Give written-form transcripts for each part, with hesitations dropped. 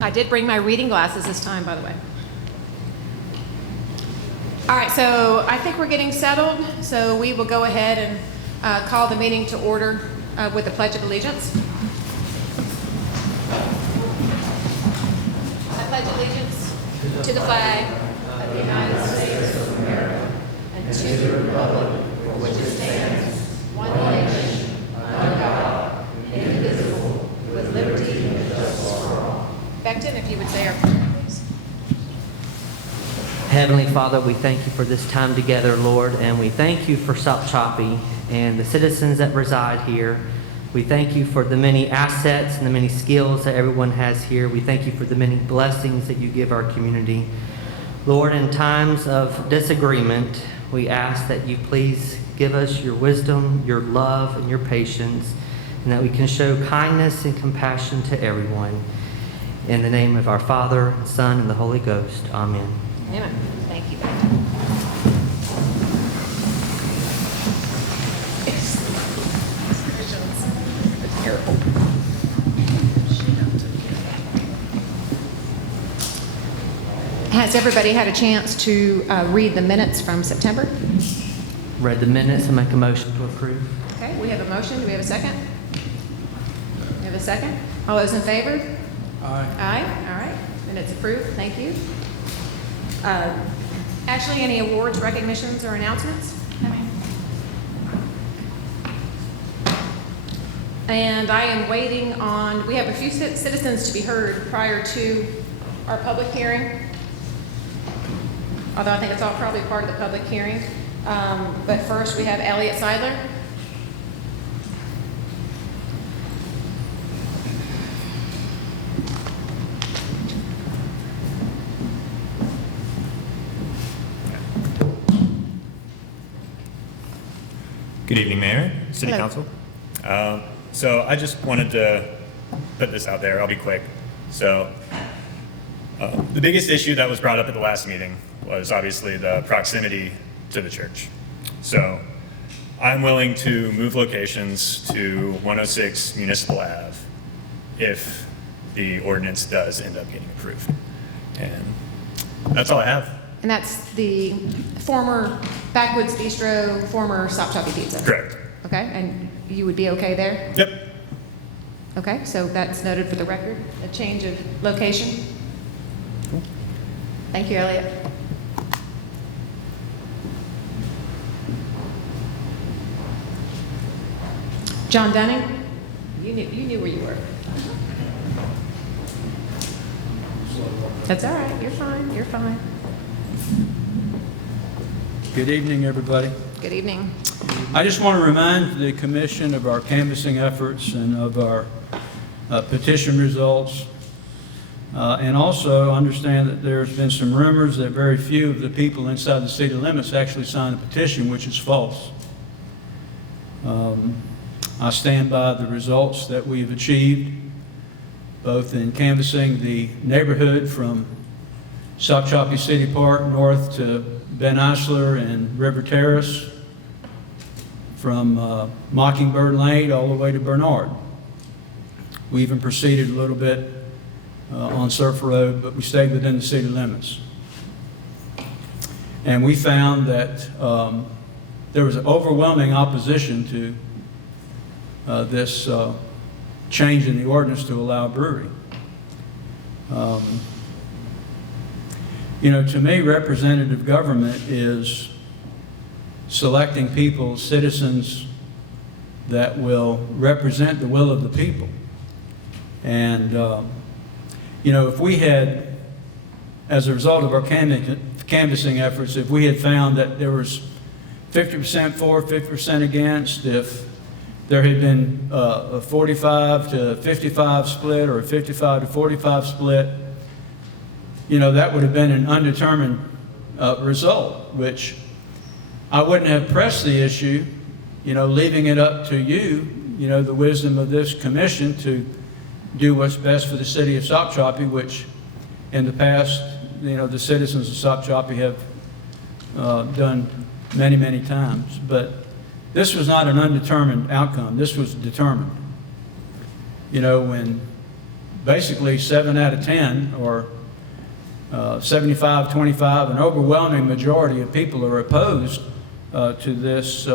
I did bring my reading glasses this time, by the way. All right, so I think we're getting settled, so we will go ahead and call the meeting to order with the Pledge of Allegiance. I pledge allegiance to the flag of the United States of America and to the republic for which it stands, one nation, under God, indivisible, with liberty and justice for all. Beckton, if you would say our prayer, please. Heavenly Father, we thank you for this time together, Lord, and we thank you for Sopchoppy and the citizens that reside here. We thank you for the many assets and the many skills that everyone has here. We thank you for the many blessings that you give our community. Lord, in times of disagreement, we ask that you please give us your wisdom, your love, and your patience, and that we can show kindness and compassion to everyone. In the name of our Father, Son, and the Holy Ghost. Amen. Amen. Thank you. Has everybody had a chance to read the minutes from September? Read the minutes and make a motion to approve. Okay, we have a motion. Do we have a second? We have a second. All those in favor? Aye. Aye. All right. And it's approved. Thank you. Ashley, any awards, recognitions, or announcements? And I am waiting on, we have a few citizens to be heard prior to our public hearing. Although I think it's all probably part of the public hearing. But first we have Elliot Seidler. Good evening, Mayor, City Hello. Council. So I just wanted to put this out there. I'll be quick. So the biggest issue that was brought up at the last meeting was obviously the proximity to the church. So I'm willing to move locations to 106 Municipal Ave if the ordinance does end up getting approved. And that's all I have. And that's the former Backwoods Bistro, former Sopchoppy Pizza. Correct. Okay, and you would be okay there? Yep. Okay, so that's noted for the record, a change of location. Thank you, Elliot. John Dunning, you knew where you were. That's all right, you're fine, you're fine. Good evening, everybody. Good evening. I just want to remind the commission of our canvassing efforts and of our petition results. And also understand that there's been some rumors that very few of the people inside the city limits actually signed a petition, which is false. I stand by the results that we've achieved, both in canvassing the neighborhood from Sopchoppy City Park north to Ben Eisler and River Terrace, from Mockingbird Lane all the way to Bernard. We even proceeded a little bit on Surf Road, but we stayed within the city limits. And we found that there was an overwhelming opposition to this change in the ordinance to allow a brewery. You know, to me, representative government is selecting people, citizens that will represent the will of the people. And, you know, if we had, as a result of our canvassing efforts, if we had found that there was 50% for, 50% against, if there had been a 45 to 55 split or a 55 to 45 split, you know, that would have been an undetermined result, which I wouldn't have pressed the issue, you know, leaving it up to you, you know, the wisdom of this commission to do what's best for the city of Sopchoppy, which in the past, you know, the citizens of Sopchoppy have done many, many times. But this was not an undetermined outcome. This was determined. You know, when basically 7 out of 10, or 75-25, an overwhelming majority of people are opposed to this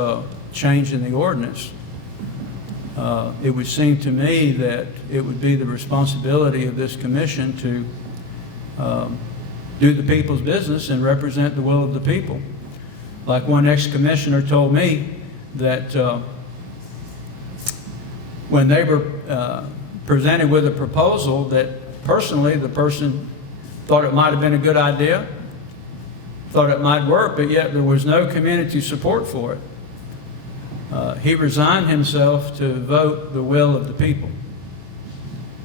change in the ordinance. It would seem to me that it would be the responsibility of this commission to do the people's business and represent the will of the people. Like one ex-commissioner told me that when they were presented with a proposal that personally the person thought it might have been a good idea, thought it might work, but yet there was no community support for it. He resigned himself to vote the will of the people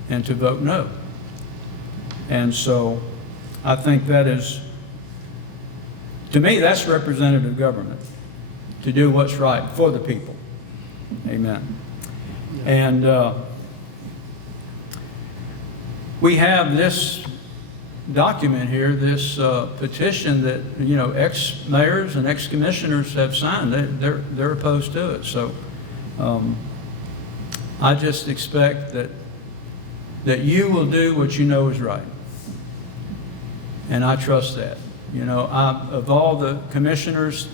and to vote no. And so I think that is, to me, that's representative government, to do what's right for the people. Amen. And we have this document here, this petition that, you know, ex-mayors and ex-commissioners have signed. They're opposed to it. So I just expect that you will do what you know is right. And I trust that. You know, of all the commissioners,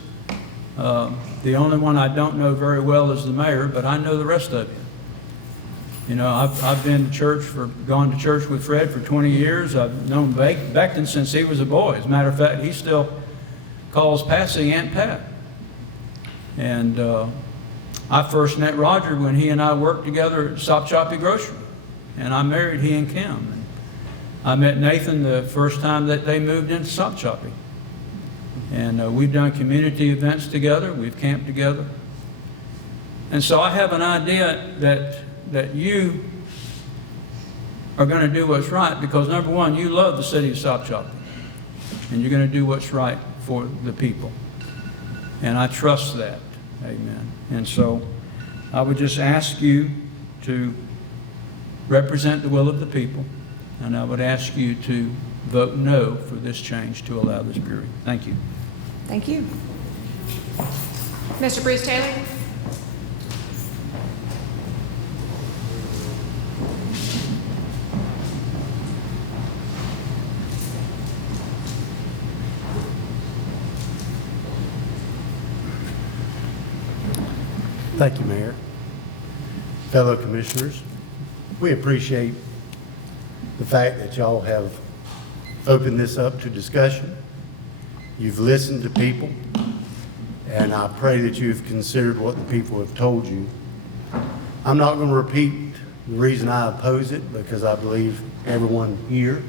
the only one I don't know very well is the mayor, but I know the rest of you. You know, I've been to church gone to church with Fred for 20 years. I've known Beckton since he was a boy. As a matter of fact, he still calls Patsy Aunt Pat. And I first met Roger when he and I worked together at Sopchoppy Grocery. And I married he and Kim. And I met Nathan the first time that they moved into Sopchoppy. And we've done community events together. We've camped together. And so I have an idea that you are going to do what's right because, number one, you love the city of Sopchoppy. And you're going to do what's right for the people. And I trust that. Amen. And so I would just ask you to represent the will of the people. And I would ask you to vote no for this change to allow this brewery. Thank you. Thank you. Mr. Bruce Taylor? Thank you, Mayor. Fellow commissioners, we appreciate the fact that y'all have opened this up to discussion. You've listened to people, and I pray that you've considered what the people have told you. I'm not going to repeat the reason I oppose it because I believe everyone here,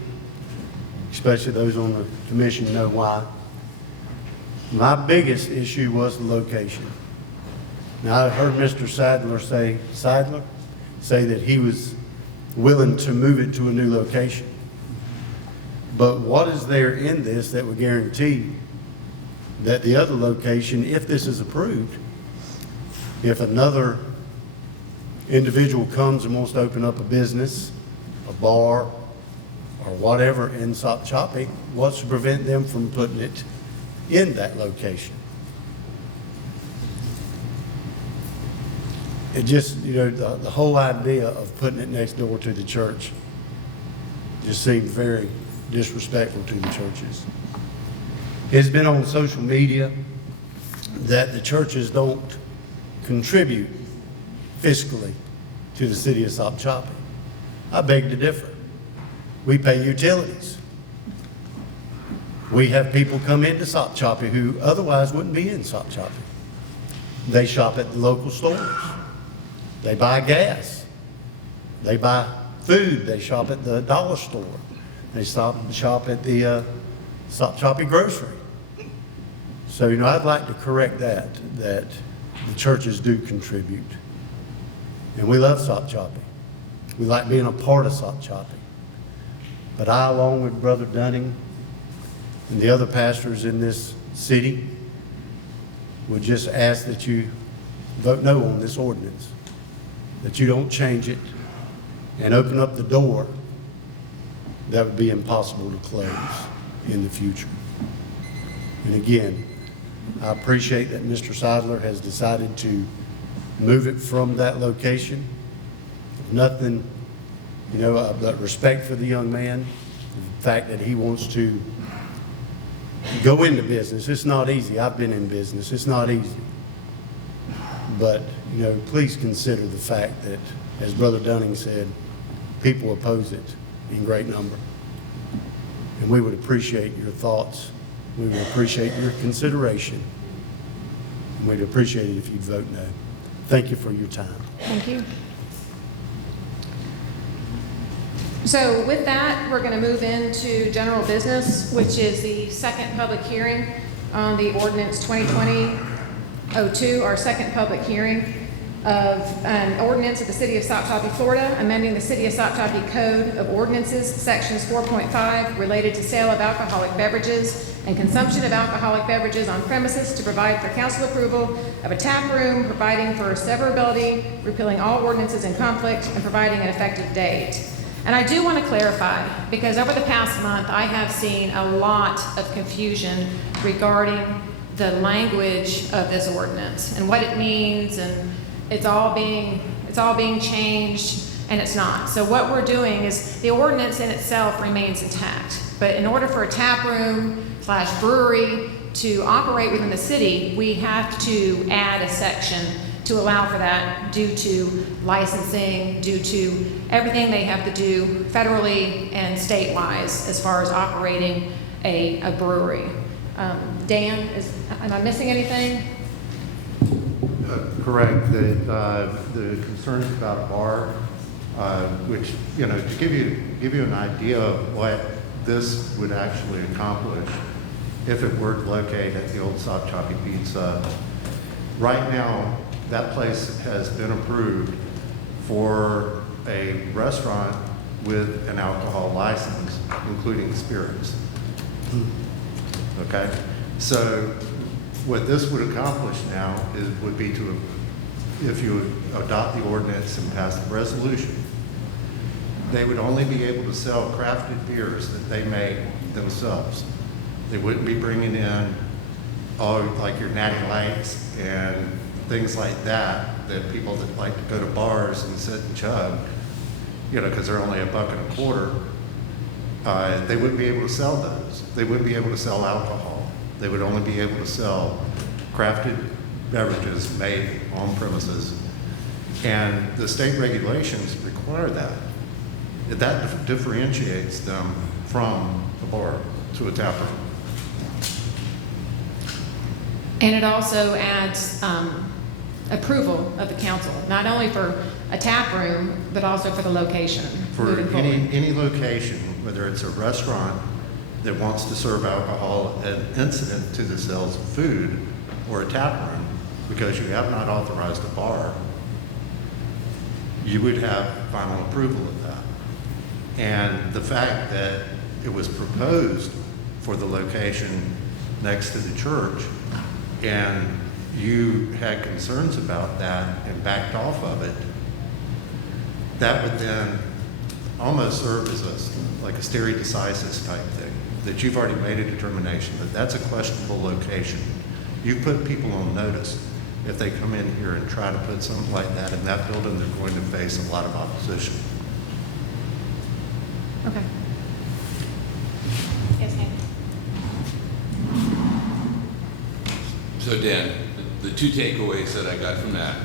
especially those on the commission, know why. My biggest issue was the location. Now, I heard Mr. Sadler say that he was willing to move it to a new location. But what is there in this that would guarantee that the other location, if this is approved, if another individual comes and wants to open up a business, a bar, or whatever in Sopchoppy, what's to prevent them from putting it in that location? It just, you know, the whole idea of putting it next door to the church just seemed very disrespectful to the churches. It's been on social media that the churches don't contribute fiscally to the city of Sopchoppy. I beg to differ. We pay utilities. We have people come into Sopchoppy who otherwise wouldn't be in Sopchoppy. They shop at the local stores. They buy gas. They buy food. They shop at the dollar store. They shop at the Sopchoppy Grocery. So, you know, I'd like to correct that the churches do contribute. And we love Sopchoppy. We like being a part of Sopchoppy. But I, along with Brother Dunning and the other pastors in this city, would just ask that you vote no on this ordinance, that you don't change it and open up the door that would be impossible to close in the future. And again, I appreciate that Mr. Seidler has decided to move it from that location. If nothing But respect for the young man, the fact that he wants to go into business. It's not easy. I've been in business. It's not easy. But, please consider the fact that, as Brother Dunning said, people oppose it in great number. And we would appreciate your thoughts. We would appreciate your consideration. And we'd appreciate it if you'd vote no. Thank you for your time. Thank you. So with that, we're going to move into general business, which is the second public hearing on the Ordinance 2020-02, our second public hearing of an ordinance of the City of Sopchoppy, Florida, amending the City of Stoptopia Code of Ordinances, Sections 4.5, related to sale of alcoholic beverages and consumption of alcoholic beverages on premises to provide for council approval of a tap room, providing for severability, repealing all ordinances in conflict, and providing an effective date. And I do want to clarify, because over the past month, I have seen a lot of confusion regarding the language of this ordinance and what it means, and it's all being changed, and it's not. So what we're doing is the ordinance in itself remains intact, but in order for a tap room / brewery to operate within the city, we have to add a section to allow for that due to licensing, due to everything they have to do federally and state-wise as far as operating a brewery. Dan, am I missing anything? Correct. The concerns about a bar, which, to give you an idea of what this would actually accomplish if it were to locate at the old Sopchoppy Pizza. Right now, that place has been approved for a restaurant with an alcohol license, including spirits. Okay? So what this would accomplish now would be to, if you adopt the ordinance and pass the resolution, they would only be able to sell crafted beers that they make themselves. They wouldn't be bringing in all like your Natty Lights and things like that people that like to go to bars and sit and chug, because they're only $1.25. They wouldn't be able to sell those. They wouldn't be able to sell alcohol. They would only be able to sell crafted beverages made on premises. And the state regulations require that. That differentiates them from a bar to a tap room. And it also adds approval of the council, not only for a tap room, but also for the location. For any location, whether it's a restaurant that wants to serve alcohol and incident to the sales of food, or a tap room, because you have not authorized a bar, you would have final approval of that. And the fact that it was proposed for the location next to the church, and you had concerns about that and backed off of it, that would then almost serve as like a stare decisis type thing, that you've already made a determination that that's a questionable location. You put people on notice. If they come in here and try to put something like that in that building, they're going to face a lot of opposition. Okay. Yes, ma'am. So Dan, the two takeaways that I got from that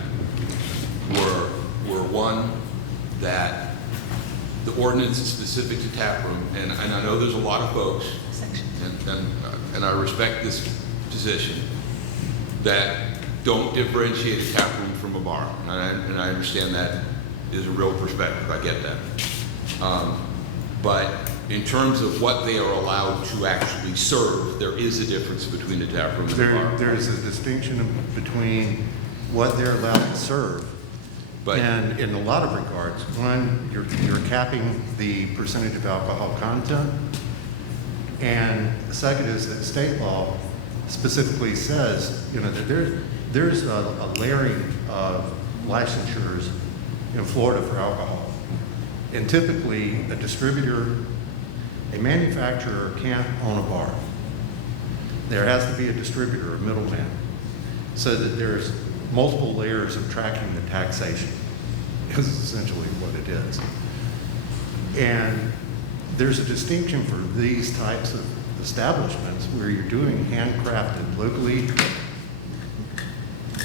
were one, that the ordinance is specific to tap room, and I know there's a lot of folks, and I respect this position, that don't differentiate a tap room from a bar, and I understand that is a real perspective. I get that. But in terms of what they are allowed to actually serve, there is a difference between a tap room and a bar. There is a distinction between what they're allowed to serve. And in a lot of regards, one, you're capping the percentage of alcohol content. And the second is that state law specifically says, that there's a layering of licensures in Florida for alcohol. And typically, a manufacturer can't own a bar. There has to be a distributor, a middleman, so that there's multiple layers of tracking the taxation, is essentially what it is. And there's a distinction for these types of establishments where you're doing handcrafted, locally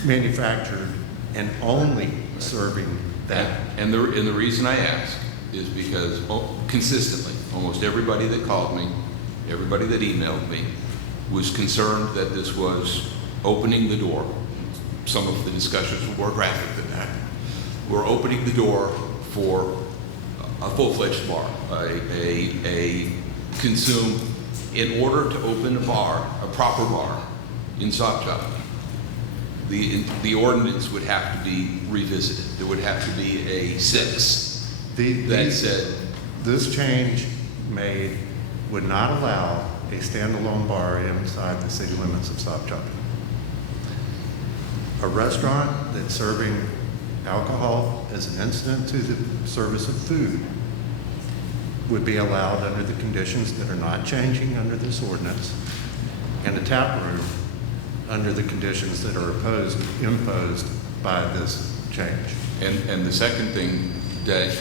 manufactured, and only serving that. And the reason I ask is because consistently, almost everybody that called me, everybody that emailed me, was concerned that this was opening the door. Some of the discussions were more graphic than that. We're opening the door for a full-fledged bar, a consume. In order to open a bar, a proper bar in Sopchoppy, the ordinance would have to be revisited. There would have to be a 6 that said, this change made would not allow a standalone bar inside the city limits of Sopchoppy. A restaurant that's serving alcohol as an incident to the service of food would be allowed under the conditions that are not changing under this ordinance, and a tap room under the conditions that are imposed by this change. and the second thing that,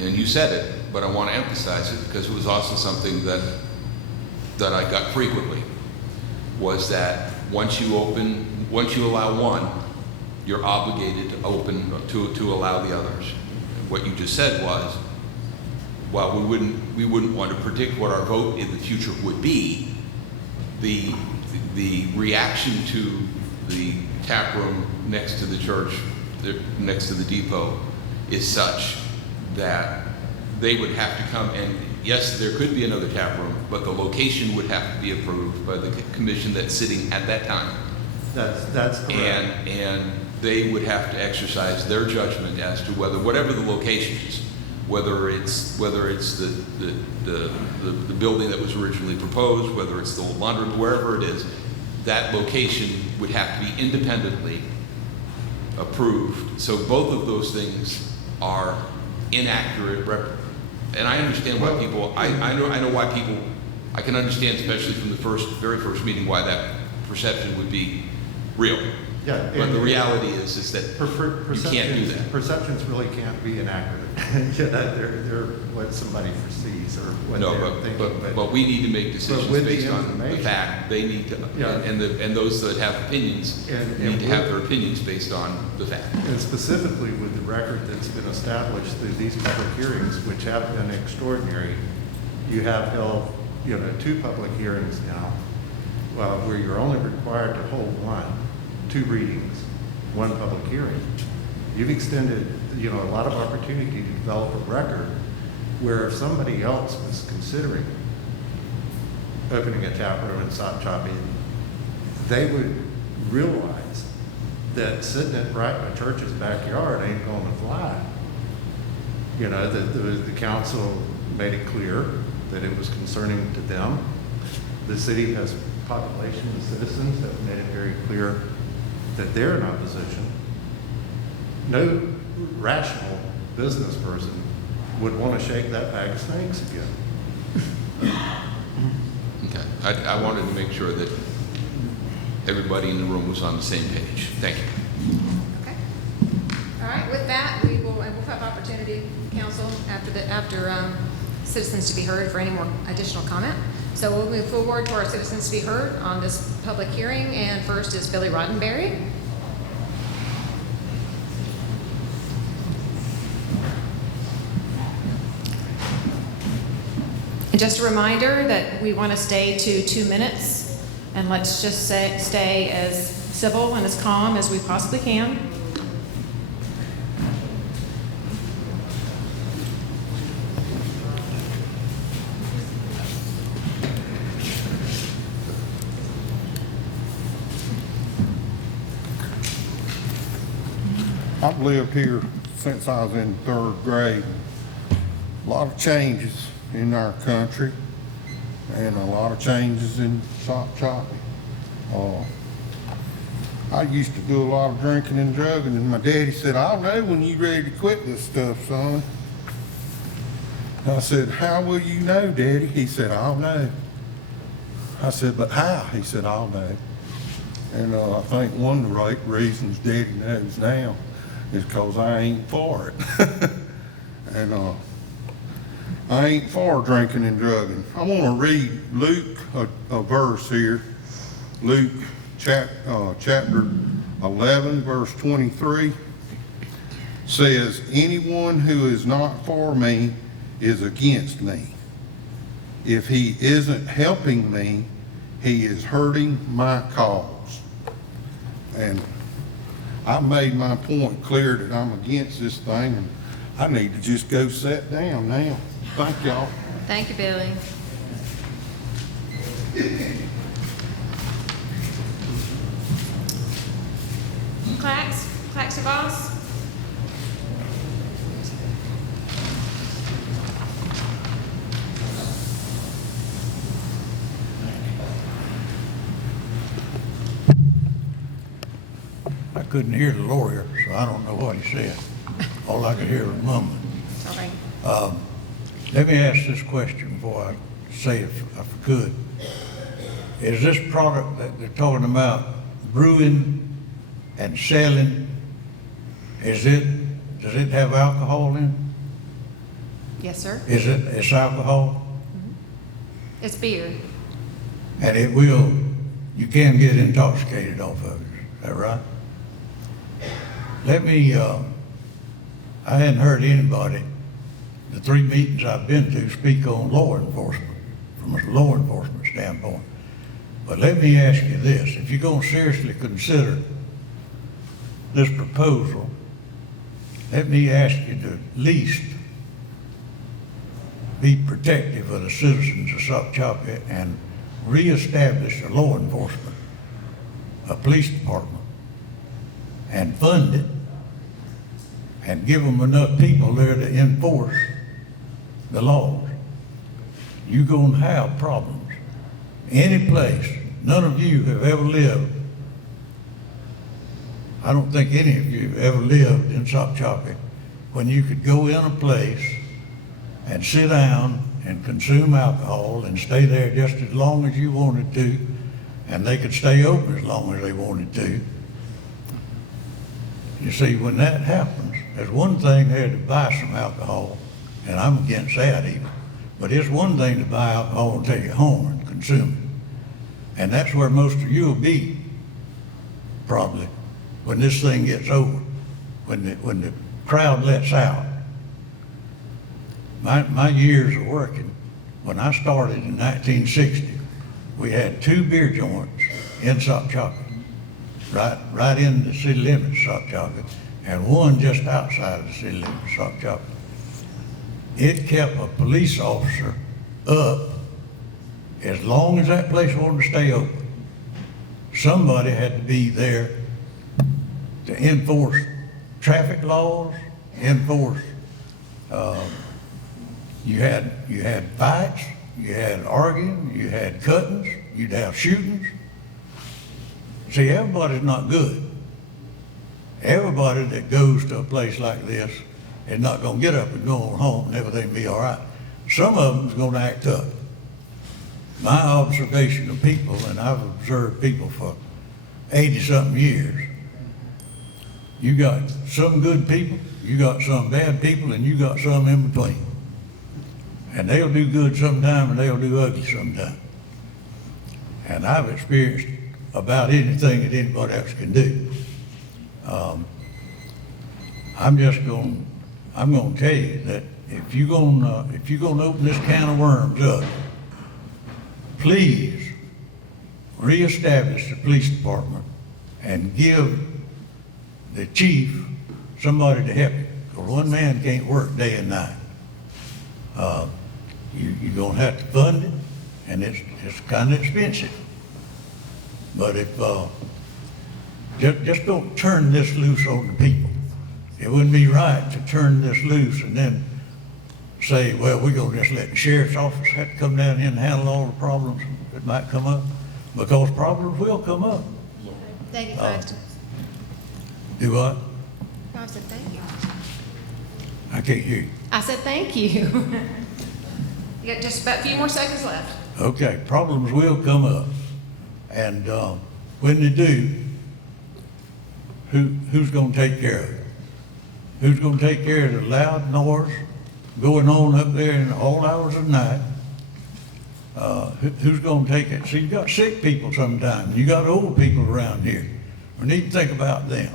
and you said it, but I want to emphasize it because it was also something that I got frequently, was that once you allow one, you're obligated to open, to allow the others. What you just said was, while we wouldn't want to predict what our vote in the future would be, the reaction to the tap room next to the church, next to the depot, is such that they would have to come, and yes, there could be another tap room, but the location would have to be approved by the commission that's sitting at that time. That's correct. And they would have to exercise their judgment as to whatever the location is, whether it's the building that was originally proposed, whether it's the old laundry, wherever it is, that location would have to be independently approved. So both of those things are inaccurate. And I understand why people, I know why people, I can understand, especially from the very first meeting, why that perception would be real. Yeah, But the reality is that you can't do that. Perceptions really can't be inaccurate. They're what somebody foresees or what No, they're thinking. but we need to make decisions with the based on the information- fact. They need to, Yeah. and those that have opinions And need to have with- their opinions based on the fact. And specifically with the record that's been established through these public hearings, which have been extraordinary, you have held, 2 public hearings now, where you're only required to hold 2 readings, 1 public hearing. You've extended, a lot of opportunity to develop a record where if somebody else was considering opening a tap room in Sopchoppy, they would realize that sitting it right in a church's backyard ain't going to fly. The council made it clear that it was concerning to them. The city has population of citizens that made it very clear that they're in opposition. No rational business person would want to shake that bag of snakes again. Okay, I wanted to make sure that everybody in the room was on the same page. Thank you. Okay. All right, with that, we'll have opportunity, council, after citizens to be heard for any more additional comment. So we'll move forward to our citizens to be heard on this public hearing, and first is Billy Roddenberry. And just a reminder that we want to stay to 2 minutes, and let's just stay as civil and as calm as we possibly can. I've lived here since I was in 3rd grade. A lot of changes in our country and a lot of changes in Sopchoppy. I used to do a lot of drinking and drugging, and my daddy said, "I'll know when you're ready to quit this stuff, son." I said, "How will you know, Daddy?" He said, "I'll know." I said, "But how?" He said, "I'll know." And I think one of the right reasons Daddy knows now is because I ain't for it. And I ain't for drinking and drugging. I want to read Luke, a verse here. Luke chapter 11, verse 23 says, anyone who is not for me is against me. If he isn't helping me, he is hurting my cause. And I made my point clear that I'm against this thing, and I need to just go sit down now. Thank y'all. Thank you, Billy. Clacks your boss. I couldn't hear the lawyer, so I don't know what he said. All I could hear was mumbling. Sorry. Let me ask this question before I say it, if I could. Is this product that they're talking about brewing and selling, does it have alcohol in Yes, sir. it? It's alcohol? It's beer. And you can get intoxicated off of it, is that right? I hadn't heard anybody, the 3 meetings I've been to, speak on law enforcement, from a law enforcement standpoint. But let me ask you this, if you're gonna seriously consider this proposal, let me ask you to at least be protective of the citizens of Sopchoppy and reestablish a law enforcement, a police department, and fund it, and give them enough people there to enforce the laws. You're gonna have problems. Any place, none of you have ever lived, I don't think any of you have ever lived in Sopchoppy when you could go in a place and sit down and consume alcohol and stay there just as long as you wanted to, and they could stay open as long as they wanted to. You see, when that happens, there's one thing there to buy some alcohol, and I'm against that even, but it's one thing to buy alcohol and take it home and consume it. And that's where most of you will be, probably, when this thing gets over, when the crowd lets out. My years of working, when I started in 1960, we had 2 beer joints in Sopchoppy, right in the city limits of Sopchoppy, and one just outside of the city limits of Sopchoppy. It kept a police officer up as long as that place wanted to stay open. Somebody had to be there to enforce traffic laws, enforce, you had fights, you had arguing, you had cuttings, you'd have shootings. See, everybody's not good. Everybody that goes to a place like this is not gonna get up and go on home and everything be all right. Some of them's gonna act up. My observation of people, and I've observed people for 80-something years, you got some good people, you got some bad people, and you got some in between. And they'll do good sometime and they'll do ugly sometime. And I've experienced about anything that anybody else can do. I'm gonna tell you that if you're gonna open this can of worms up, please reestablish the police department and give the chief somebody to help you. Because one man can't work day and night. You're gonna have to fund it, and it's kind of expensive. But if, just don't turn this loose on the people. It wouldn't be right to turn this loose and then say, well, we're gonna just let the sheriff's office have to come down here and handle all the problems that might come up, because problems will come up. Thank you, Claxton. Do what? No, I said thank you. I can't hear you. I said thank you. You got just about a few more seconds left. Okay, problems will come up, and when they do, who's going to take care of it? Who's going to take care of the loud noise going on up there in all hours of the night. Who's gonna take it? See, you got sick people sometimes, you got old people around here. We need to think about them.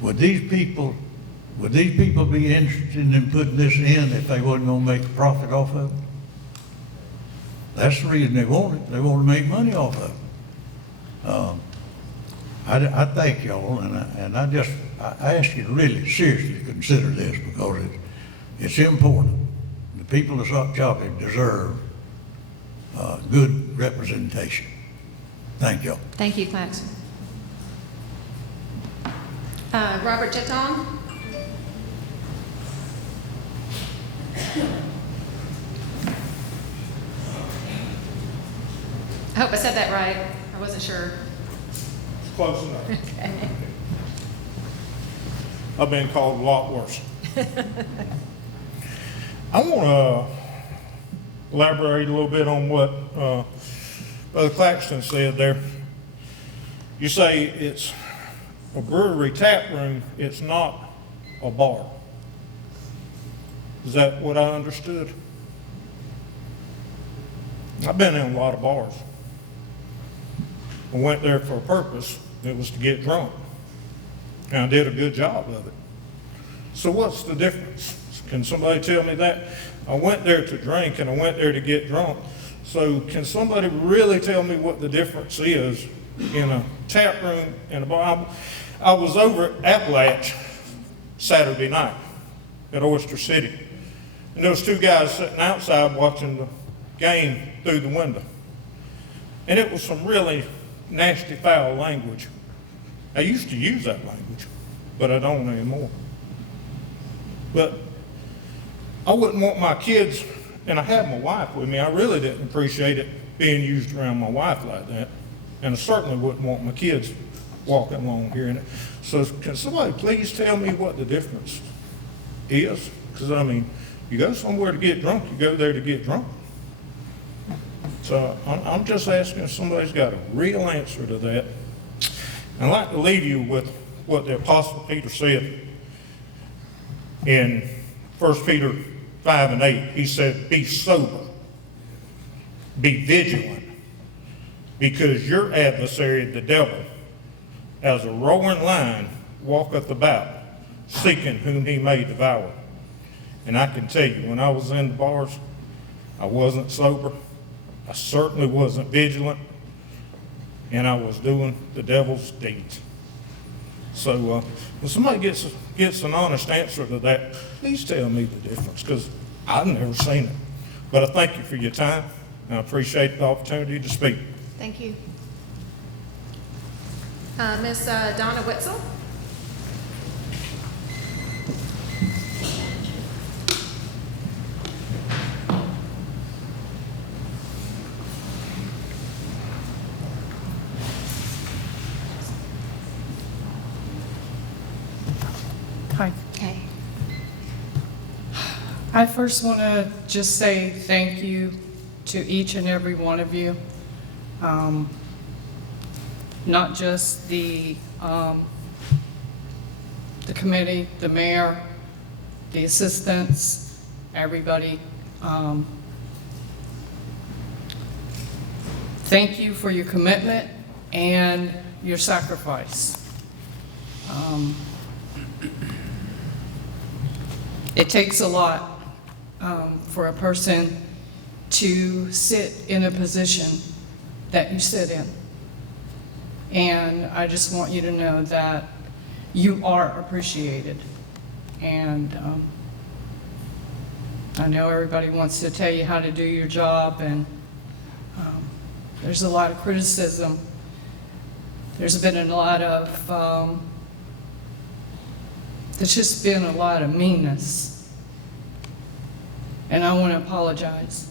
Would these people be interested in putting this in if they wasn't gonna make a profit off of it? That's the reason they want it. They want to make money off of it. I thank y'all, and I ask you to really seriously consider this because it's important. The people of Sopchoppy deserve good representation. Thank y'all. Thank you, Claxton. Robert Jeton? I hope I said that right. I wasn't sure. Close enough. Okay. I've been called a lot worse. I want to elaborate a little bit on what Brother Claxton said there. You say it's a brewery tap room, it's not a bar. Is that what I understood? I've been in a lot of bars. I went there for a purpose. It was to get drunk. And I did a good job of it. So what's the difference? Can somebody tell me that? I went there to drink and I went there to get drunk. So can somebody really tell me what the difference is in a tap room and a bar? I was over at Appalachia Saturday night at Oyster City. And there was two guys sitting outside watching the game through the window. And it was some really nasty, foul language. I used to use that language, but I don't anymore. But I wouldn't want my kids, and I had my wife with me, I really didn't appreciate it being used around my wife like that. And I certainly wouldn't want my kids walking along hearing it. So can somebody please tell me what the difference is? Because I mean, you go somewhere to get drunk, you go there to get drunk. So I'm just asking if somebody's got a real answer to that. I'd like to leave you with what the Apostle Peter said in 1 Peter 5:8. He said, be sober, be vigilant, because your adversary, the devil, as a roaring lion, walketh about, seeking whom he may devour. And I can tell you, when I was in the bars, I wasn't sober. I certainly wasn't vigilant, and I was doing the devil's deeds. So when somebody gets an honest answer to that, please tell me the difference, because I've never seen it. But I thank you for your time, and I appreciate the opportunity to speak. Thank you. Miss Donna Witzel? Hi. Okay. I first want to just say thank you to each and every one of you. Not just the committee, the mayor, the assistants, everybody. Thank you for your commitment and your sacrifice. It takes a lot for a person to sit in a position that you sit in. And I just want you to know that you are appreciated. And I know everybody wants to tell you how to do your job, and there's a lot of criticism. There's been a lot of there's just been a lot of meanness, and I want to apologize.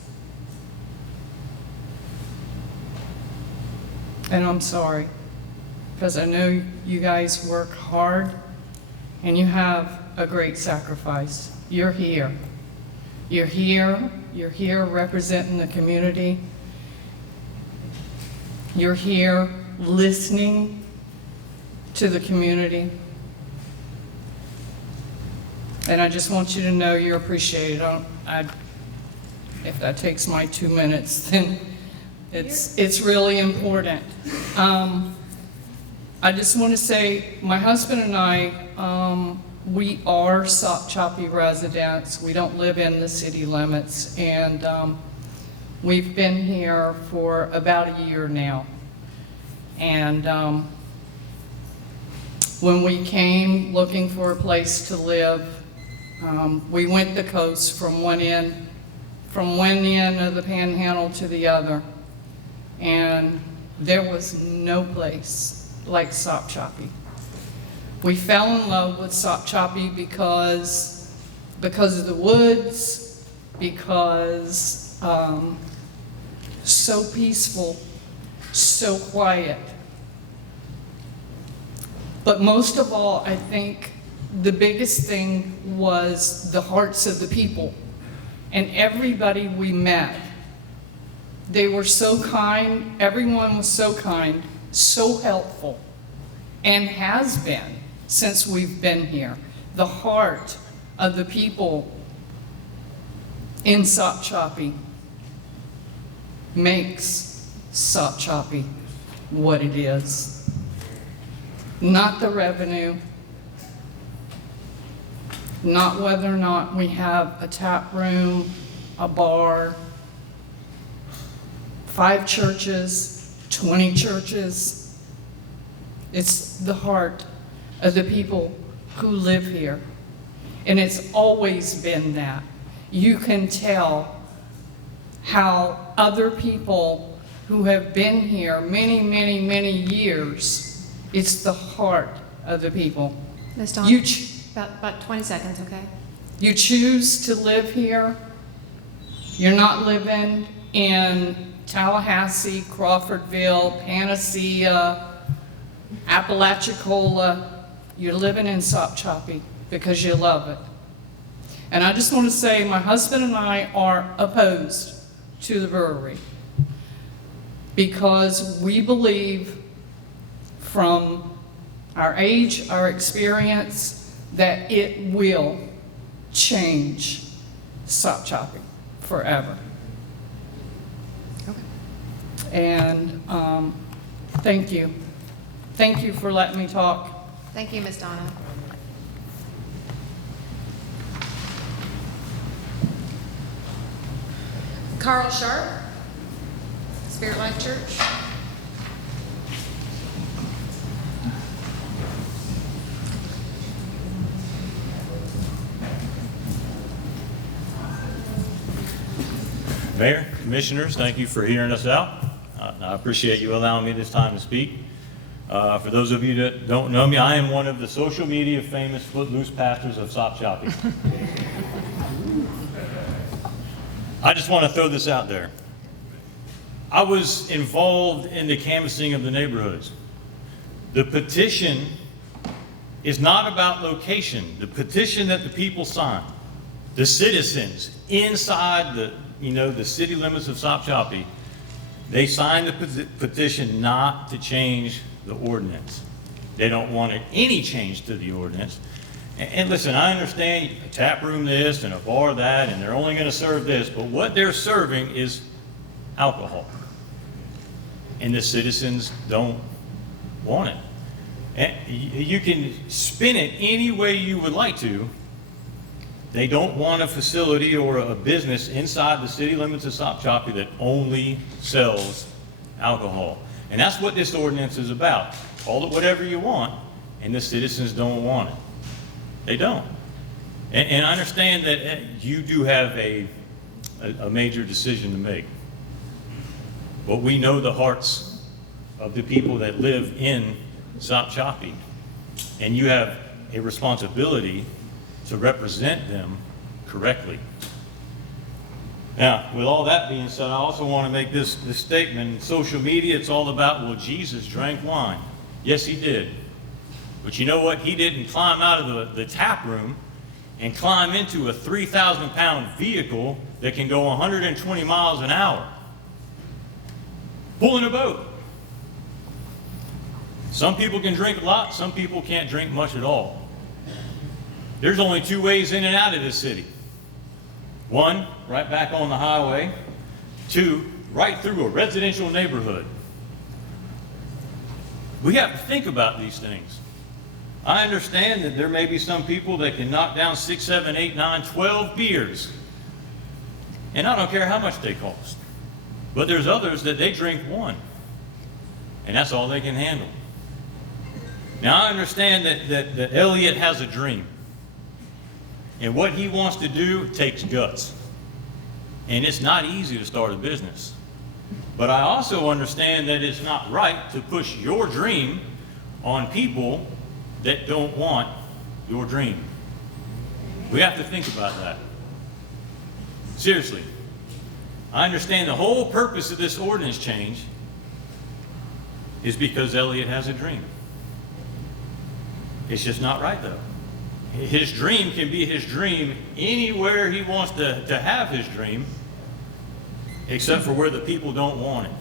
And I'm sorry, because I know you guys work hard, and you have a great sacrifice. You're here. You're here representing the community. You're here listening to the community. And I just want you to know you're appreciated. If that takes my 2 minutes, then it's really important. I just want to say, my husband and I, we are Sopchoppy residents. We don't live in the city limits, and we've been here for about a year now. And when we came looking for a place to live, we went the coast from one end of the Panhandle to the other, and there was no place like Sopchoppy. We fell in love with Sopchoppy because of the woods, because so peaceful, so quiet. But most of all, I think the biggest thing was the hearts of the people and everybody we met. They were so kind, everyone was so kind, so helpful, and has been since we've been here. The heart of the people in Sopchoppy makes Sopchoppy what it is. Not the revenue, not whether or not we have a tap room, a bar, 5 churches, 20 churches. It's the heart of the people who live here. And it's always been that. You can tell how other people who have been here many, many, many years, it's the heart of the people. Ms. Dawn, You about 20 seconds, okay? You choose to live here. You're not living in Tallahassee, Crawfordville, Panacea, Appalachia. You're living in Sopchoppy because you love it. And I just want to say my husband and I are opposed to the brewery because we believe from our age, our experience, that it will change Sopchoppy forever. Okay. And thank you. Thank you for letting me talk. Thank you, Ms. Donna. Carl Sharp, Spirit Life Church. Mayor, Commissioners, thank you for hearing us out. I appreciate you allowing me this time to speak. For those of you that don't know me, I am one of the social media famous footloose pastors of Sopchoppy. I just want to throw this out there. I was involved in the canvassing of the neighborhoods. The petition is not about location. The petition that the people signed, the citizens inside the city limits of Sopchoppy, they signed the petition not to change the ordinance. They don't want any change to the ordinance. And listen, I understand a tap room this and a bar that, and they're only going to serve this, but what they're serving is alcohol. And the citizens don't want it. And you can spin it any way you would like to. They don't want a facility or a business inside the city limits of Sopchoppy that only sells alcohol. And that's what this ordinance is about. Call it whatever you want, and the citizens don't want it. They don't. And I understand that you do have a major decision to make. But we know the hearts of the people that live in Sopchoppy, and you have a responsibility to represent them correctly. Now, with all that being said, I also want to make this statement. Social media, it's all about, well, Jesus drank wine. Yes, he did. But you know what? He didn't climb out of the tap room and climb into a 3,000-pound vehicle that can go 120 miles an hour, pulling a boat. Some people can drink a lot, some people can't drink much at all. There's only two ways in and out of this city. One, right back on the highway. Two, right through a residential neighborhood. We have to think about these things. I understand that there may be some people that can knock down 6, 7, 8, 9, 12 beers. And I don't care how much they cost. But there's others that they drink one. And that's all they can handle. Now I understand that Elliot has a dream. And what he wants to do takes guts. And it's not easy to start a business. But I also understand that it's not right to push your dream on people that don't want your dream. We have to think about that. Seriously. I understand the whole purpose of this ordinance change is because Elliot has a dream. It's just not right though. His dream can be his dream anywhere he wants to have his dream, except for where the people don't want it.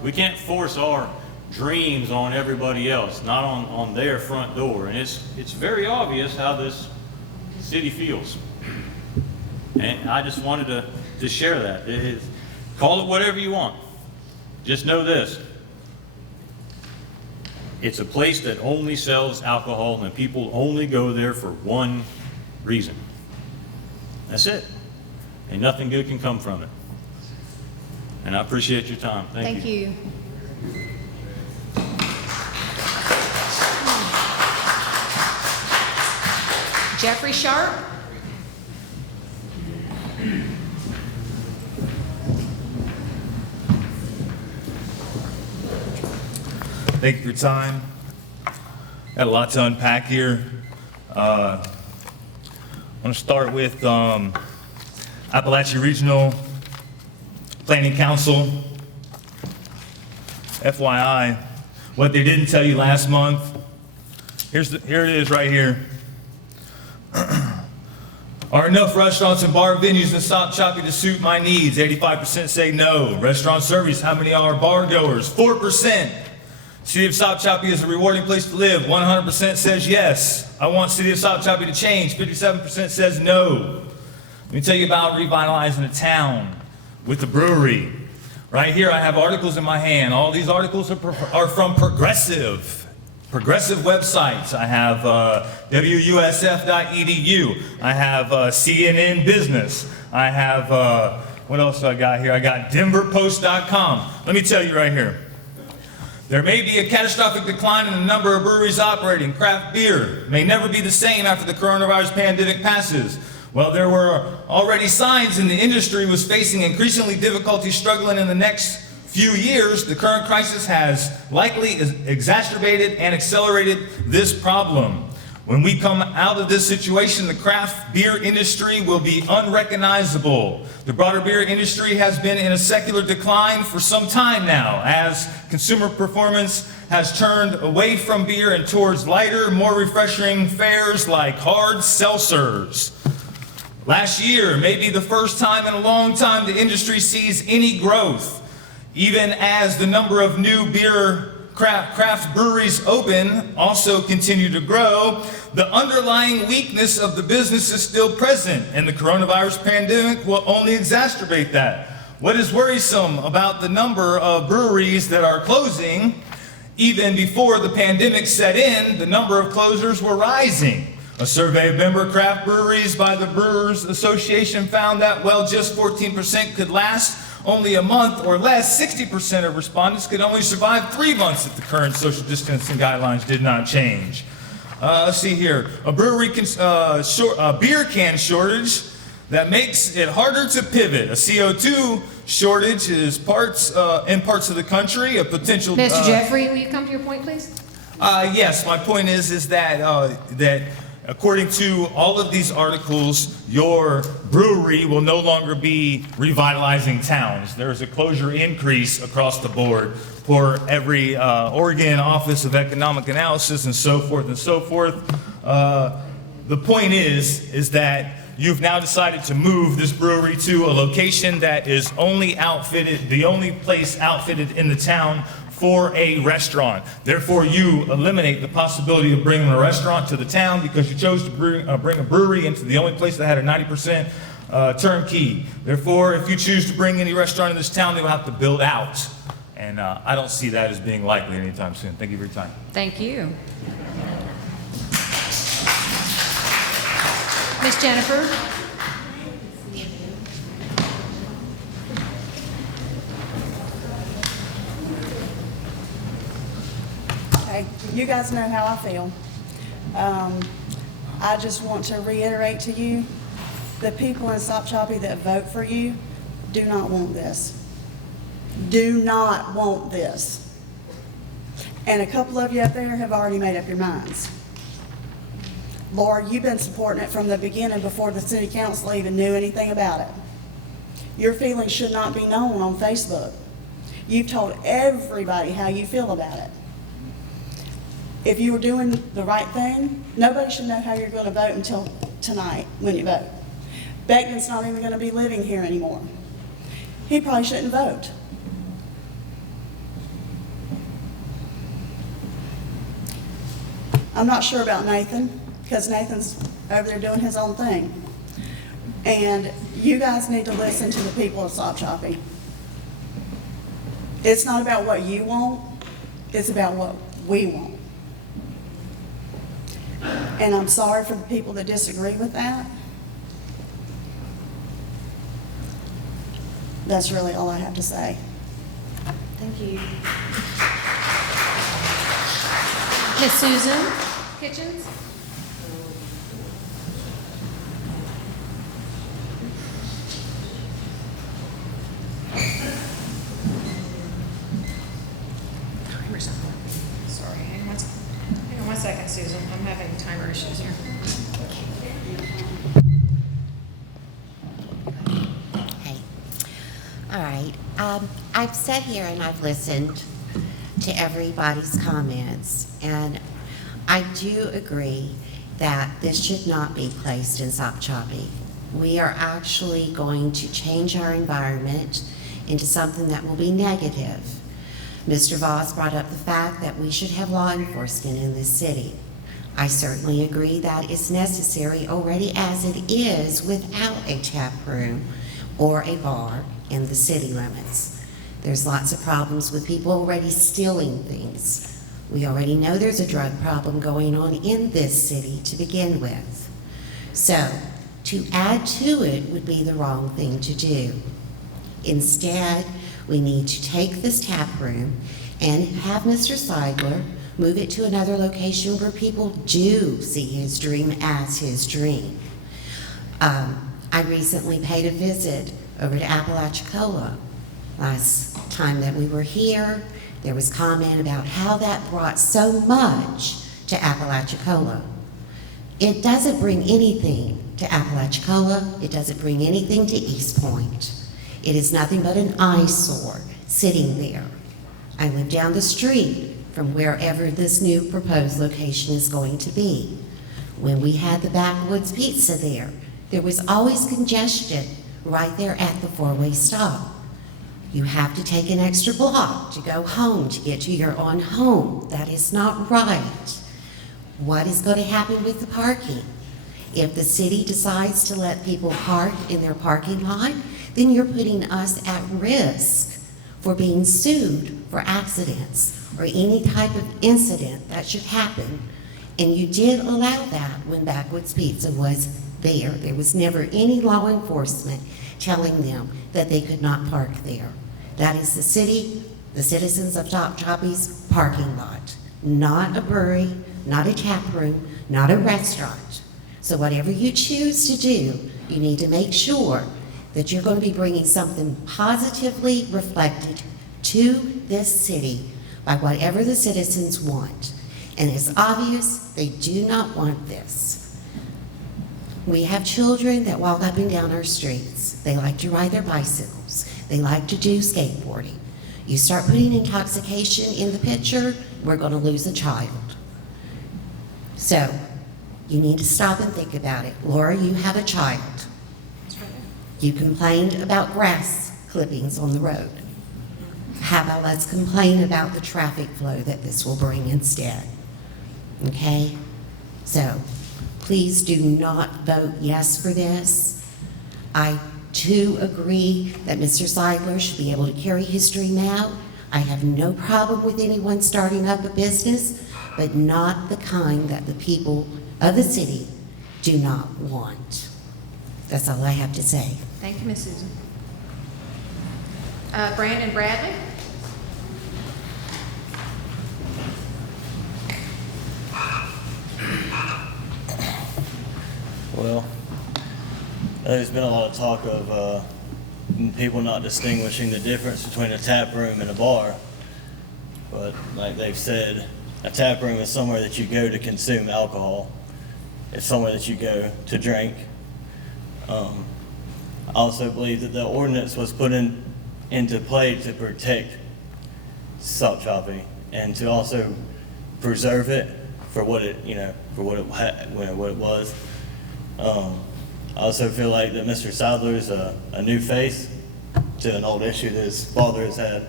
We can't force our dreams on everybody else, not on their front door. And it's very obvious how this city feels. And I just wanted to share that. Call it whatever you want. Just know this. It's a place that only sells alcohol and people only go there for one reason. That's it. And nothing good can come from it. And I appreciate your time. Thank you. Jeffrey Sharp. Thank you for your time. Got a lot to unpack here. I want to start with Appalachia Regional Planning Council. FYI, what they didn't tell you last month, here it is right here. Are enough restaurants and bar venues in Sopchoppy to suit my needs? 85% say no. Restaurant service, how many are bar goers? 4%. City of Sopchoppy is a rewarding place to live. 100% says yes. I want City of Sopchoppy to change. 57% says no. Let me tell you about revitalizing a town with the brewery. Right here I have articles in my hand. All these articles are from progressive websites. I have WUSF.edu. I have CNN Business. I have, what else do I got here? I got DenverPost.com. Let me tell you right here. There may be a catastrophic decline in the number of breweries operating. Craft beer may never be the same after the coronavirus pandemic passes. Well, there were already signs and the industry was facing increasingly difficulty struggling in the next few years. The current crisis has likely exacerbated and accelerated this problem. When we come out of this situation, the craft beer industry will be unrecognizable. The broader beer industry has been in a secular decline for some time now, as consumer performance has turned away from beer and towards lighter, more refreshing fares like hard seltzers. Last year may be the first time in a long time the industry sees any growth. Even as the number of new beer craft breweries open also continue to grow, the underlying weakness of the business is still present, and the coronavirus pandemic will only exacerbate that. What is worrisome about the number of breweries that are closing? Even before the pandemic set in, the number of closures were rising. A survey of member craft breweries by the Brewers Association found that, well, just 14% could last only a month or less. 60% of respondents could only survive 3 months if the current social distancing guidelines did not change. Let's see here. A beer can shortage that makes it harder to pivot. A CO2 shortage is in parts of the country. A potential. Mr. Jeffrey, will you come to your point, please? Yes, my point is that according to all of these articles, your brewery will no longer be revitalizing towns. There's a closure increase across the board for every Oregon Office of Economic Analysis and so forth and so forth. The point is that you've now decided to move this brewery to a location that is only outfitted, the only place outfitted in the town for a restaurant. Therefore, you eliminate the possibility of bringing a restaurant to the town because you chose to bring a brewery into the only place that had a 90% turnkey. Therefore, if you choose to bring any restaurant in this town, they will have to build out. And I don't see that as being likely anytime soon. Thank you for your time. Thank you. Miss Jennifer? Okay, you guys know how I feel. I just want to reiterate to you, the people in Sopchoppy that vote for you do not want this. Do not want this. And a couple of you up there have already made up your minds. Laura, you've been supporting it from the beginning before the city council even knew anything about it. Your feelings should not be known on Facebook. You've told everybody how you feel about it. If you were doing the right thing, nobody should know how you're going to vote until tonight when you vote. Beckman's not even going to be living here anymore. He probably shouldn't vote. I'm not sure about Nathan, because Nathan's over there doing his own thing. And you guys need to listen to the people of Sopchoppy. It's not about what you want, it's about what we want. And I'm sorry for the people that disagree with that. That's really all I have to say. Thank you. Miss Susan Kitchens? Sorry, hang on one second, Susan. I'm having timer issues here. Hey. All right. I've sat here and I've listened to everybody's comments, and I do agree that this should not be placed in Sopchoppy. We are actually going to change our environment into something that will be negative. Mr. Voss brought up the fact that we should have law enforcement in this city. I certainly agree that is necessary already as it is without a tap room or a bar in the city limits. There's lots of problems with people already stealing things. We already know there's a drug problem going on in this city to begin with. So, to add to it would be the wrong thing to do. Instead, we need to take this tap room and have Mr. Seidler move it to another location where people do see his dream as his dream. I recently paid a visit over to Appalachia last time that we were here. There was comment about how that brought so much to Appalachia. It doesn't bring anything to Appalachia. It doesn't bring anything to East Point. It is nothing but an eyesore sitting there. I live down the street from wherever this new proposed location is going to be. When we had the Backwoods Pizza there was always congestion right there at the four-way stop. You have to take an extra block to go home to get to your own home. That is not right. What is going to happen with the parking? If the city decides to let people park in their parking lot, then you're putting us at risk for being sued for accidents or any type of incident that should happen. And you did allow that when Backwoods Pizza was there. There was never any law enforcement telling them that they could not park there. That is the city, the citizens of Stopchoppy's parking lot, not a brewery, not a tap room, not a restaurant. So whatever you choose to do, you need to make sure that you're going to be bringing something positively reflected to this city by whatever the citizens want. And it's obvious they do not want this. We have children that walk up and down our streets. They like to ride their bicycles. They like to do skateboarding. You start putting intoxication in the picture, we're going to lose a child. So, you need to stop and think about it. Laura, you have a child. You complained about grass clippings on the road. How about let's complain about the traffic flow that this will bring instead? Okay? So please do not vote yes for this. I too agree that Mr. Seidler should be able to carry his dream out. I have no problem with anyone starting up a business, but not the kind that the people of the city do not want. That's all I have to say. Thank you, Ms. Susan. Brandon Bradley? Well, there's been a lot of talk of people not distinguishing the difference between a tap room and a bar. But like they've said, a tap room is somewhere that you go to consume alcohol. It's somewhere that you go to drink. I also believe that the ordinance was put into play to protect Sopchoppy and to also preserve it for what it, for what it was. I also feel like that Mr. Seidler is a new face to an old issue that his father has had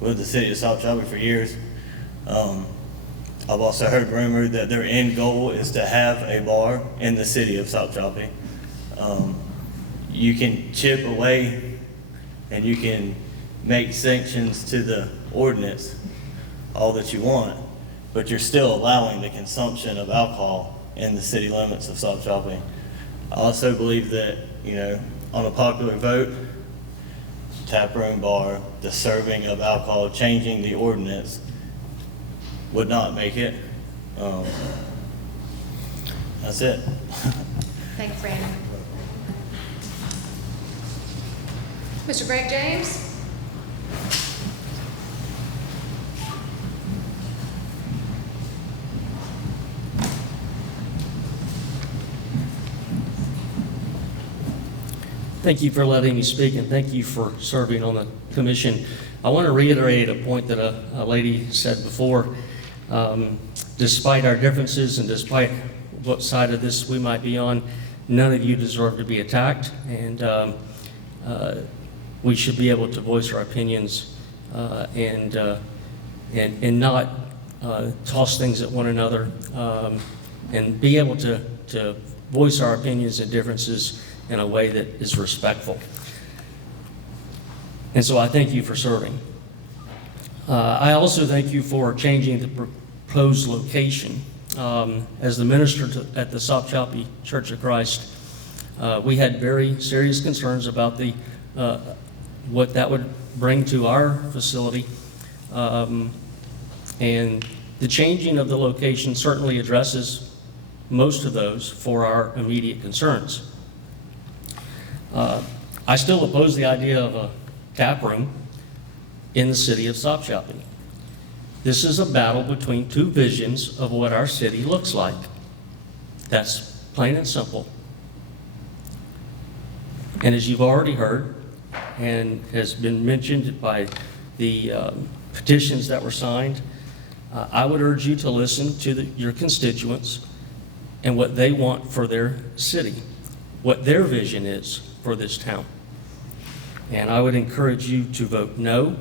with the city of Sopchoppy for years. I've also heard rumored that their end goal is to have a bar in the city of Sopchoppy. You can chip away and you can make sanctions to the ordinance all that you want, but you're still allowing the consumption of alcohol in the city limits of Sopchoppy. I also believe that, on a popular vote, tap room, bar, the serving of alcohol, changing the ordinance would not make it. That's it. Thank you, Brandon. Mr. Greg James? Thank you for letting me speak, and thank you for serving on the commission. I want to reiterate a point that a lady said before. Despite our differences and despite what side of this we might be on, none of you deserve to be attacked, and we should be able to voice our opinions and not toss things at one another, and be able to voice our opinions and differences in a way that is respectful. And so I thank you for serving. I also thank you for changing the proposed location. As the minister at the Sopchoppy Church of Christ, we had very serious concerns about what that would bring to our facility. And the changing of the location certainly addresses most of those for our immediate concerns. I still oppose the idea of a tap room in the city of Sopchoppy. This is a battle between two visions of what our city looks like. That's plain and simple. And as you've already heard, and has been mentioned by the petitions that were signed, I would urge you to listen to your constituents and what they want for their city, what their vision is for this town. And I would encourage you to vote no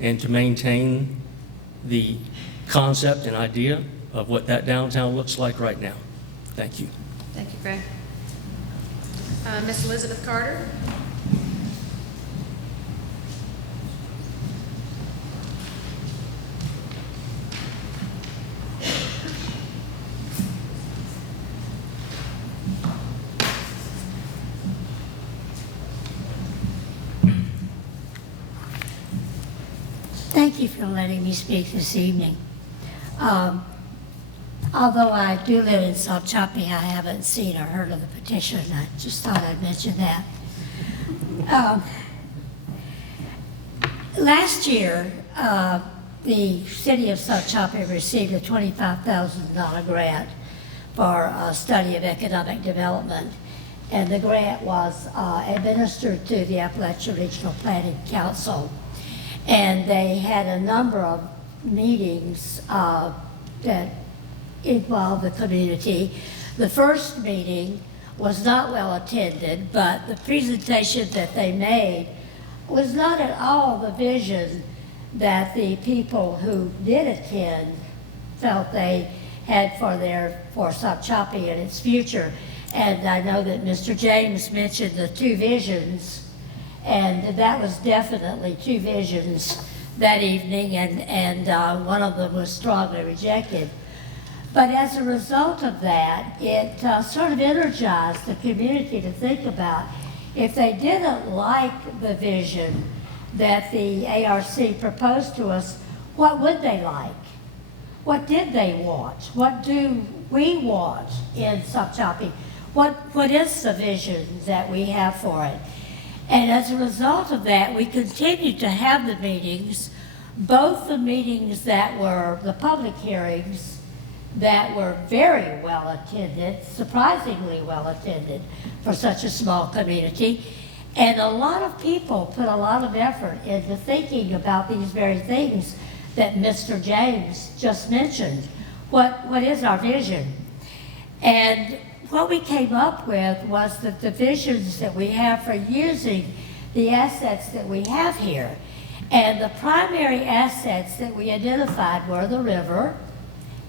and to maintain the concept and idea of what that downtown looks like right now. Thank you. Thank you, Greg. Miss Elizabeth Carter? Thank you for letting me speak this evening. Although I do live in Sopchoppy, I haven't seen or heard of the petition. I just thought I'd mention that. Last year, the city of Sopchoppy received a $25,000 grant for a study of economic development. And the grant was administered to the Appalachia Regional Planning Council. And they had a number of meetings that involved the community. The first meeting was not well attended, but the presentation that they made was not at all the vision that the people who did attend felt they had for Sopchoppy and its future. And I know that Mr. James mentioned the two visions, and that was definitely two visions that evening, and one of them was strongly rejected. But as a result of that, it sort of energized the community to think about, if they didn't like the vision that the ARC proposed to us, what would they like? What did they want? What do we want in Sopchoppy? What is the vision that we have for it? And as a result of that, we continued to have the meetings, both the meetings that were the public hearings that were very well attended, surprisingly well attended for such a small community. And a lot of people put a lot of effort into thinking about these very things that Mr. James just mentioned. What is our vision? And what we came up with was the divisions that we have for using the assets that we have here. And the primary assets that we identified were the river,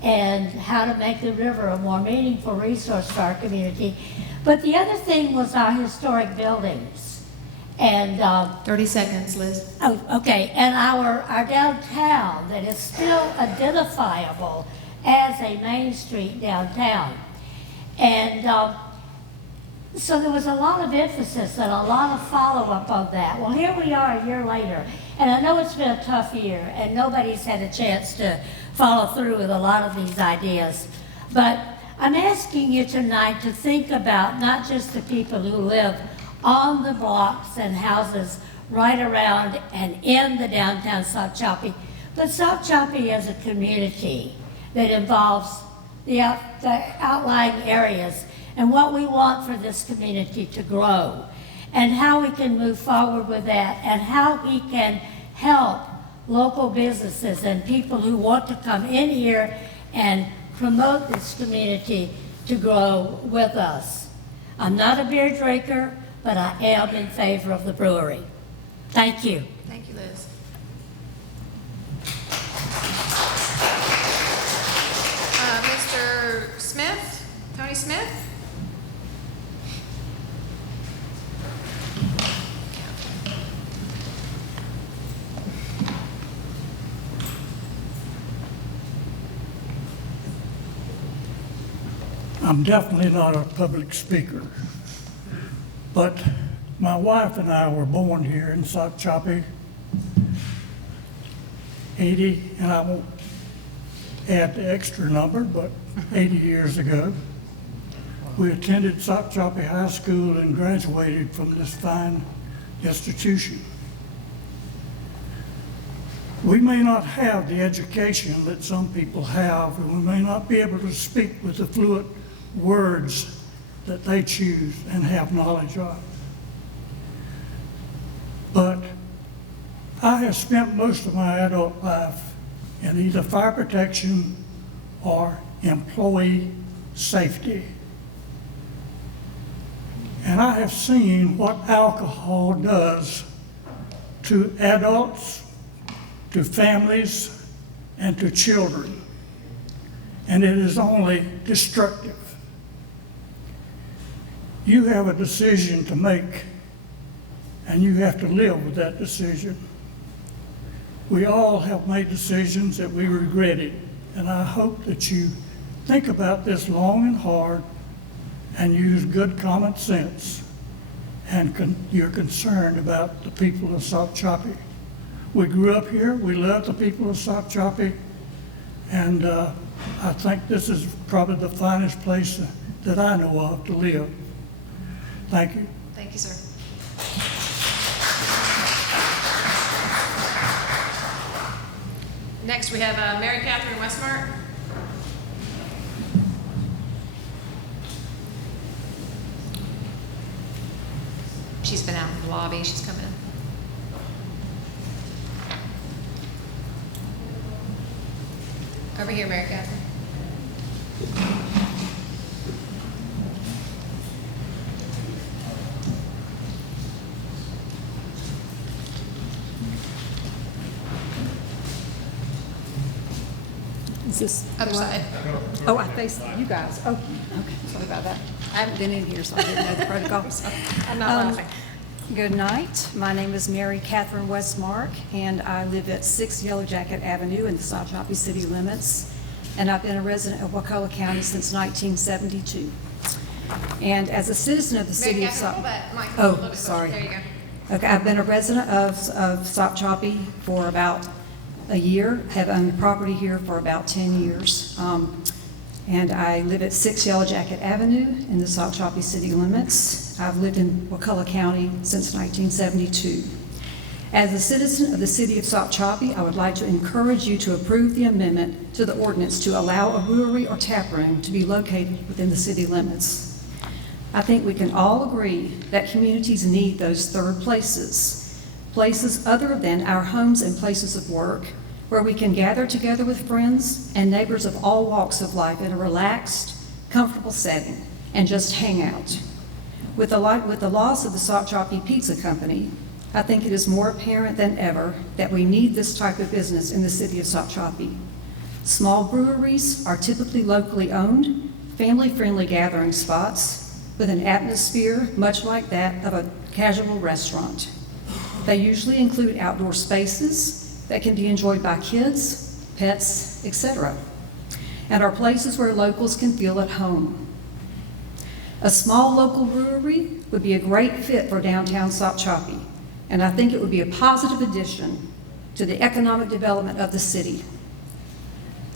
and how to make the river a more meaningful resource for our community. But the other thing was our historic buildings. And 30 seconds, Liz. Oh, okay, and our downtown that is still identifiable as a Main Street downtown. And so there was a lot of emphasis and a lot of follow-up on that. Well, here we are a year later, and I know it's been a tough year, and nobody's had a chance to follow through with a lot of these ideas. But I'm asking you tonight to think about not just the people who live on the blocks and houses right around and in the downtown Sopchoppy, but Sopchoppy as a community that involves the outlying areas and what we want for this community to grow, and how we can move forward with that, and how we can help local businesses and people who want to come in here and promote this community to grow with us. I'm not a beer drinker, but I am in favor of the brewery. Thank you. Thank you, Liz. Mr. Smith, Tony Smith? I'm definitely not a public speaker, but my wife and I were born here in Sopchoppy, 80, and I won't add the extra number, but 80 years ago. We attended Sopchoppy High School and graduated from this fine institution. We may not have the education that some people have, and we may not be able to speak with the fluent words that they choose and have knowledge of. But I have spent most of my adult life in either fire protection or employee safety. And I have seen what alcohol does to adults, to families, and to children. And it is only destructive. You have a decision to make, and you have to live with that decision. We all have made decisions that we regretted, and I hope that you think about this long and hard and use good common sense, and you're concerned about the people of Sopchoppy. We grew up here, we love the people of Sopchoppy, and I think this is probably the finest place that I know of to live. Thank you. Thank you, sir. Next, we have Mary Katherine Westmark. She's been out in the lobby. She's coming in. Over here, Mary Katherine. Is this? Other side. Oh, I face you guys. Oh, okay, sorry about that. I haven't been in here, so I didn't know the protocols. I'm not laughing. Good night. My name is Mary Katherine Westmark, and I live at 6 Yellow Jacket Avenue in the Sopchoppy city limits. And I've been a resident of Wakulla County since 1972. And as a citizen of the city of Catherine, pull that mic a Oh, little bit closer. sorry. There you go. Okay, I've been a resident of Sopchoppy for about a year, have owned property here for about 10 years. And I live at 6 Yellow Jacket Avenue in the Sopchoppy city limits. I've lived in Wakulla County since 1972. As a citizen of the city of Sopchoppy, I would like to encourage you to approve the amendment to the ordinance to allow a brewery or tap room to be located within the city limits. I think we can all agree that communities need those third places, places other than our homes and places of work, where we can gather together with friends and neighbors of all walks of life in a relaxed, comfortable setting and just hang out. With the loss of the Sopchoppy Pizza Company, I think it is more apparent than ever that we need this type of business in the city of Sopchoppy. Small breweries are typically locally owned, family-friendly gathering spots with an atmosphere much like that of a casual restaurant. They usually include outdoor spaces that can be enjoyed by kids, pets, etc., and are places where locals can feel at home. A small local brewery would be a great fit for downtown Sopchoppy, and I think it would be a positive addition to the economic development of the city.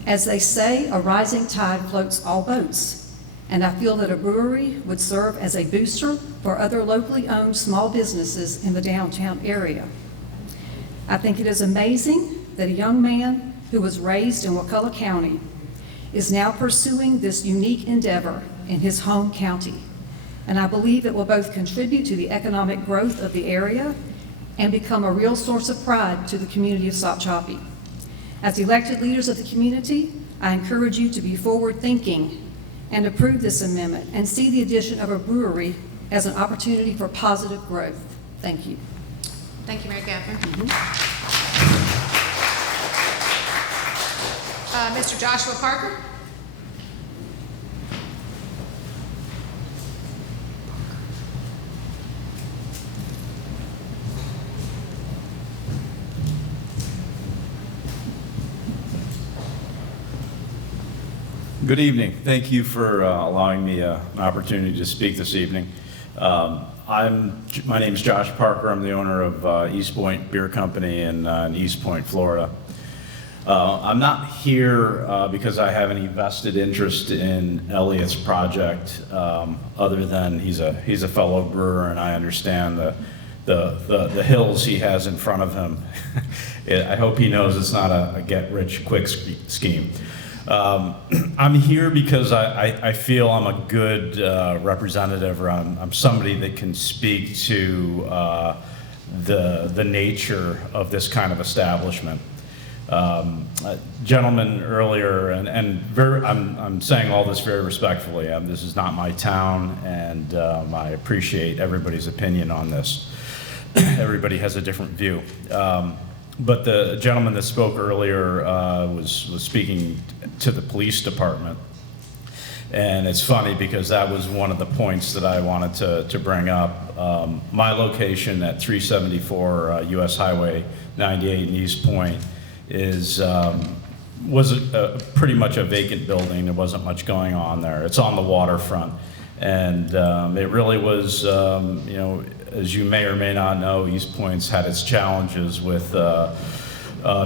As they say, a rising tide floats all boats, and I feel that a brewery would serve as a booster for other locally owned small businesses in the downtown area. I think it is amazing that a young man who was raised in Wakulla County is now pursuing this unique endeavor in his home county, and I believe it will both contribute to the economic growth of the area and become a real source of pride to the community of Sopchoppy. As elected leaders of the community, I encourage you to be forward-thinking and approve this amendment and see the addition of a brewery as an opportunity for positive growth. Thank you. Thank you, Mary Catherine. Mr. Joshua Parker? Good evening. Thank you for allowing me an opportunity to speak this evening. My name is Josh Parker. I'm the owner of East Point Beer Company in East Point, Florida. I'm not here because I have any vested interest in Elliot's project, other than he's a fellow brewer, and I understand the hills he has in front of him. I hope he knows it's not a get-rich-quick scheme. I'm here because I feel I'm a good representative, or I'm somebody that can speak to the nature of this kind of establishment. A gentleman earlier, I'm saying all this very respectfully. This is not my town, and I appreciate everybody's opinion on this. Everybody has a different view. But the gentleman that spoke earlier was speaking to the police department. And it's funny because that was one of the points that I wanted to bring up. My location at 374 US Highway 98 in East Point was pretty much a vacant building. There wasn't much going on there. It's on the waterfront. And it really was, as you may or may not know, East Point's had its challenges with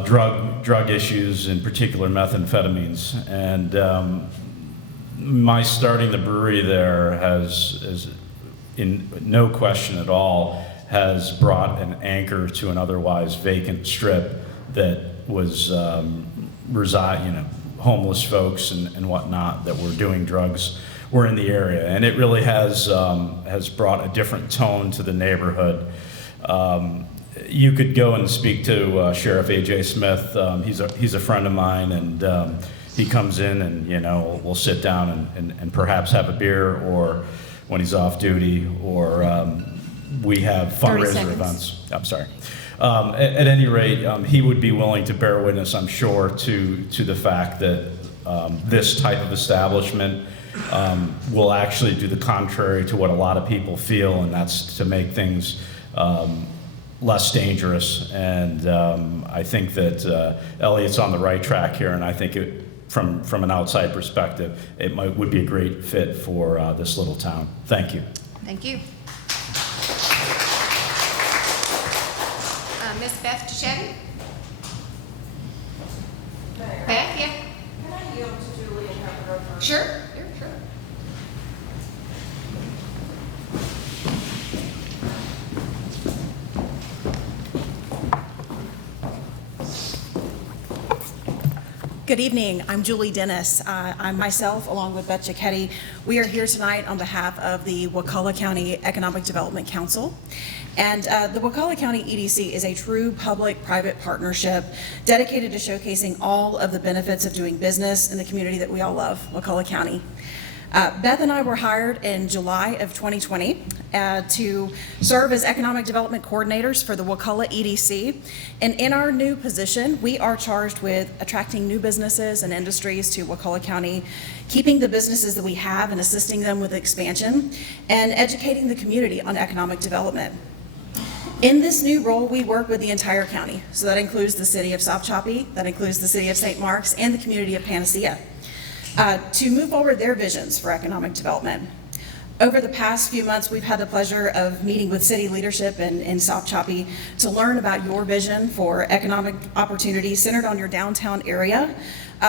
drug issues, in particular methamphetamines. And my starting the brewery there has, in no question at all, has brought an anchor to an otherwise vacant strip that was homeless folks and whatnot that were doing drugs were in the area, and it really has brought a different tone to the neighborhood. You could go and speak to Sheriff A.J. Smith. He's a friend of mine, and he comes in and we'll sit down and perhaps have a beer, or when he's off duty, or we have fundraiser events. I'm sorry. At any rate, he would be willing to bear witness, I'm sure, to the fact that this type of establishment will actually do the contrary to what a lot of people feel, and that's to make things less dangerous. And I think that Elliot's on the right track here, and I think from an outside perspective, it would be a great fit for this little town. Thank you. Thank you. Miss Beth Duchetti? Beth, yeah? Can I yield to Julie and have her go first? Sure, sure. Good evening. I'm Julie Dennis. I'm myself, along with Beth Duchetti. We are here tonight on behalf of the Wakulla County Economic Development Council. And the Wakulla County EDC is a true public-private partnership dedicated to showcasing all of the benefits of doing business in the community that we all love, Wakulla County. Beth and I were hired in July of 2020 to serve as economic development coordinators for the Wakulla EDC. And in our new position, we are charged with attracting new businesses and industries to Wakulla County, keeping the businesses that we have and assisting them with expansion, and educating the community on economic development. In this new role, we work with the entire county. So that includes the city of Sopchoppy, that includes the city of St. Marks, and the community of Panacea, to move forward their visions for economic development. Over the past few months, we've had the pleasure of meeting with city leadership in Sopchoppy to learn about your vision for economic opportunities centered on your downtown area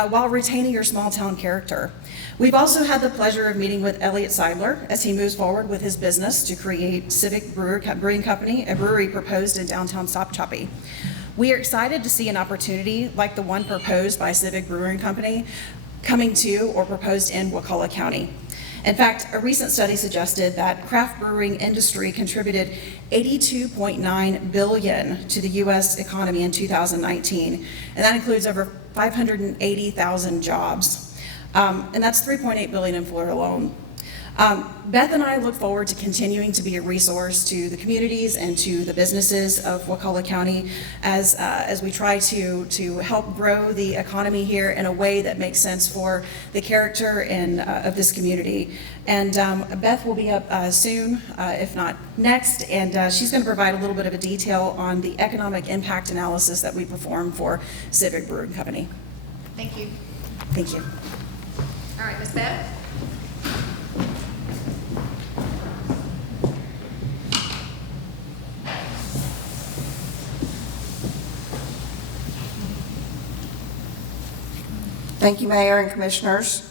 while retaining your small town character. We've also had the pleasure of meeting with Elliot Seidler as he moves forward with his business to create Civic Brewing Company, a brewery proposed in downtown Sopchoppy. We are excited to see an opportunity like the one proposed by Civic Brewing Company coming to or proposed in Wakulla County. In fact, a recent study suggested that craft brewing industry contributed $82.9 billion to the U.S. economy in 2019, and that includes over 580,000 jobs. And that's $3.8 billion in Florida alone. Beth and I look forward to continuing to be a resource to the communities and to the businesses of Wakulla County as we try to help grow the economy here in a way that makes sense for the character of this community. And Beth will be up soon, if not next, and she's going to provide a little bit of a detail on the economic impact analysis that we perform for Civic Brewing Company. Thank you. Thank you. All right, Miss Beth? Thank you, Mayor and Commissioners.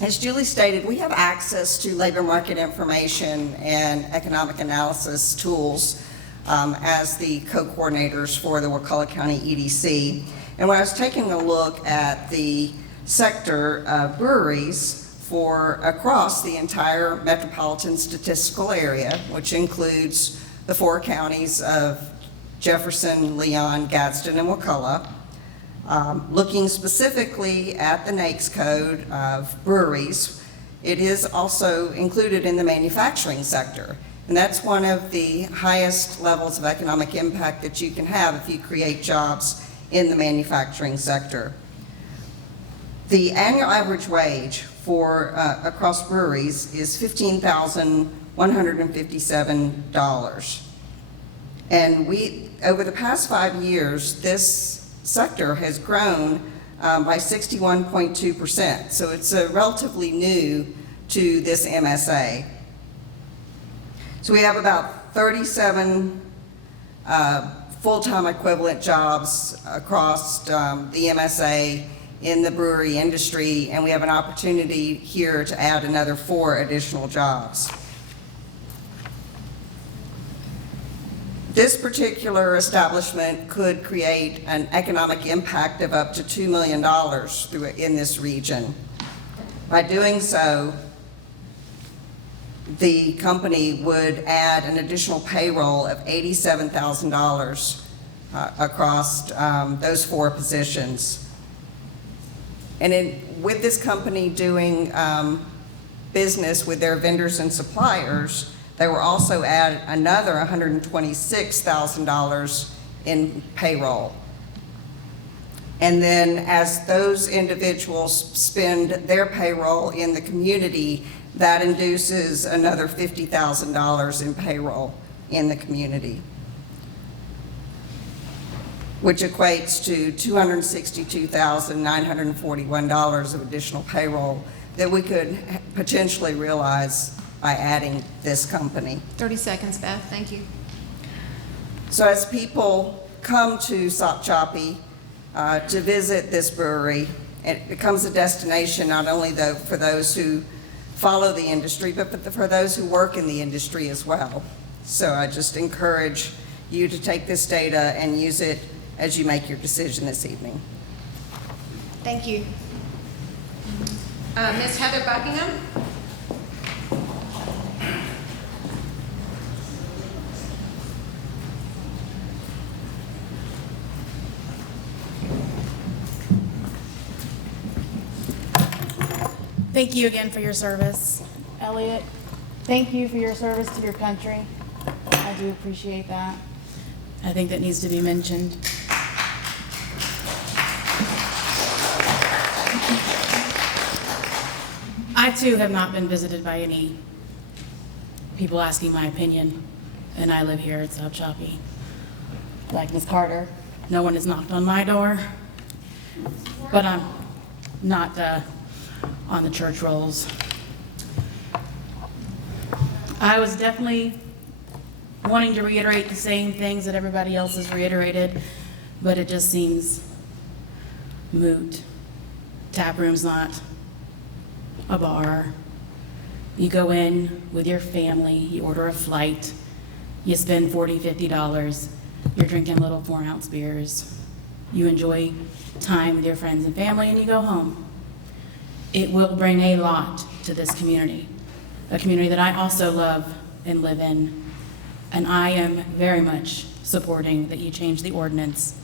As Julie stated, we have access to labor market information and economic analysis tools as the co-coordinators for the Wakulla County EDC. And when I was taking a look at the sector of breweries for across the entire metropolitan statistical area, which includes the 4 counties of Jefferson, Leon, Gadsden, and Wakulla, looking specifically at the NAICS code of breweries, it is also included in the manufacturing sector. And that's one of the highest levels of economic impact that you can have if you create jobs in the manufacturing sector. The annual average wage for across breweries is $15,157. And over the past 5 years, this sector has grown by 61.2%. So it's relatively new to this MSA. So we have about 37 full-time equivalent jobs across the MSA in the brewery industry, and we have an opportunity here to add another 4 additional jobs. This particular establishment could create an economic impact of up to $2 million in this region. By doing so, the company would add an additional payroll of $87,000 across those 4 positions. And with this company doing business with their vendors and suppliers, They were also added another $126,000 in payroll. And then as those individuals spend their payroll in the community, that induces another $50,000 in payroll in the community, which equates to $262,941 of additional payroll that we could potentially realize by adding this company. 30 seconds, Beth, thank you. So as people come to Sopchoppy to visit this brewery, it becomes a destination not only for those who follow the industry, but for those who work in the industry as well. So I just encourage you to take this data and use it as you make your decision this evening. Thank you. Ms. Heather Buckingham? Thank you again for your service. Elliot, thank you for your service to your country. I do appreciate that. I think that needs to be mentioned. I too have not been visited by any people asking my opinion, and I live here at Sopchoppy. Like Ms. Carter, no one has knocked on my door, but I'm not on the church rolls. I was definitely wanting to reiterate the same things that everybody else has reiterated, but it just seems moot. Tap room's not a bar. You go in with your family, you order a flight, you spend $40, $50, you're drinking little 4-ounce beers, you enjoy time with your friends and family, and you go home. It will bring a lot to this community, a community that I also love and live in, and I am very much supporting that you change the ordinance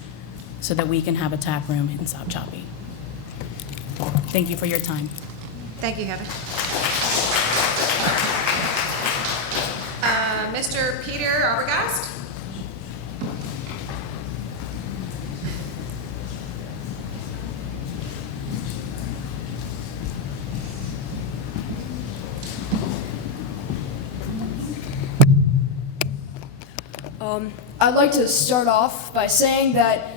so that we can have a tap room in Sopchoppy. Thank you for your time. Thank you, Heather. Mr. Peter Arbogast? I'd like to start off by saying that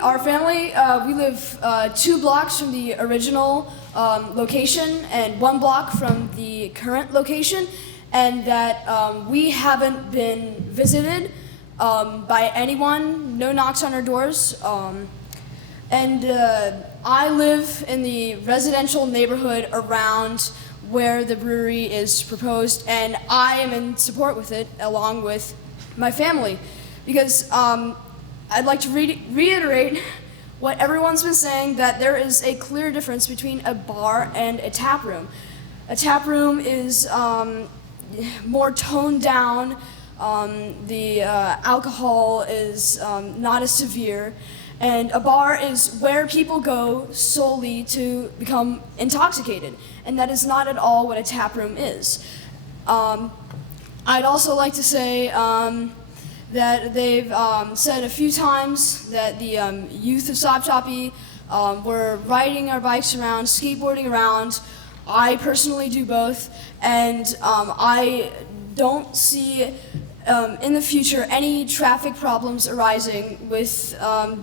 our family, we live 2 blocks from the original location and 1 block from the current location, and that we haven't been visited by anyone, no knocks on our doors. I live in the residential neighborhood around where the brewery is proposed, and I am in support with it along with my family, because I'd like to reiterate what everyone's been saying, that there is a clear difference between a bar and a tap room. A tap room is more toned down, the alcohol is not as severe, and a bar is where people go solely to become intoxicated, and that is not at all what a tap room is. I'd also like to say that they've said a few times that the youth of Sopchoppy were riding our bikes around, skateboarding around. I personally do both, and I don't see in the future any traffic problems arising with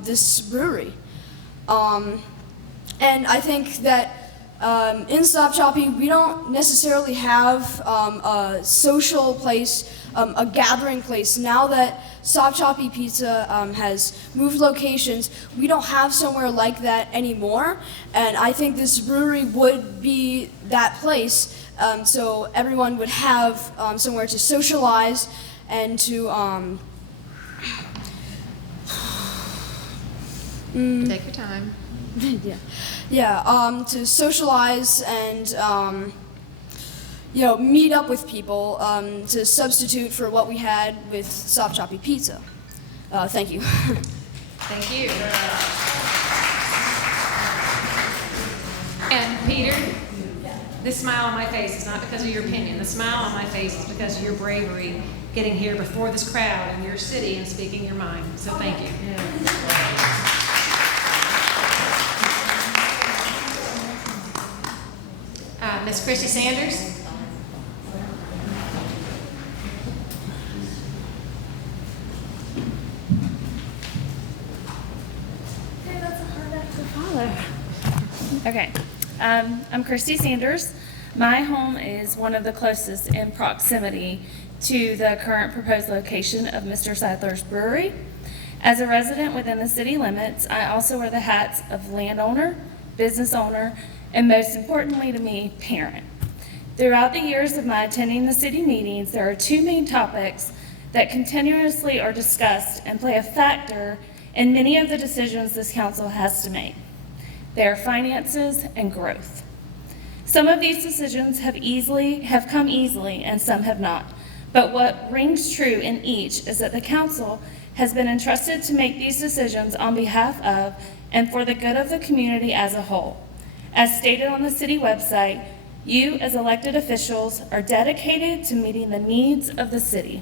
this brewery. And I think that in Stoptopia, we don't necessarily have a social place, a gathering place. Now that Sopchoppy Pizza has moved locations, we don't have somewhere like that anymore. And I think this brewery would be that place, so everyone would have somewhere to socialize and to take your time. To socialize and meet up with people to substitute for what we had with Sopchoppy Pizza. Thank you. Thank you. And Peter? This smile on my face is not because of your opinion. The smile on my face is because of your bravery getting here before this crowd in your city and speaking your mind. So thank you. Ms. Christy Sanders? Okay, I'm Christy Sanders. My home is one of the closest in proximity to the current proposed location of Mr. Sadler's Brewery. As a resident within the city limits, I also wear the hats of landowner, business owner, and most importantly to me, parent. Throughout the years of my attending the city meetings, there are two main topics that continuously are discussed and play a factor in many of the decisions this council has to make. They are finances and growth. Some of these decisions have come easily and some have not. But what rings true in each is that the council has been entrusted to make these decisions on behalf of and for the good of the community as a whole. As stated on the city website, you as elected officials are dedicated to meeting the needs of the city.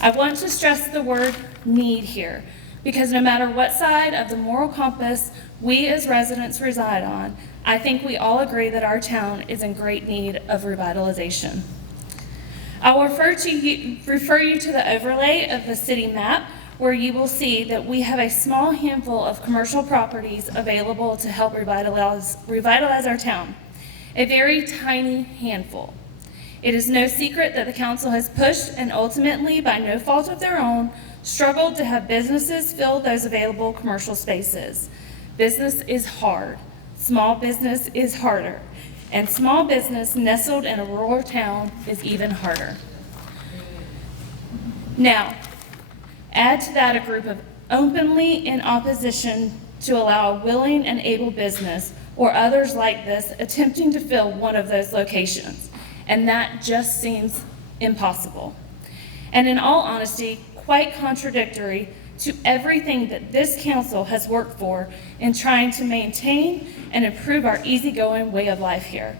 I want to stress the word need here, because no matter what side of the moral compass we as residents reside on, I think we all agree that our town is in great need of revitalization. I'll refer you to the overlay of the city map, where you will see that we have a small handful of commercial properties available to help revitalize our town. A very tiny handful. It is no secret that the council has pushed and ultimately, by no fault of their own, struggled to have businesses fill those available commercial spaces. Business is hard. Small business is harder. And small business nestled in a rural town is even harder. Now, add to that a group of openly in opposition to allow a willing and able business or others like this attempting to fill one of those locations. And that just seems impossible. And in all honesty, quite contradictory to everything that this council has worked for in trying to maintain and improve our easygoing way of life here.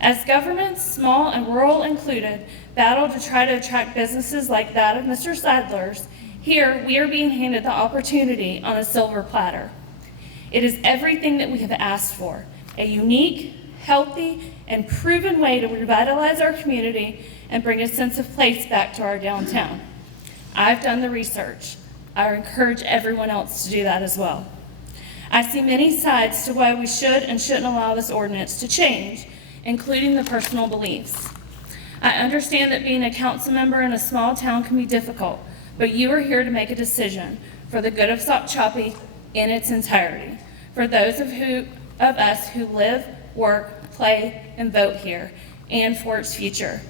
As governments, small and rural included, battle to try to attract businesses like that of Mr. Sadler's, here we are being handed the opportunity on a silver platter. It is everything that we have asked for, a unique, healthy, and proven way to revitalize our community and bring a sense of place back to our downtown. I've done the research. I encourage everyone else to do that as well. I see many sides to why we should and shouldn't allow this ordinance to change, including the personal beliefs. I understand that being a council member in a small town can be difficult, but you are here to make a decision for the good of Sopchoppy in its entirety, for those of us who live, work, play, and vote here, and for its future.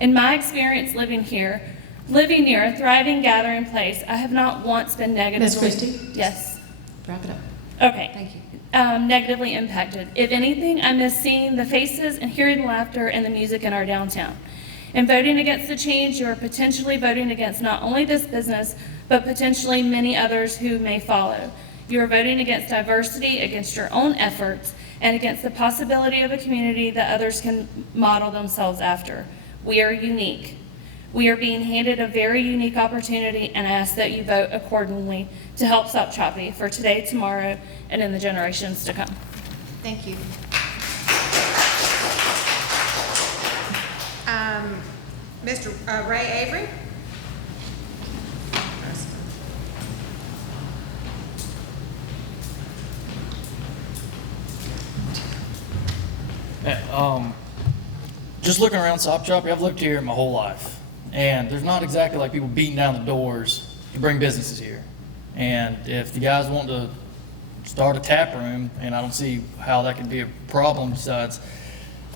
In my experience living near a thriving gathering place, I have not once been negatively... Ms. Christie? Yes. Wrap it up. Okay. Thank you. Negatively impacted. If anything, I miss seeing the faces and hearing the laughter and the music in our downtown. In voting against the change, you are potentially voting against not only this business, but potentially many others who may follow. You are voting against diversity, against your own efforts, and against the possibility of a community that others can model themselves after. We are unique. We are being handed a very unique opportunity, and I ask that you vote accordingly to help Stoptopia for today, tomorrow, and in the generations to come. Thank you. Mr. Ray Avery? Just looking around Sopchoppy, I've lived here my whole life, and there's not exactly like people beating down the doors to bring businesses here. And if the guys want to start a tap room, and I don't see how that could be a problem besides,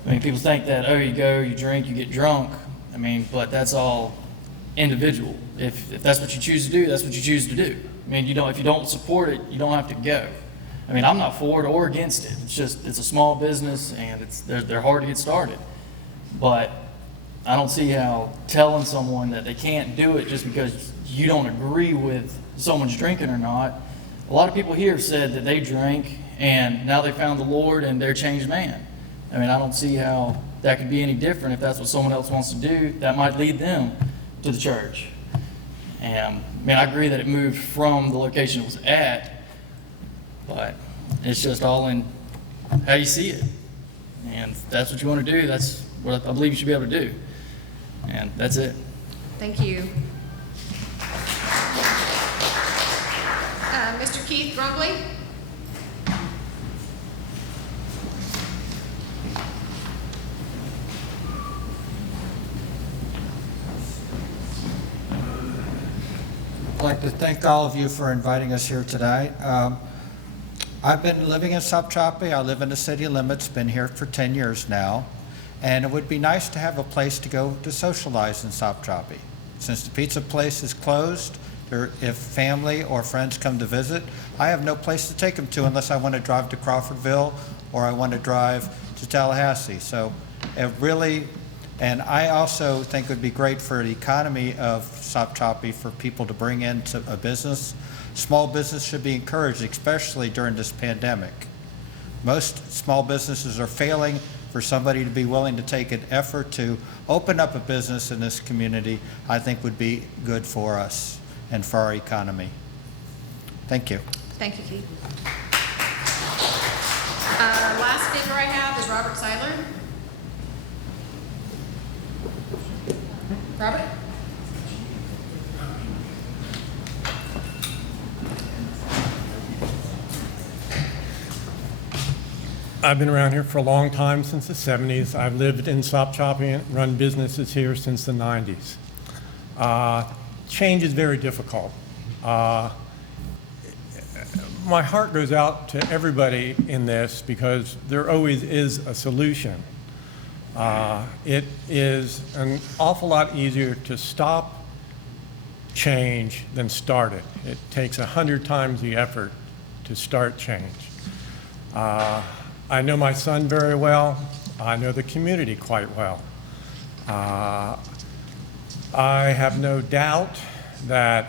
I mean, people think that, oh, you go, you drink, you get drunk. I mean, but that's all individual. If that's what you choose to do, that's what you choose to do. I mean, if you don't support it, you don't have to go. I mean, I'm not for it or against it. It's just, it's a small business, and they're hard to get started. But I don't see how telling someone that they can't do it just because you don't agree with someone's drinking or not. A lot of people here said that they drank and now they found the Lord and they're a changed man. I mean, I don't see how that could be any different if that's what someone else wants to do. That might lead them to the church. And, I mean, I agree that it moved from the location it was at, but it's just all in how you see it. And if that's what you want to do, that's what I believe you should be able to do. And that's it. Thank you. Mr. Keith Grumbley? I'd like to thank all of you for inviting us here tonight. I've been living in Sopchoppy. I live in the city limits, been here for 10 years now. And it would be nice to have a place to go to socialize in Sopchoppy. Since the pizza place is closed, if family or friends come to visit, I have no place to take them to unless I want to drive to Crawfordville or I want to drive to Tallahassee. So it really, and I also think it would be great for the economy of Sopchoppy for people to bring into a business. Small business should be encouraged, especially during this pandemic. Most small businesses are failing. For somebody to be willing to take an effort to open up a business in this community, I think would be good for us and for our economy. Thank you. Thank you, Keith. Last speaker I have is Robert Seidler. Robert? I've been around here for a long time, since the 70s. I've lived in Sopchoppy and run businesses here since the 90s. Change is very difficult. My heart goes out to everybody in this because there always is a solution. It is an awful lot easier to stop change than start it. It takes 100 times the effort to start change. I know my son very well. I know the community quite well. I have no doubt that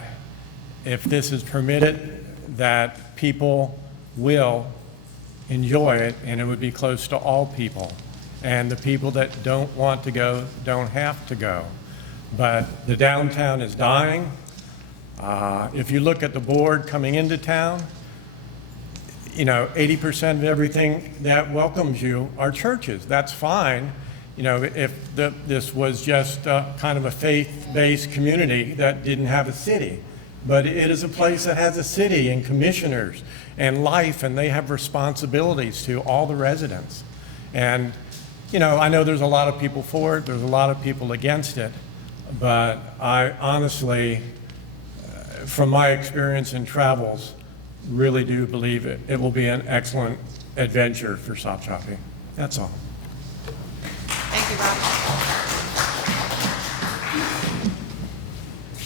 if this is permitted, that people will enjoy it, and it would be close to all people. And the people that don't want to go don't have to go. But the downtown is dying. If you look at the board coming into town, 80% of everything that welcomes you are churches. That's fine. If this was just kind of a faith-based community that didn't have a city. But it is a place that has a city and commissioners and life, and they have responsibilities to all the residents. And, I know there's a lot of people for it, there's a lot of people against it, but I honestly, from my experience in travels, really do believe it will be an excellent adventure for Sopchoppy. That's all. Thank you, Rob.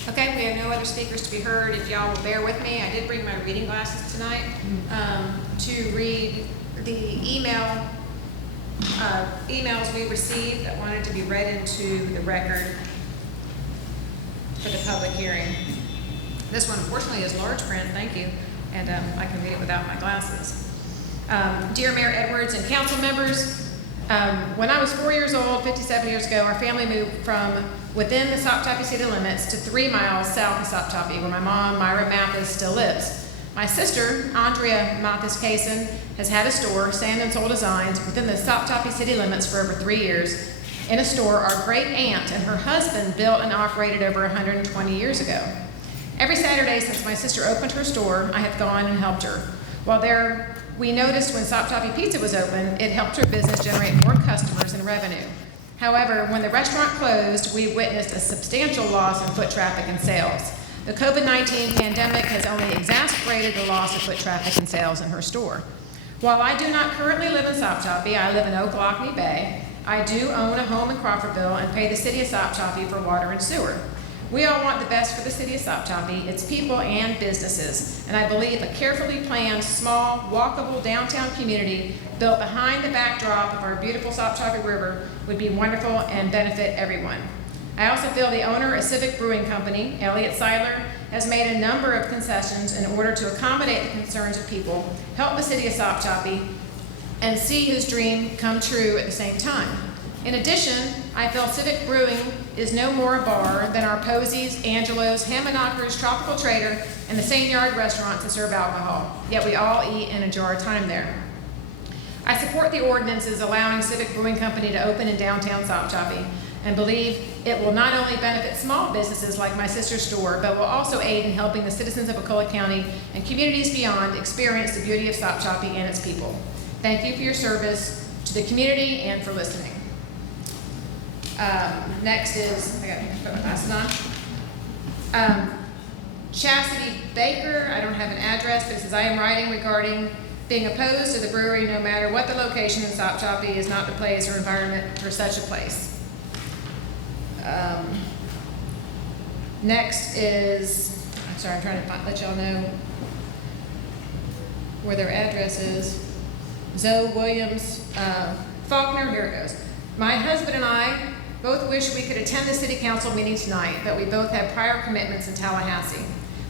Okay, we have no other speakers to be heard. If y'all will bear with me, I did bring my reading glasses tonight to read the emails we received that wanted to be read into the record for the public hearing. This one, unfortunately, is large print. Thank you. And I can read it without my glasses. Dear Mayor Edwards and council members, when I was 4 years old, 57 years ago, our family moved from within the Stoptopia city limits to 3 miles south of Stoptopia, where my mom, Myra Mathis, still lives. My sister, Andrea Mathis Kaysen, has had a store, Sand and Soul Designs, within the Stoptopia city limits for over 3 years. In a store our great aunt and her husband built and operated over 120 years ago. Every Saturday since my sister opened her store, I have gone and helped her. While there, we noticed when Sopchoppy Pizza was open, it helped her business generate more customers and revenue. However, when the restaurant closed, we witnessed a substantial loss in foot traffic and sales. The COVID-19 pandemic has only exacerbated the loss of foot traffic and sales in her store. While I do not currently live in Sopchoppy, I live in Ocklawahamie Bay. I do own a home in Crawfordville and pay the city of Sopchoppy for water and sewer. We all want the best for the city of Sopchoppy, its people and businesses, and I believe a carefully planned, small, walkable downtown community built behind the backdrop of our beautiful Sopchoppy River would be wonderful and benefit everyone. I also feel the owner of Civic Brewing Company, Elliot Seiler, has made a number of concessions in order to accommodate the concerns of people, help the city of Sopchoppy, and see his dream come true at the same time. In addition, I feel Civic Brewing is no more a bar than our Posies, Angelo's, Hammockers, Tropical Trader, and the Same Yard restaurants that serve alcohol, yet we all eat and enjoy our time there. I support the ordinances allowing Civic Brewing Company to open in downtown Sopchoppy and believe it will not only benefit small businesses like my sister's store, but will also aid in helping the citizens of Appalachia County and communities beyond experience the beauty of Sopchoppy and its people. Thank you for your service to the community and for listening. Next is, I gotta put my glasses on. Chastity Baker, I don't have an address, but it says, I am writing regarding being opposed to the brewery no matter what the location in Sopchoppy is not the place or environment for such a place. Next is, I'm sorry, I'm trying to let y'all know where their address is. Zoe Williams, Faulkner, here it goes. My husband and I both wish we could attend the city council meeting tonight, but we both have prior commitments in Tallahassee.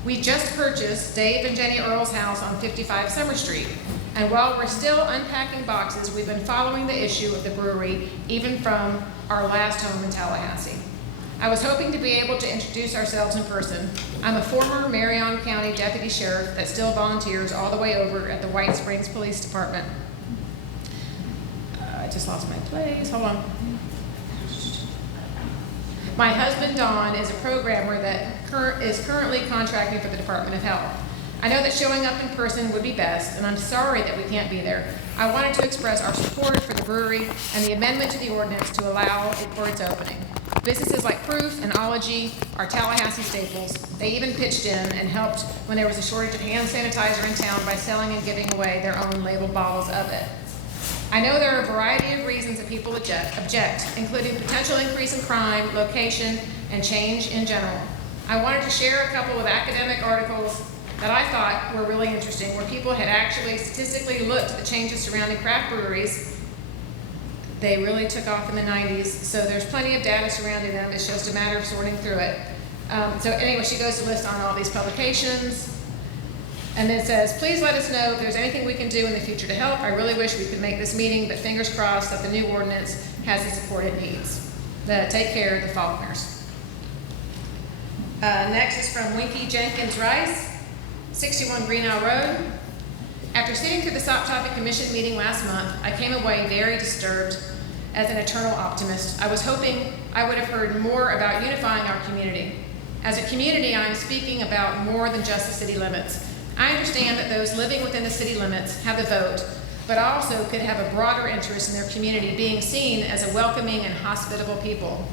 We just purchased Dave and Jenny Earle's house on 55 Summer Street, and while we're still unpacking boxes, we've been following the issue of the brewery even from our last home in Tallahassee. I was hoping to be able to introduce ourselves in person. I'm a former Marion County Deputy Sheriff that still volunteers all the way over at the White Springs Police Department. I just lost my place, hold on. My husband, Don, is a programmer that is currently contracting for the Department of Health. I know that showing up in person would be best, and I'm sorry that we can't be there. I wanted to express our support for the brewery and the amendment to the ordinance to allow it for its opening. Businesses like Proof and Ology are Tallahassee staples. They even pitched in and helped when there was a shortage of hand sanitizer in town by selling and giving away their own labeled bottles of it. I know there are a variety of reasons that people object, including potential increase in crime, location, and change in general. I wanted to share a couple of academic articles that I thought were really interesting, where people had actually statistically looked at the changes surrounding craft breweries. They really took off in the 90s, so there's plenty of data surrounding them. It's just a matter of sorting through it. So anyway, she goes to list on all these publications. And then it says, please let us know if there's anything we can do in the future to help. I really wish we could make this meeting, but fingers crossed that the new ordinance has the support it needs. Take care, the Faulkners. Next is from Winky Jenkins Rice, 61 Greenough Road. After sitting through the Stoptopia Commission meeting last month, I came away very disturbed as an eternal optimist. I was hoping I would have heard more about unifying our community. As a community, I am speaking about more than just the city limits. I understand that those living within the city limits have the vote, but also could have a broader interest in their community being seen as a welcoming and hospitable people.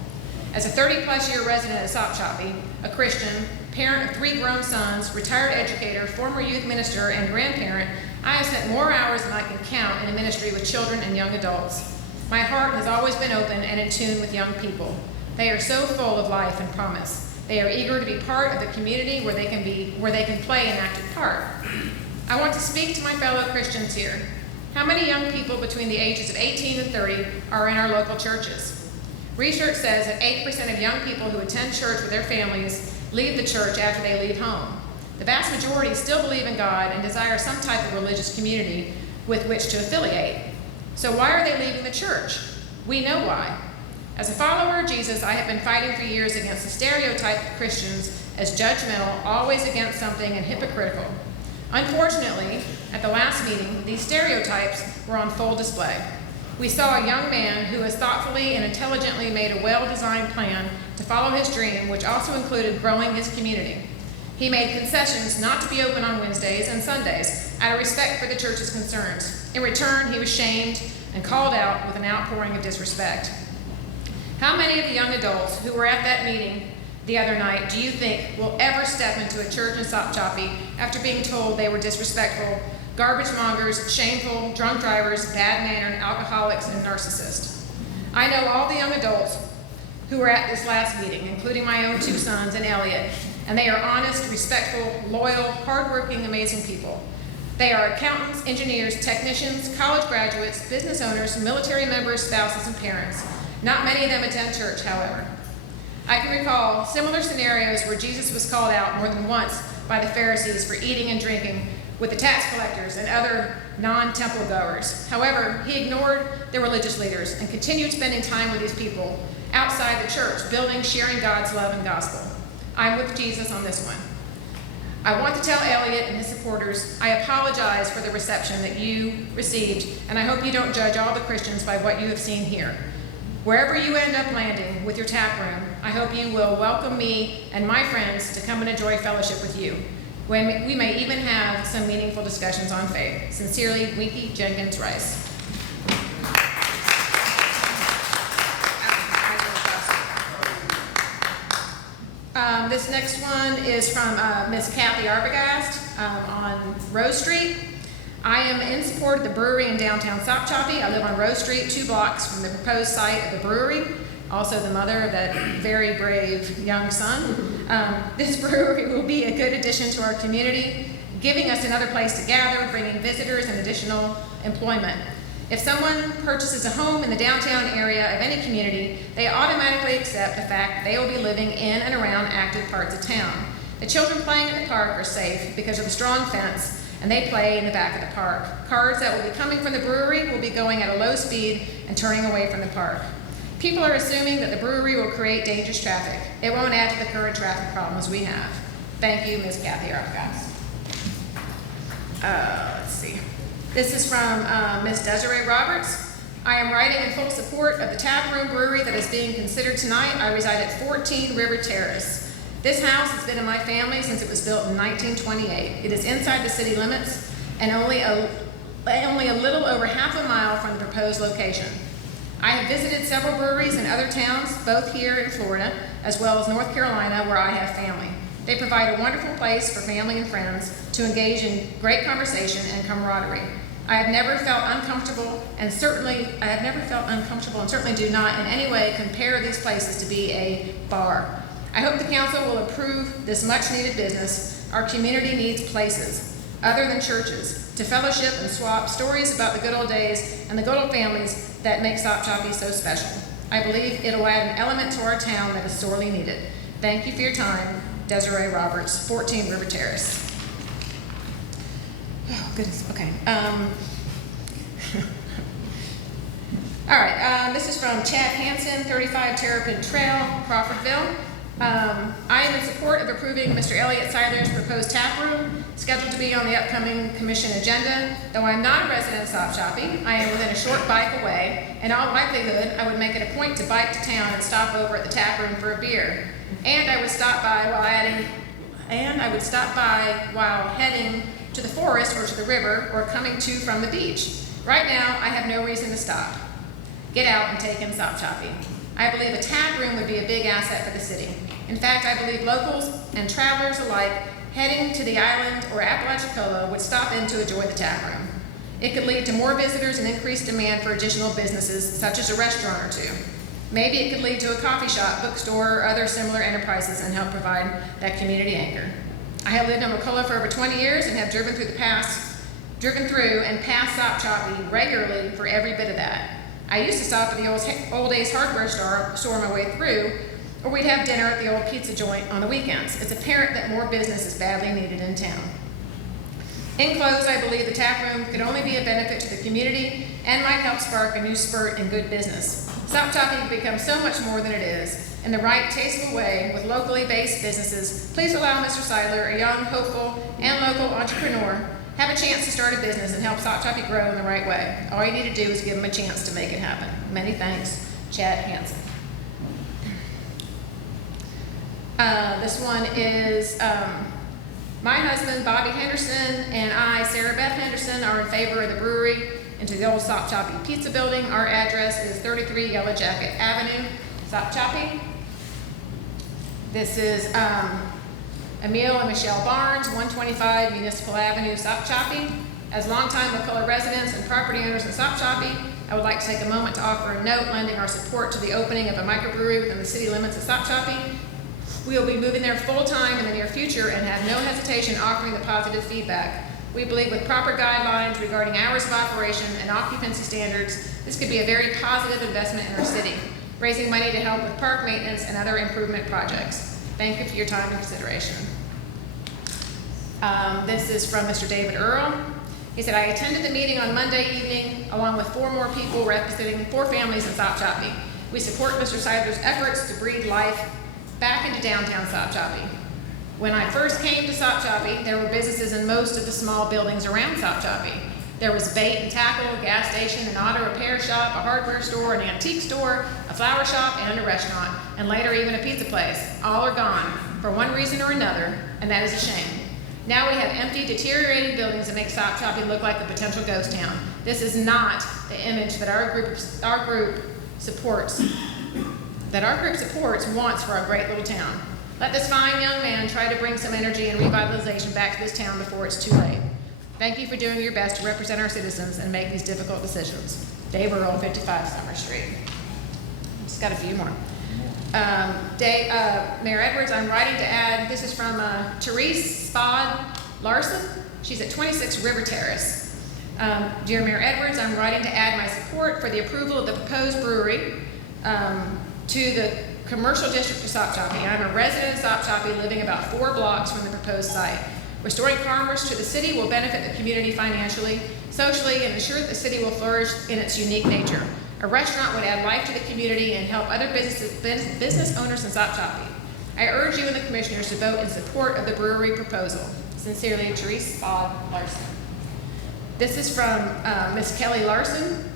As a 30-plus-year resident of Sopchoppy, a Christian, parent of 3 grown sons, retired educator, former youth minister, and grandparent, I have spent more hours than I can count in a ministry with children and young adults. My heart has always been open and in tune with young people. They are so full of life and promise. They are eager to be part of the community where they can play an active part. I want to speak to my fellow Christians here. How many young people between the ages of 18 and 30 are in our local churches? Research says that 8% of young people who attend church with their families leave the church after they leave home. The vast majority still believe in God and desire some type of religious community with which to affiliate. So why are they leaving the church? We know why. As a follower of Jesus, I have been fighting for years against the stereotype of Christians as judgmental, always against something, and hypocritical. Unfortunately, at the last meeting, these stereotypes were on full display. We saw a young man who has thoughtfully and intelligently made a well-designed plan to follow his dream, which also included growing his community. He made concessions not to be open on Wednesdays and Sundays out of respect for the church's concerns. In return, he was shamed and called out with an outpouring of disrespect. How many of the young adults who were at that meeting the other night do you think will ever step into a church in Sopchoppy after being told they were disrespectful, garbage mongers, shameful, drunk drivers, bad-mannered, alcoholics, and narcissists? I know all the young adults who were at this last meeting, including my own 2 sons and Elliot, and they are honest, respectful, loyal, hardworking, amazing people. They are accountants, engineers, technicians, college graduates, business owners, military members, spouses, and parents. Not many of them attend church, however. I can recall similar scenarios where Jesus was called out more than once by the Pharisees for eating and drinking with the tax collectors and other non-temple goers. However, he ignored the religious leaders and continued spending time with these people outside the church, building, sharing God's love and gospel. I'm with Jesus on this one. I want to tell Elliot and his supporters, I apologize for the reception that you received, and I hope you don't judge all the Christians by what you have seen here. Wherever you end up landing with your tap room, I hope you will welcome me and my friends to come and enjoy fellowship with you. When we may even have some meaningful discussions on faith. Sincerely, Winky Jenkins Rice. This next one is from Miss Kathy Arbogast on Rose Street. I am in support of the brewery in downtown Sopchoppy. I live on Rose Street, 2 blocks from the proposed site of the brewery. Also the mother of that very brave young son. This brewery will be a good addition to our community, giving us another place to gather, bringing visitors and additional employment. If someone purchases a home in the downtown area of any community, they automatically accept the fact that they will be living in and around active parts of town. The children playing in the park are safe because of the strong fence, and they play in the back of the park. Cars that will be coming from the brewery will be going at a low speed and turning away from the park. People are assuming that the brewery will create dangerous traffic. It won't add to the current traffic problems we have. Thank you, Ms. Kathy Arbogast. Let's see. This is from Ms. Desiree Roberts. I am writing in full support of the taproom brewery that is being considered tonight. I reside at 14 River Terrace. This house has been in my family since it was built in 1928. It is inside the city limits and only a little over half a mile from the proposed location. I have visited several breweries in other towns, both here in Florida, as well as North Carolina, where I have family. They provide a wonderful place for family and friends to engage in great conversation and camaraderie. I have never felt uncomfortable and certainly do not in any way compare these places to be a bar. I hope the council will approve this much needed business. Our community needs places, other than churches, to fellowship and swap stories about the good old days and the good old families that make Sopchoppy so special. I believe it'll add an element to our town that is sorely needed. Thank you for your time. Desiree Roberts, 14 River Terrace. Oh, goodness, okay. All right, this is from Chad Hansen, 35 Terrapin Trail, Crawfordville. I am in support of approving Mr. Elliot Seiler's proposed tap room, scheduled to be on the upcoming commission agenda. Though I'm not a resident of Sopchoppy, I am within a short bike away. In all likelihood, I would make it a point to bike to town and stop over at the tap room for a beer. And I would stop by while heading to the forest or to the river or coming to from the beach. Right now, I have no reason to stop. Get out and take in Sopchoppy. I believe a tap room would be a big asset for the city. In fact, I believe locals and travelers alike heading to the island or Appalachia would stop in to enjoy the tap room. It could lead to more visitors and increased demand for additional businesses, such as a restaurant or two. Maybe it could lead to a coffee shop, bookstore, or other similar enterprises and help provide that community anchor. I have lived in McCullough for over 20 years and have driven through and passed Sopchoppy regularly for every bit of that. I used to stop at the old Ace hardware store on my way through, or we'd have dinner at the old pizza joint on the weekends. It's apparent that more business is badly needed in town. In close, I believe the tap room could only be a benefit to the community and might help spark a new spurt in good business. Sopchoppy can become so much more than it is. In the right, tasteful way, with locally based businesses, please allow Mr. Seiler, a young, hopeful, and local entrepreneur, have a chance to start a business and help Sopchoppy grow in the right way. All you need to do is give him a chance to make it happen. Many thanks, Chad Hansen. This one is my husband, Bobby Henderson, and I, Sarah Beth Henderson, are in favor of the brewery into the old Sopchoppy Pizza Building. Our address is 33 Yellow Jacket Avenue, Sopchoppy. This is Emil and Michelle Barnes, 125 Municipal Avenue, Sopchoppy. As longtime McCullough residents and property owners in Sopchoppy, I would like to take a moment to offer a note lending our support to the opening of a microbrewery within the city limits of Sopchoppy. We will be moving there full-time in the near future and have no hesitation offering the positive feedback. We believe with proper guidelines regarding hours of operation and occupancy standards, this could be a very positive investment in our city, raising money to help with park maintenance and other improvement projects. Thank you for your time and consideration. This is from Mr. David Earl. He said, I attended the meeting on Monday evening along with 4 more people representing 4 families in Sopchoppy. We support Mr. Seidler's efforts to breathe life back into downtown Sopchoppy. When I first came to Sopchoppy, there were businesses in most of the small buildings around Sopchoppy. There was bait and tackle, a gas station, an auto repair shop, a hardware store, an antique store, a flower shop, and a restaurant, and later even a pizza place. All are gone for one reason or another, and that is a shame. Now we have empty, deteriorating buildings that make Sopchoppy look like a potential ghost town. This is not the image that our group supports wants for our great little town. Let this fine young man try to bring some energy and revitalization back to this town before it's too late. Thank you for doing your best to represent our citizens and make these difficult decisions. Dave Earl, 55 Summer Street. Just got a few more. Mayor Edwards, I'm writing to add, this is from Therese Spod Larson. She's at 26 River Terrace. Dear Mayor Edwards, I'm writing to add my support for the approval of the proposed brewery to the commercial district of Sopchoppy. I'm a resident of Sopchoppy living about 4 blocks from the proposed site. Restoring commerce to the city will benefit the community financially, socially, and ensure that the city will flourish in its unique nature. A restaurant would add life to the community and help other business owners in Sopchoppy. I urge you and the commissioners to vote in support of the brewery proposal. Sincerely, Therese Spod Larson. This is from Ms. Kelly Larson.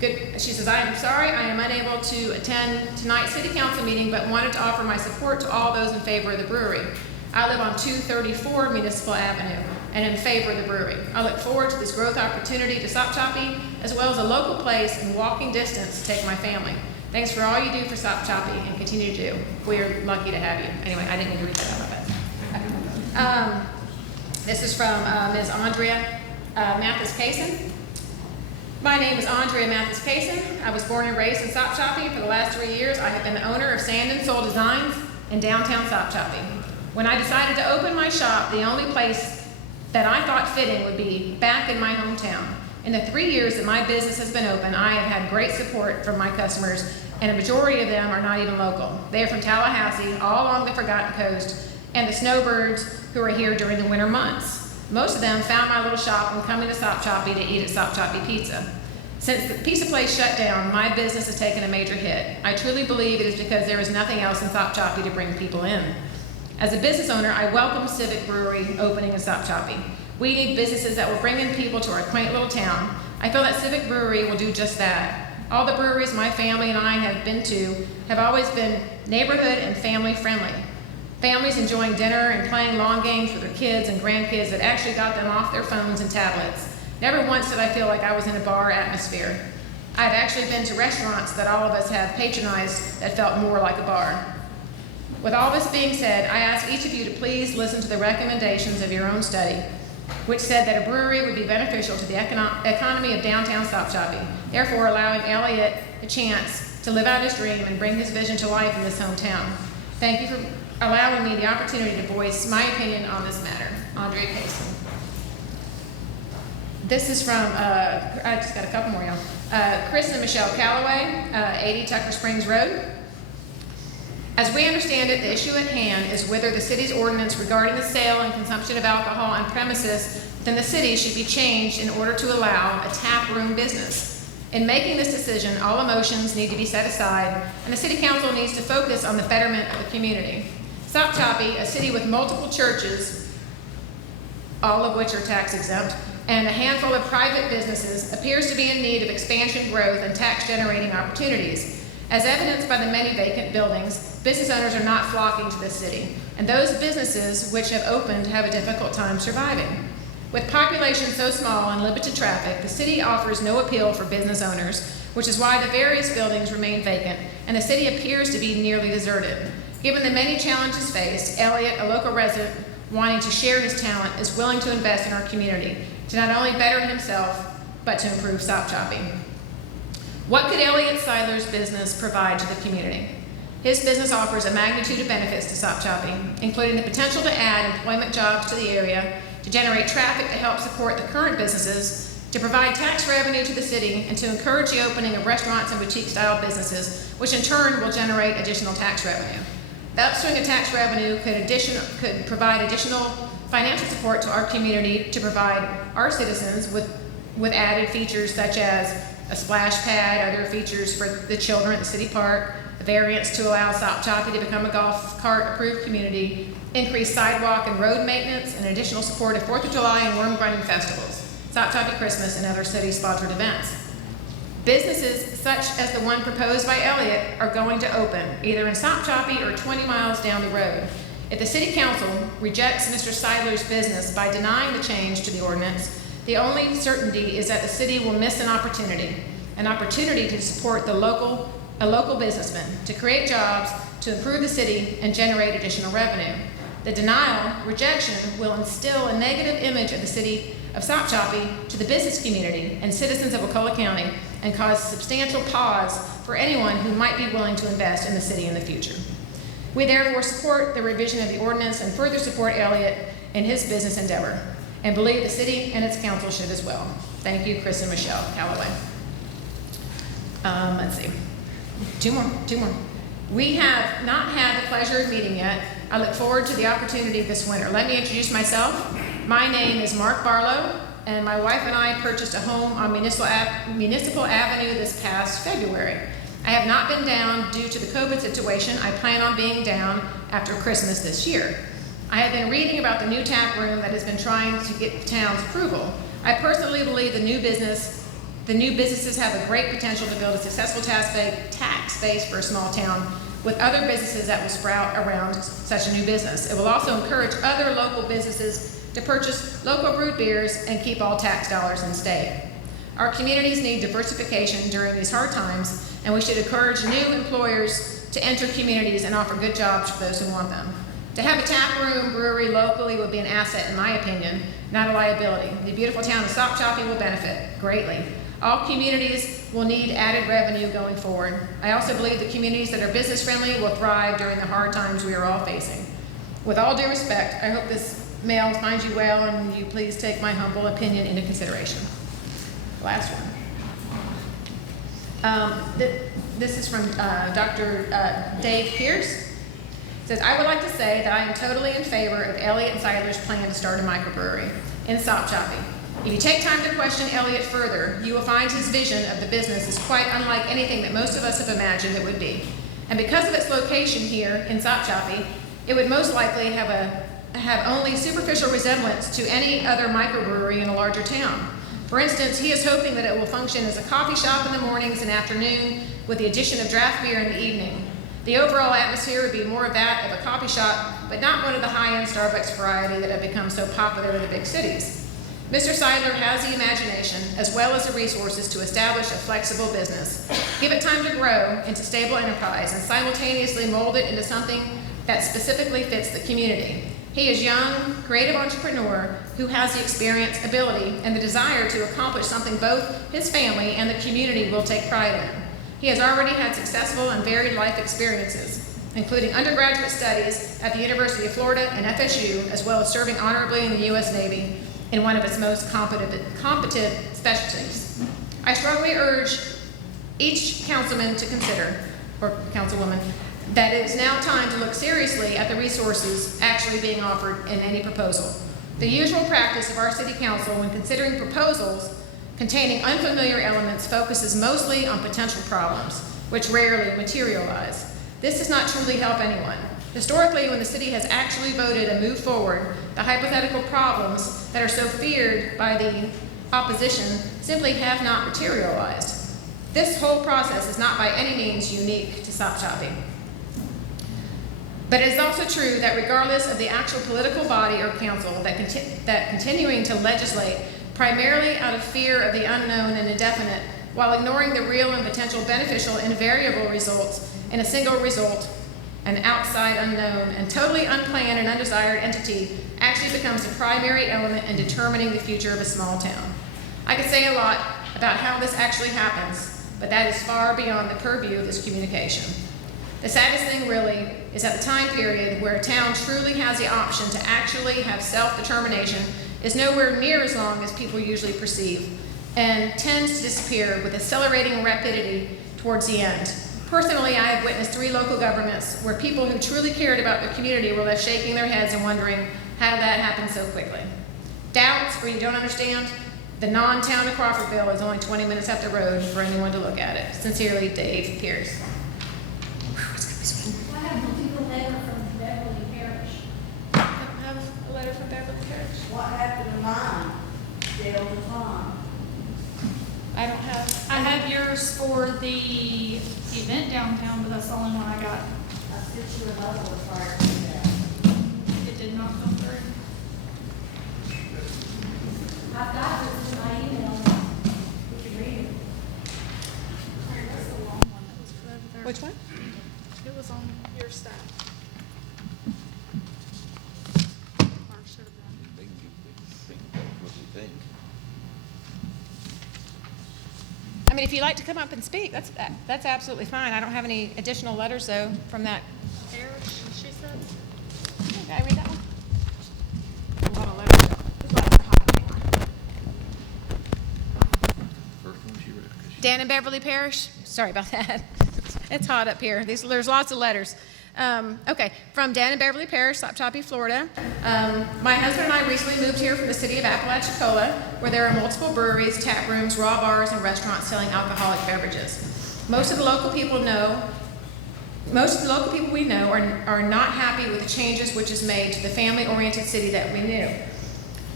She says, I am sorry I am unable to attend tonight's city council meeting, but wanted to offer my support to all those in favor of the brewery. I live on 234 Municipal Avenue and in favor of the brewery. I look forward to this growth opportunity to Sopchoppy, as well as a local place in walking distance to take my family. Thanks for all you do for Sopchoppy and continue to do. We are lucky to have you. Anyway, I didn't mean to read that out of it. This is from Ms. Andrea Mathis-Kaysen. My name is Andrea Mathis-Kaysen. I was born and raised in Sopchoppy. For the last 3 years, I have been the owner of Sand and Soul Designs in downtown Sopchoppy. When I decided to open my shop, the only place that I thought fitting would be back in my hometown. In the 3 years that my business has been open, I have had great support from my customers, and a majority of them are not even local. They are from Tallahassee, all along the Forgotten Coast, and the snowbirds who are here during the winter months. Most of them found my little shop when coming to Sopchoppy to eat at Sopchoppy Pizza. Since the pizza place shut down, my business has taken a major hit. I truly believe it is because there is nothing else in Sopchoppy to bring people in. As a business owner, I welcome Civic Brewery opening in Sopchoppy. We need businesses that will bring in people to our quaint little town. I feel that Civic Brewery will do just that. All the breweries my family and I have been to have always been neighborhood and family friendly. Families enjoying dinner and playing long games with their kids and grandkids that actually got them off their phones and tablets. Never once did I feel like I was in a bar atmosphere. I've actually been to restaurants that all of us have patronized that felt more like a bar. With all this being said, I ask each of you to please listen to the recommendations of your own study, which said that a brewery would be beneficial to the economy of downtown Sopchoppy, therefore allowing Elliott a chance to live out his dream and bring his vision to life in this hometown. Thank you for allowing me the opportunity to voice my opinion on this matter. Andrea Kaysen. This is from, I just got a couple more, y'all. Chris and Michelle Calloway, 80 Tucker Springs Road. As we understand it, the issue at hand is whether the city's ordinance regarding the sale and consumption of alcohol on premises within the city should be changed in order to allow a tap room business. In making this decision, all emotions need to be set aside, and the city council needs to focus on the betterment of the community. Sopchoppy, a city with multiple churches, all of which are tax exempt, and a handful of private businesses, appears to be in need of expansion, growth, and tax generating opportunities. As evidenced by the many vacant buildings, business owners are not flocking to the city, and those businesses which have opened have a difficult time surviving. With population so small and limited traffic, the city offers no appeal for business owners, which is why the various buildings remain vacant, and the city appears to be nearly deserted. Given the many challenges faced, Elliott, a local resident wanting to share his talent, is willing to invest in our community to not only better himself, but to improve Sopchoppy. What could Elliott Seidler's business provide to the community? His business offers a magnitude of benefits to Sopchoppy, including the potential to add employment jobs to the area, to generate traffic to help support the current businesses, to provide tax revenue to the city, and to encourage the opening of restaurants and boutique-style businesses, which in turn will generate additional tax revenue. The upswing of tax revenue could provide additional financial support to our community to provide our citizens with added features such as a splash pad, other features for the children at the city park, a variance to allow Sopchoppy to become a golf cart approved community, increased sidewalk and road maintenance, and additional support of 4th of July and worm grinding festivals, Sopchoppy Christmas, and other city-sponsored events. Businesses such as the one proposed by Elliott are going to open, either in Sopchoppy or 20 miles down the road. If the City Council rejects Mr. Seidler's business by denying the change to the ordinance, the only certainty is that the city will miss an opportunity to support a local businessman, to create jobs, to improve the city, and generate additional revenue. The rejection will instill a negative image of the city of Sopchoppy to the business community and citizens of Wakulla County and cause substantial pause for anyone who might be willing to invest in the city in the future. We therefore support the revision of the ordinance and further support Elliott in his business endeavor, and believe the city and its council should as well. Thank you, Chris and Michelle Calloway. Let's see, two more. We have not had the pleasure of meeting yet. I look forward to the opportunity this winter. Let me introduce myself. My name is Mark Barlow, and my wife and I purchased a home on Municipal Avenue this past February. I have not been down due to the COVID situation. I plan on being down after Christmas this year. I have been reading about the new tap room that has been trying to get the town's approval. I personally believe the new businesses have a great potential to build a successful tax base for a small town with other businesses that will sprout around such a new business. It will also encourage other local businesses to purchase local brewed beers and keep all tax dollars in state. Our communities need diversification during these hard times, and we should encourage new employers to enter communities and offer good jobs for those who want them. To have a tap room brewery locally would be an asset, in my opinion, not a liability. The beautiful town of Sopchoppy will benefit greatly. All communities will need added revenue going forward. I also believe the communities that are business friendly will thrive during the hard times we are all facing. With all due respect, I hope this mail finds you well, and you please take my humble opinion into consideration. Last one. This is from Dr. Dave Pierce. It says, I would like to say that I am totally in favor of Elliott and Seidler's plan to start a microbrewery in Sopchoppy. If you take time to question Elliott further, you will find his vision of the business is quite unlike anything that most of us have imagined it would be. And because of its location here in Sopchoppy, it would most likely have only superficial resemblance to any other microbrewery in a larger town. For instance, he is hoping that it will function as a coffee shop in the mornings and afternoon with the addition of draft beer in the evening. The overall atmosphere would be more of that of a coffee shop, but not one of the high-end Starbucks variety that have become so popular in the big cities. Mr. Seidler has the imagination as well as the resources to establish a flexible business, give it time to grow into stable enterprise, and simultaneously mold it into something that specifically fits the community. He is a young, creative entrepreneur who has the experience, ability, and the desire to accomplish something both his family and the community will take pride in. He has already had successful and varied life experiences, including undergraduate studies at the University of Florida and FSU, as well as serving honorably in the U.S. Navy in one of its most competent specialties. I strongly urge each councilman to consider, or councilwoman, that it is now time to look seriously at the resources actually being offered in any proposal. The usual practice of our city council when considering proposals containing unfamiliar elements focuses mostly on potential problems, which rarely materialize. This does not truly help anyone. Historically, when the city has actually voted and moved forward, the hypothetical problems that are so feared by the opposition simply have not materialized. This whole process is not by any means unique to Sopchoppy. But it is also true that regardless of the actual political body or council that continuing to legislate primarily out of fear of the unknown and indefinite, while ignoring the real and potential beneficial and variable results in a single result, an outside unknown and totally unplanned and undesired entity actually becomes the primary element in determining the future of a small town. I could say a lot about how this actually happens, but that is far beyond the purview of this communication. The saddest thing really is that the time period where a town truly has the option to actually have self-determination is nowhere near as long as people usually perceive, and tends to disappear with accelerating rapidity towards the end. Personally, I have witnessed 3 local governments where people who truly cared about their community were left shaking their heads and wondering How did that happen so quickly? Doubts or you don't understand? The non-town of Crawfordville is only 20 minutes up the road for anyone to look at it. Sincerely, Dave Pierce. I have a letter from Beverly Parish. I have a letter from Beverly Parish. What happened to mine? Still was on. I don't have. I had yours for the event downtown, but that's the only one I got. I sent you another one prior to that. It did not come through. I've got this in my email. You can read it. That's the long one that was put over there. Which one? It was on your staff. Or should have been. I mean, if you'd like to come up and speak, that's absolutely fine. I don't have any additional letters though from that. Parish, she said. Can I read that one? A lot of letters. These letters are hot. Dan and Beverly Parish. Sorry about that. It's hot up here. There's lots of letters. Okay, from Dan and Beverly Parish, Sopchoppy, Florida. My husband and I recently moved here from the city of Appalachia, where there are multiple breweries, tap rooms, raw bars, and restaurants selling alcoholic beverages. Most of the local people we know are not happy with the changes which is made to the family-oriented city that we knew.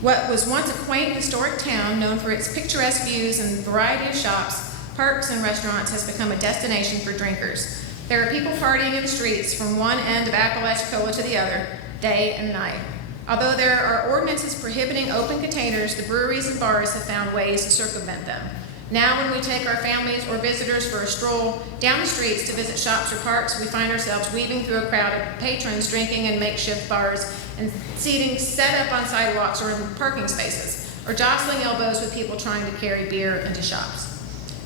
What was once a quaint historic town known for its picturesque views and variety of shops, parks, and restaurants has become a destination for drinkers. There are people partying in the streets from one end of Appalachia to the other, day and night. Although there are ordinances prohibiting open containers, the breweries and bars have found ways to circumvent them. Now when we take our families or visitors for a stroll down the streets to visit shops or parks, we find ourselves weaving through a crowd of patrons drinking in makeshift bars and seating set up on sidewalks or in parking spaces, or jostling elbows with people trying to carry beer into shops.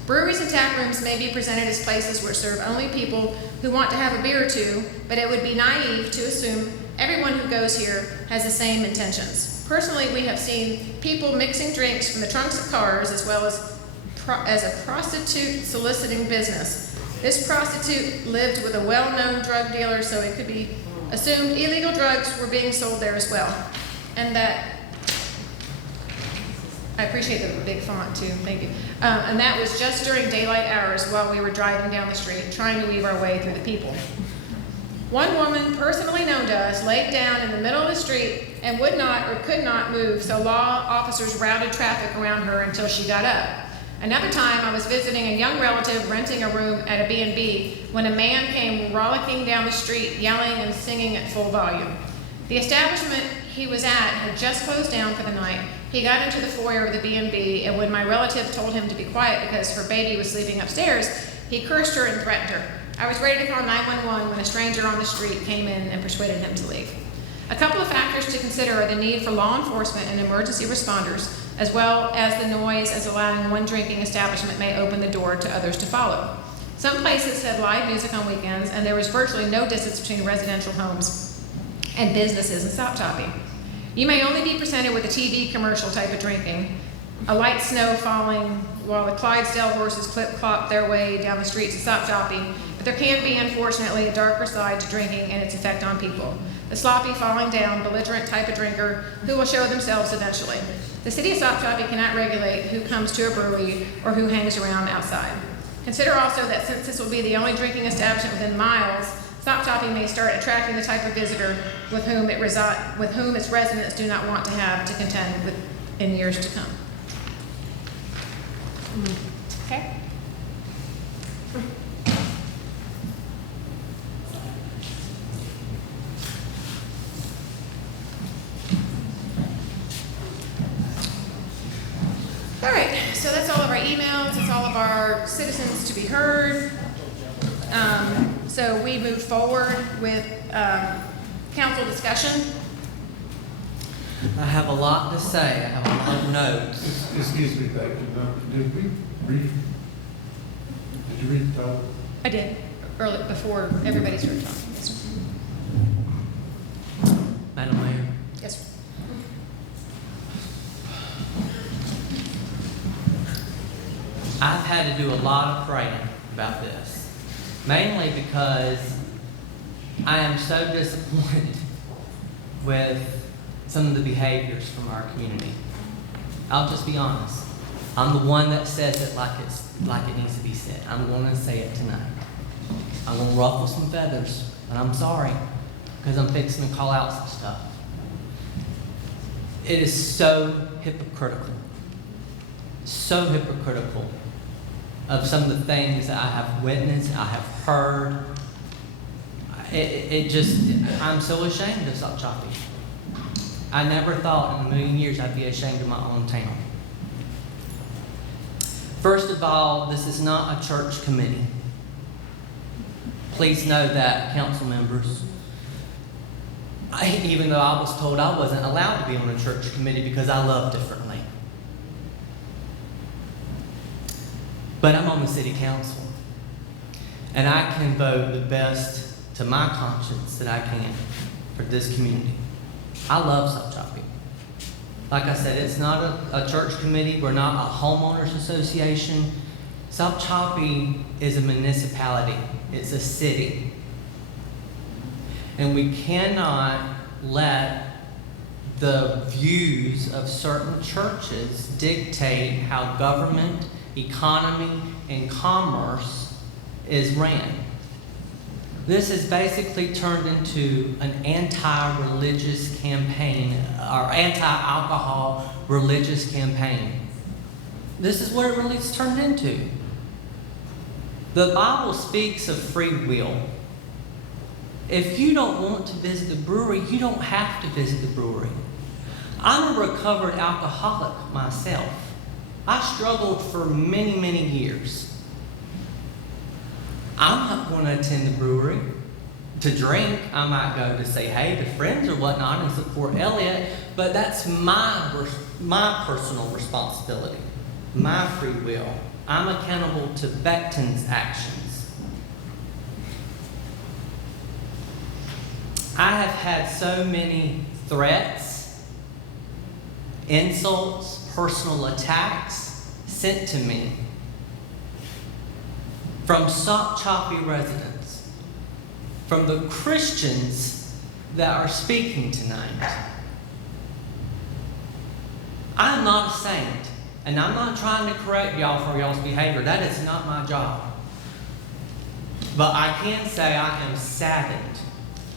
Breweries and tap rooms may be presented as places which serve only people who want to have a beer or two, but it would be naive to assume everyone who goes here has the same intentions. Personally, we have seen people mixing drinks from the trunks of cars as well as a prostitute soliciting business. This prostitute lived with a well-known drug dealer, so it could be assumed illegal drugs were being sold there as well. And that, I appreciate the big font too, thank you. And that was just during daylight hours while we were driving down the street, trying to weave our way through the people. One woman, personally known to us, laid down in the middle of the street and would not or could not move, so law officers routed traffic around her until she got up. Another time, I was visiting a young relative renting a room at a B&B when a man came rollicking down the street, yelling and singing at full volume. The establishment he was at had just closed down for the night. He got into the foyer of the B&B, and when my relative told him to be quiet because her baby was sleeping upstairs, he cursed her and threatened her. I was ready to call 911 when a stranger on the street came in and persuaded him to leave. A couple of factors to consider are the need for law enforcement and emergency responders, as well as the noise as allowing one drinking establishment may open the door to others to follow. Some places had live music on weekends, and there was virtually no distance between residential homes and businesses in Stoptopia. You may only be presented with a TV commercial type of drinking, a light snow falling while the Clydesdale horses clip-clop their way down the streets of Stopchoppy, but there can be, unfortunately, a darker side to drinking and its effect on people. The sloppy, falling down, belligerent type of drinker who will show themselves eventually. The city of Sopchoppy cannot regulate who comes to a brewery or who hangs around outside. Consider also that since this will be the only drinking establishment within miles, Stoptopia may start attracting the type of visitor with whom its residents do not want to have to contend with in years to come. Okay? All right, so that's all of our emails, it's all of our citizens to be heard. So we move forward with council discussion. I have a lot to say. I have a lot of notes. Excuse me, did we read? Did you read the title? I did, early, before everybody started talking. Yes, sir. Madam Mayor. Yes, sir. I've had to do a lot of praying about this, mainly because I am so disappointed with some of the behaviors from our community. I'll just be honest. I'm the one that says it like it needs to be said. I'm going to say it tonight. I'm going to ruffle some feathers, and I'm sorry, because I'm fixing to call out some stuff. It is so hypocritical of some of the things that I have witnessed, I have heard. I'm so ashamed of Sopchoppy. I never thought in a million years I'd be ashamed of my own town. First of all, this is not a church committee. Please know that, council members. Even though I was told I wasn't allowed to be on a church committee because I love differently. But I'm on the city council. And I can vote the best to my conscience that I can for this community. I love Sopchoppy. Like I said, it's not a church committee. We're not a homeowners association. Sopchoppy is a municipality. It's a city. And we cannot let the views of certain churches dictate how government, economy, and commerce is ran. This has basically turned into an anti-religious campaign, or anti-alcohol religious campaign. This is what it really has turned into. The Bible speaks of free will. If you don't want to visit the brewery, you don't have to visit the brewery. I'm a recovered alcoholic myself. I struggled for many, many years. I'm not going to attend the brewery to drink. I might go to say hey to friends or whatnot and support Elliot, but that's my personal responsibility, my free will. I'm accountable to Beckton's actions. I have had so many threats, insults, personal attacks sent to me from Sopchoppy residents, from the Christians that are speaking tonight. I'm not a saint, and I'm not trying to correct y'all for y'all's behavior. That is not my job. But I can say I am saddened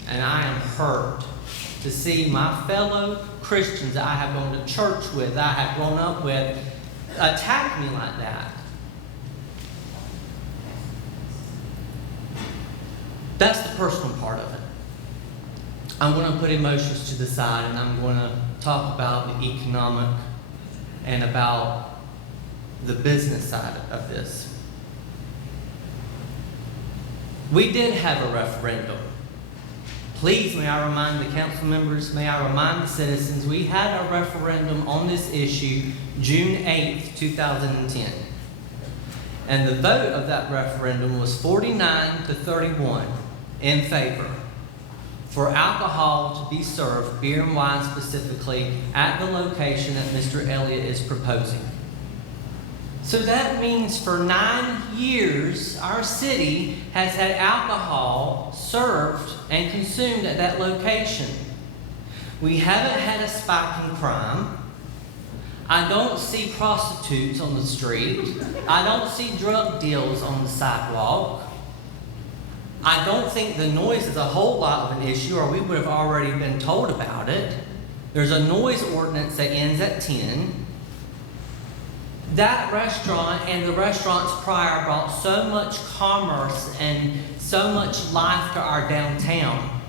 and I am hurt to see my fellow Christians that I have gone to church with, that I have grown up with, attack me like that. That's the personal part of it. I'm going to put emotions to the side and I'm going to talk about the economic and about the business side of this. We did have a referendum. Please, may I remind the council members, may I remind the citizens, we had a referendum on this issue June 8th, 2010. And the vote of that referendum was 49 to 31 in favor for alcohol to be served, beer and wine specifically, at the location that Mr. Elliott is proposing. So that means for 9 years, our city has had alcohol served and consumed at that location. We haven't had a spike in crime. I don't see prostitutes on the street. I don't see drug deals on the sidewalk. I don't think the noise is a whole lot of an issue, or we would have already been told about it. There's a noise ordinance that ends at 10. That restaurant and the restaurants prior brought so much commerce and so much life to our downtown.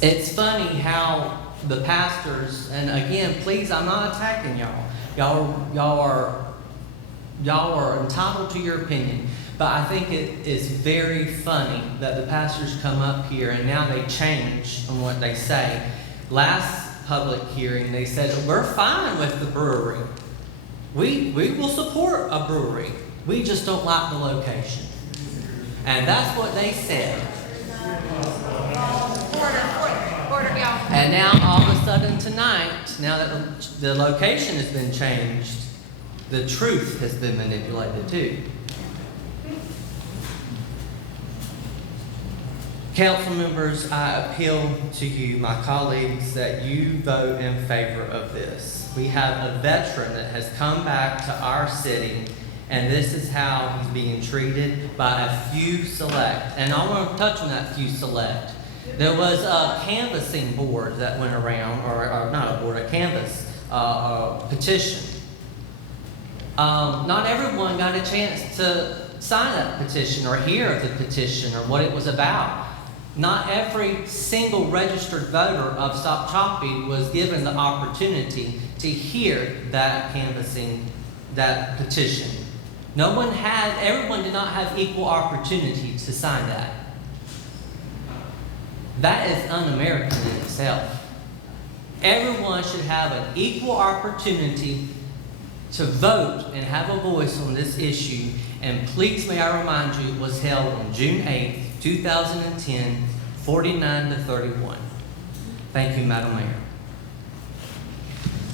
It's funny how the pastors, and again, please, I'm not attacking y'all. Y'all are entitled to your opinion. But I think it is very funny that the pastors come up here and now they change on what they say. Last public hearing, they said, we're fine with the brewery. We will support a brewery. We just don't like the location. And that's what they said. Order, y'all. And now all of a sudden tonight, now that the location has been changed, the truth has been manipulated too. Council members, I appeal to you, my colleagues, that you vote in favor of this. We have a veteran that has come back to our city, and this is how he's being treated by a few select. And I want to touch on that few select. There was a canvassing board that went around, or not a board, a canvas petition. Not everyone got a chance to sign that petition or hear the petition or what it was about. Not every single registered voter of Sopchoppy was given the opportunity to hear that canvassing, that petition. Everyone did not have equal opportunity to sign that. That is un-American in itself. Everyone should have an equal opportunity to vote and have a voice on this issue. And please, may I remind you, it was held on June 8th, 2010, 49 to 31. Thank you, Madam Mayor.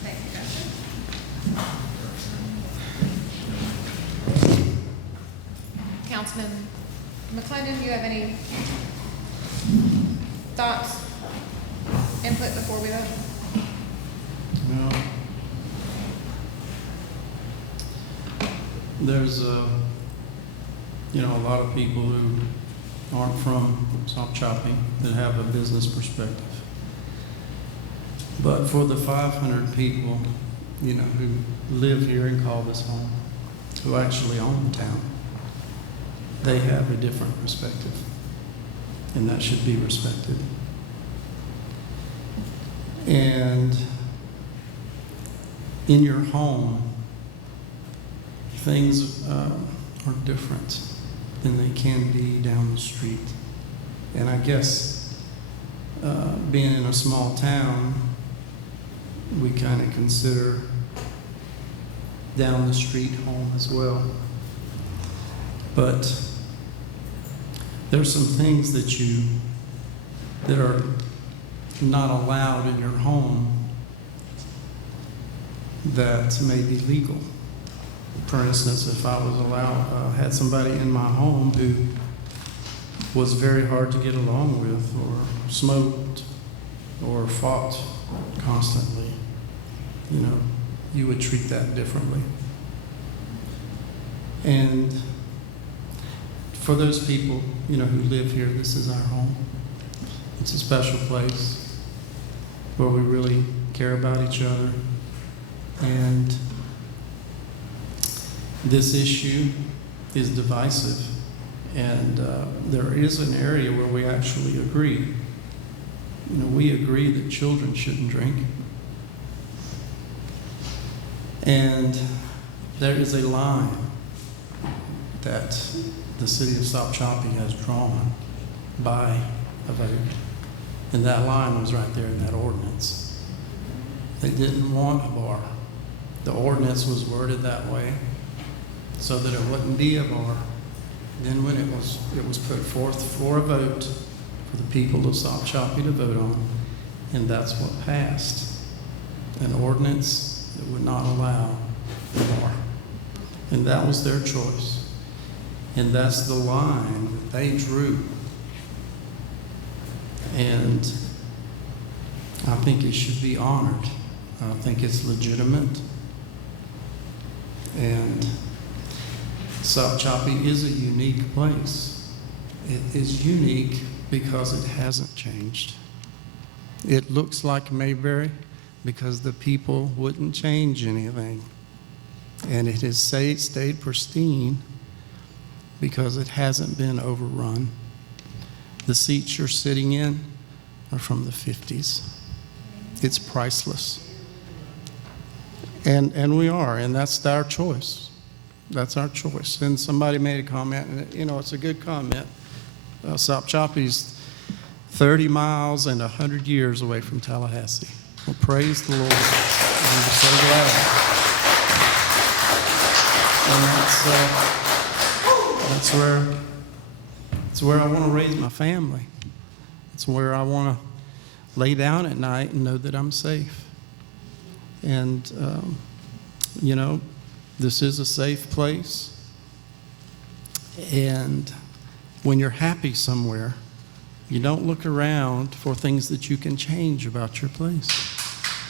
Thank you, Justin. Councilman McClendon, do you have any thoughts, input before we vote? No. There's a lot of people who aren't from Sopchoppy that have a business perspective. But for the 500 people, who live here and call this home, who actually own the town, they have a different perspective, and that should be respected. And in your home, things are different than they can be down the street. And I guess being in a small town, we kind of consider down the street home as well. But there's some things that are not allowed in your home that may be legal. For instance, if I was had somebody in my home who was very hard to get along with, or smoked, or fought constantly, you would treat that differently. And for those people, who live here, this is our home. It's a special place where we really care about each other. And this issue is divisive, and there is an area where we actually agree. We agree that children shouldn't drink. And there is a line that the city of Sopchoppy has drawn by a vote. And that line was right there in that ordinance. They didn't want a bar. The ordinance was worded that way so that it wouldn't be a bar. Then when it was put forth for a vote for the people of Sopchoppy to vote on, and that's what passed. An ordinance that would not allow a bar. And that was their choice. And that's the line that they drew. And I think it should be honored. I think it's legitimate. And Sopchoppy is a unique place. It is unique because it hasn't changed. It looks like Mayberry because the people wouldn't change anything. And it has stayed pristine because it hasn't been overrun. The seats you're sitting in are from the 50s. It's priceless. And we are, and that's our choice. That's our choice. And somebody made a comment, and it's a good comment. Sopchoppy's 30 miles and 100 years away from Tallahassee. Well, praise the Lord. I'm so glad. And that's where I want to raise my family. It's where I want to lay down at night and know that I'm safe. And, this is a safe place. And when you're happy somewhere, You don't look around for things that you can change about your place.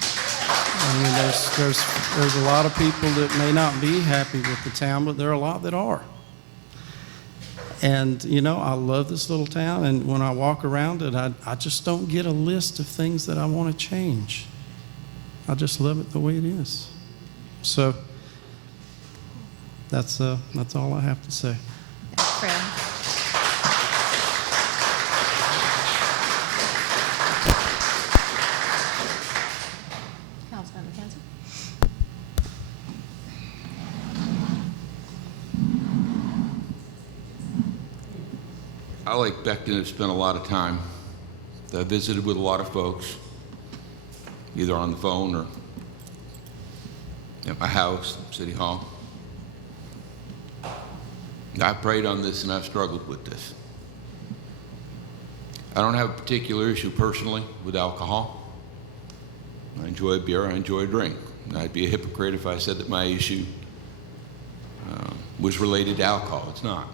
I mean, there's a lot of people that may not be happy with the town, but there are a lot that are. And, you know, I love this little town, and when I walk around it, I just don't get a list of things that I want to change. I just love it the way it is. So that's all I have to say. Fred. Councilman McKenzie. I, like Beckton, have spent a lot of time. I visited with a lot of folks, either on the phone or at my house, City Hall. I prayed on this and I've struggled with this. I don't have a particular issue personally with alcohol. I enjoy beer, I enjoy a drink. And I'd be a hypocrite if I said that my issue was related to alcohol. It's not.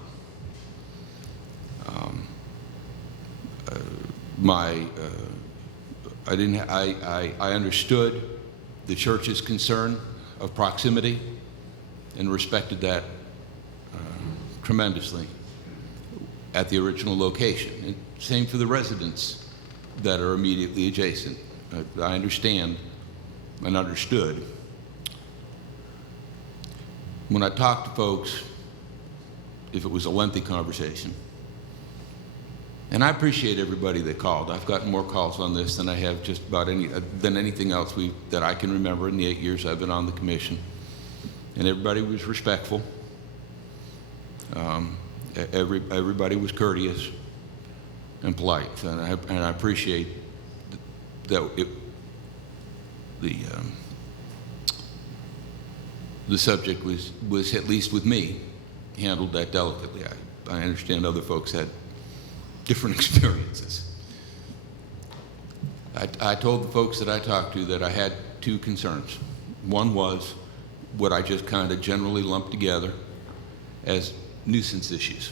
I understood the church's concern of proximity and respected that tremendously at the original location. And same for the residents that are immediately adjacent. I understand and understood. When I talk to folks, if it was a lengthy conversation, and I appreciate everybody that called. I've gotten more calls on this than I have just about anything else that I can remember in the 8 years I've been on the commission. And everybody was respectful. Everybody was courteous and polite, and I appreciate that the subject was, at least with me, handled that delicately. I understand other folks had different experiences. I told the folks that I talked to that I had two concerns. One was what I just kind of generally lumped together as nuisance issues.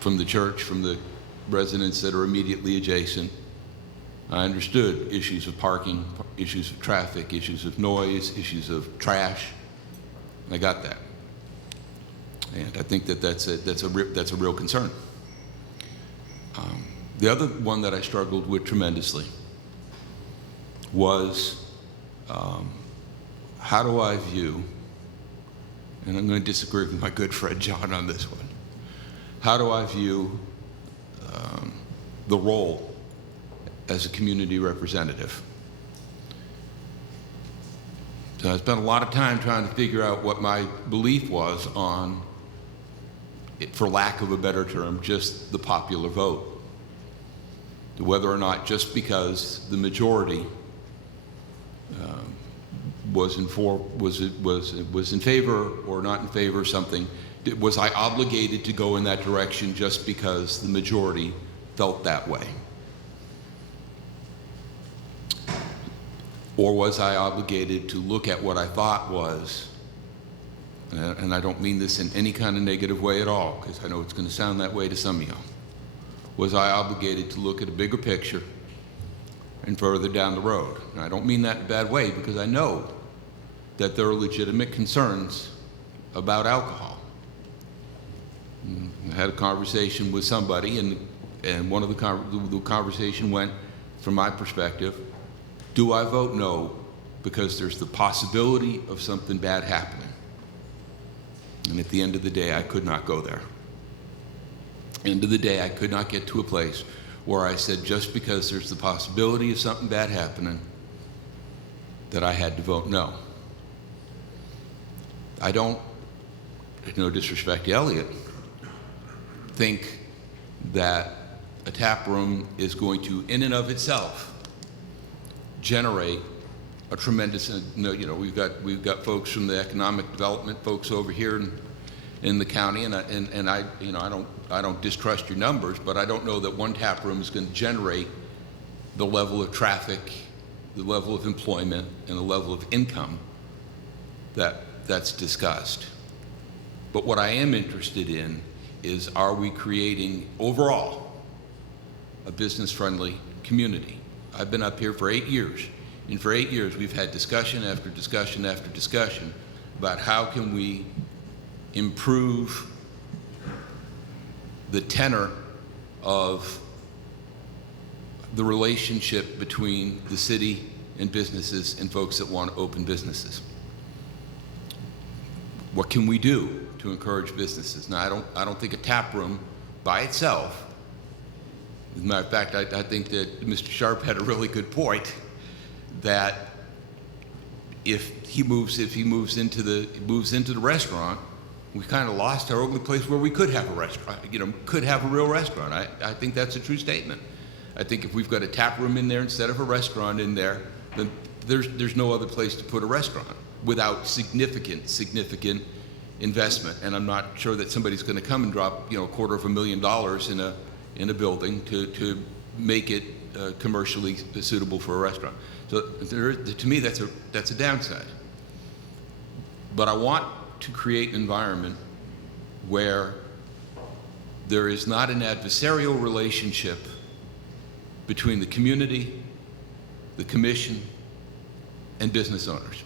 From the church, from the residents that are immediately adjacent. I understood issues of parking, issues of traffic, issues of noise, issues of trash. I got that. And I think that's a real concern. The other one that I struggled with tremendously was how do I view, and I'm going to disagree with my good friend John on this one, how do I view the role as a community representative? So I spent a lot of time trying to figure out what my belief was on, for lack of a better term, just the popular vote. Whether or not just because the majority was in favor or not in favor of something, was I obligated to go in that direction just because the majority felt that way? Or was I obligated to look at what I thought was, and I don't mean this in any kind of negative way at all, because I know it's going to sound that way to some of y'all. Was I obligated to look at a bigger picture and further down the road? And I don't mean that in a bad way, because I know that there are legitimate concerns about alcohol. I had a conversation with somebody, and one of the conversation went, from my perspective, do I vote no because there's the possibility of something bad happening? And at the end of the day, I could not go there. End of the day, I could not get to a place where I said just because there's the possibility of something bad happening that I had to vote no. I don't, no disrespect to Elliot, think that a tap room is going to, in and of itself, generate a tremendous, we've got folks from the economic development folks over here in the county, and I don't distrust your numbers, but I don't know that one tap room is going to generate the level of traffic, the level of employment, and the level of income that's discussed. But what I am interested in is, are we creating overall a business-friendly community? I've been up here for 8 years, and for 8 years we've had discussion after discussion after discussion about how can we improve the tenor of the relationship between the city and businesses and folks that want to open businesses. What can we do to encourage businesses? Now, I don't think a tap room by itself. As a matter of fact, I think that Mr. Sharp had a really good point that if he moves into the restaurant, we kind of lost our only place where we could have a restaurant, could have a real restaurant. I think that's a true statement. I think if we've got a tap room in there instead of a restaurant in there, then there's no other place to put a restaurant without significant investment. And I'm not sure that somebody's going to come and drop $250,000 in a building to make it commercially suitable for a restaurant. So to me, that's a downside. But I want to create an environment where there is not an adversarial relationship between the community, the commission, and business owners.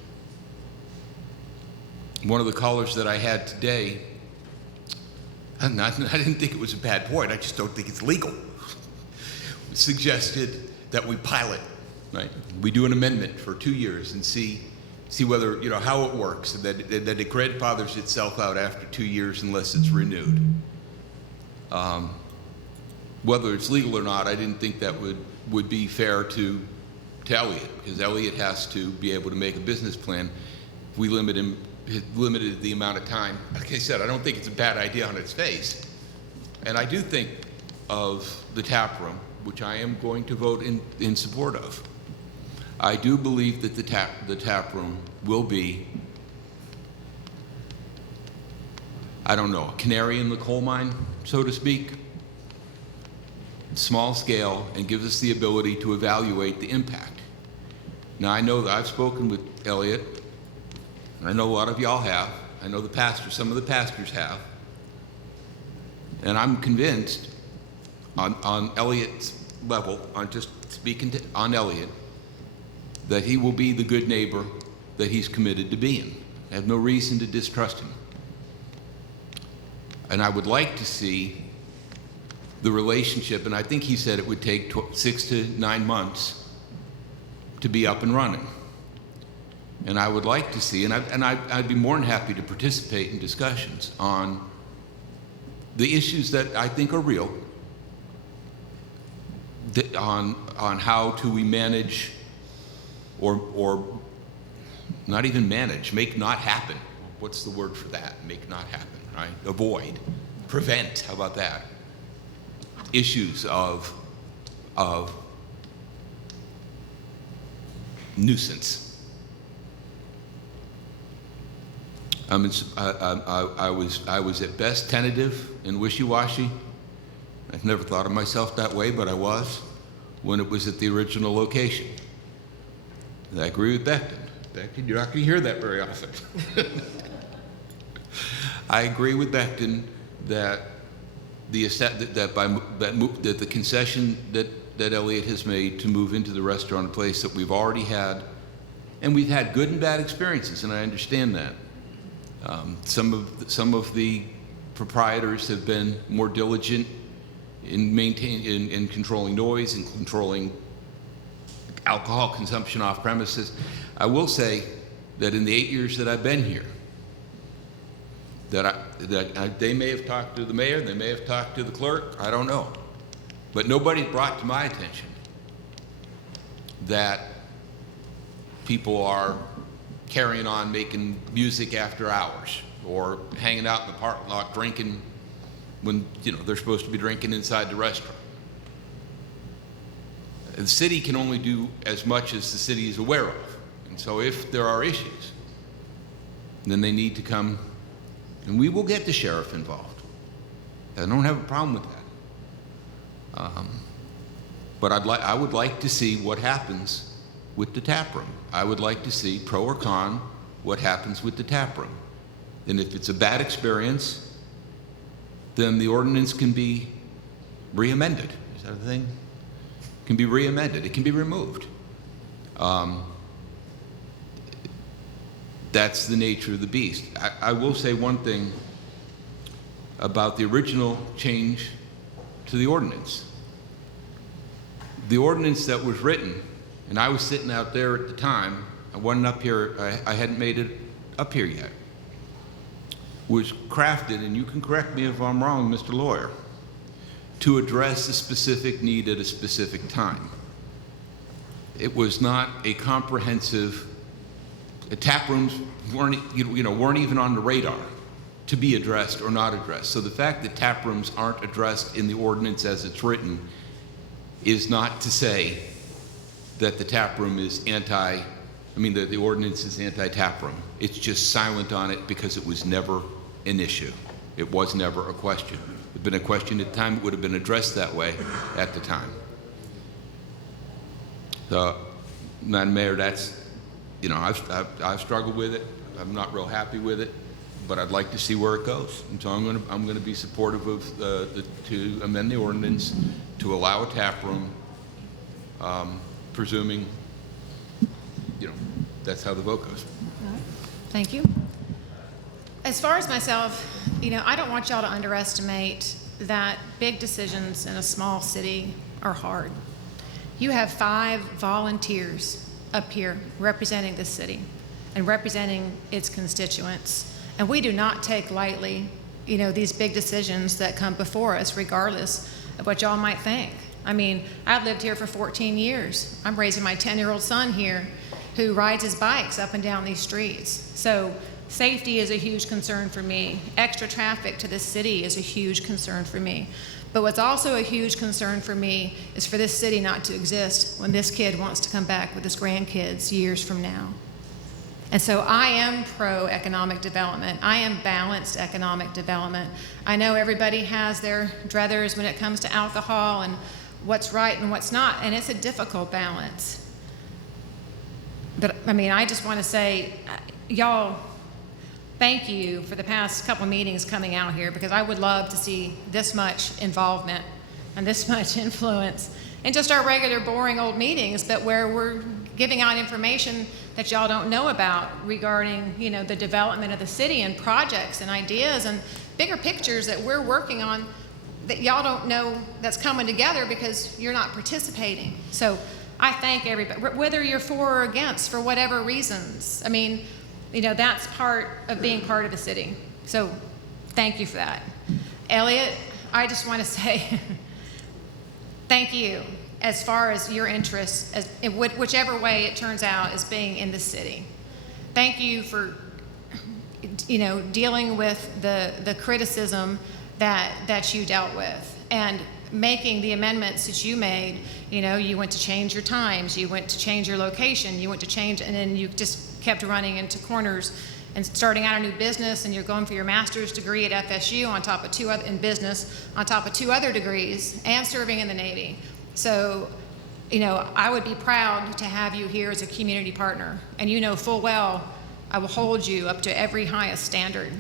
One of the callers that I had today, I didn't think it was a bad point, I just don't think it's legal, suggested that we pilot, right? We do an amendment for 2 years and see whether, how it works, and that it grandfathers itself out after 2 years unless it's renewed. Whether it's legal or not, I didn't think that would be fair to Elliot, because Elliot has to be able to make a business plan. If we limited the amount of time, like I said, I don't think it's a bad idea on its face. And I do think of the tap room, which I am going to vote in support of. I do believe that the tap room will be, I don't know, a canary in the coal mine, so to speak. Small scale, and gives us the ability to evaluate the impact. Now, I know that I've spoken with Elliot, and I know a lot of y'all have. I know some of the pastors have. And I'm convinced on Elliot's level, on just speaking on Elliot, that he will be the good neighbor that he's committed to being. I have no reason to distrust him. And I would like to see the relationship, and I think he said it would take 6 to 9 months to be up and running. And I would like to see, and I'd be more than happy to participate in discussions on the issues that I think are real, on how do we manage, or not even manage, make not happen. What's the word for that? Make not happen, right? Avoid, prevent, how about that? Issues of nuisance. I was at best tentative and wishy-washy. I've never thought of myself that way, but I was when it was at the original location. And I agree with Becton. Becton, you're not going to hear that very often. I agree with Becton that the concession that Elliot has made to move into the restaurant, a place that we've already had, and we've had good and bad experiences, and I understand that. Some of the proprietors have been more diligent in controlling noise and controlling alcohol consumption off premises. I will say that in the 8 years that I've been here, they may have talked to the mayor, they may have talked to the clerk, I don't know. But nobody brought to my attention that people are carrying on making music after hours or hanging out in the parking lot drinking when they're supposed to be drinking inside the restaurant. The city can only do as much as the city is aware of. And so if there are issues, then they need to come, and we will get the sheriff involved. I don't have a problem with that. But I would like to see what happens with the tap room. I would like to see, pro or con, what happens with the tap room. And if it's a bad experience, then the ordinance can be re-amended. Is that a thing? Can be re-amended. It can be removed. That's the nature of the beast. I will say one thing about the original change to the ordinance. The ordinance that was written, and I was sitting out there at the time, I wasn't up here, I hadn't made it up here yet, was crafted, and you can correct me if I'm wrong, Mr. Lawyer, to address a specific need at a specific time. It was not a comprehensive, tap rooms weren't even on the radar to be addressed or not addressed. So the fact that tap rooms aren't addressed in the ordinance as it's written is not to say that the tap room is the ordinance is anti-tap room. It's just silent on it because it was never an issue. It was never a question. If it had been a question at the time, it would have been addressed that way at the time. So, Madam Mayor, that's, I've struggled with it. I'm not real happy with it, but I'd like to see where it goes. And so I'm going to be supportive of to amend the ordinance to allow a tap room, presuming, that's how the vote goes. Thank you. As far as myself, I don't want y'all to underestimate that big decisions in a small city are hard. You have 5 volunteers up here representing this city and representing its constituents. And we do not take lightly, these big decisions that come before us, regardless of what y'all might think. I've lived here for 14 years. I'm raising my 10-year-old son here who rides his bikes up and down these streets. So safety is a huge concern for me. Extra traffic to this city is a huge concern for me. But what's also a huge concern for me is for this city not to exist when this kid wants to come back with his grandkids years from now. And so I am pro-economic development. I am balanced economic development. I know everybody has their druthers when it comes to alcohol and what's right and what's not, and it's a difficult balance. But I just want to say, y'all, thank you for the past couple meetings coming out here, because I would love to see this much involvement and this much influence in just our regular boring old meetings, but where we're giving out information that y'all don't know about regarding, the development of the city and projects and ideas and bigger pictures that we're working on that y'all don't know that's coming together because you're not participating. So I thank everybody, whether you're for or against, for whatever reasons. That's part of being part of the city. So thank you for that. Elliot, I just want to say thank you as far as your interest, whichever way it turns out, as being in the city. Thank you for, dealing with the criticism that you dealt with and making the amendments that you made. You went to change your times, you went to change your location, you went to change, and then you just kept running into corners and starting out a new business, and you're going for your master's degree at FSU on top of in business, on top of 2 other degrees, and serving in the Navy. So, I would be proud to have you here as a community partner, and full well I will hold you up to every highest standard.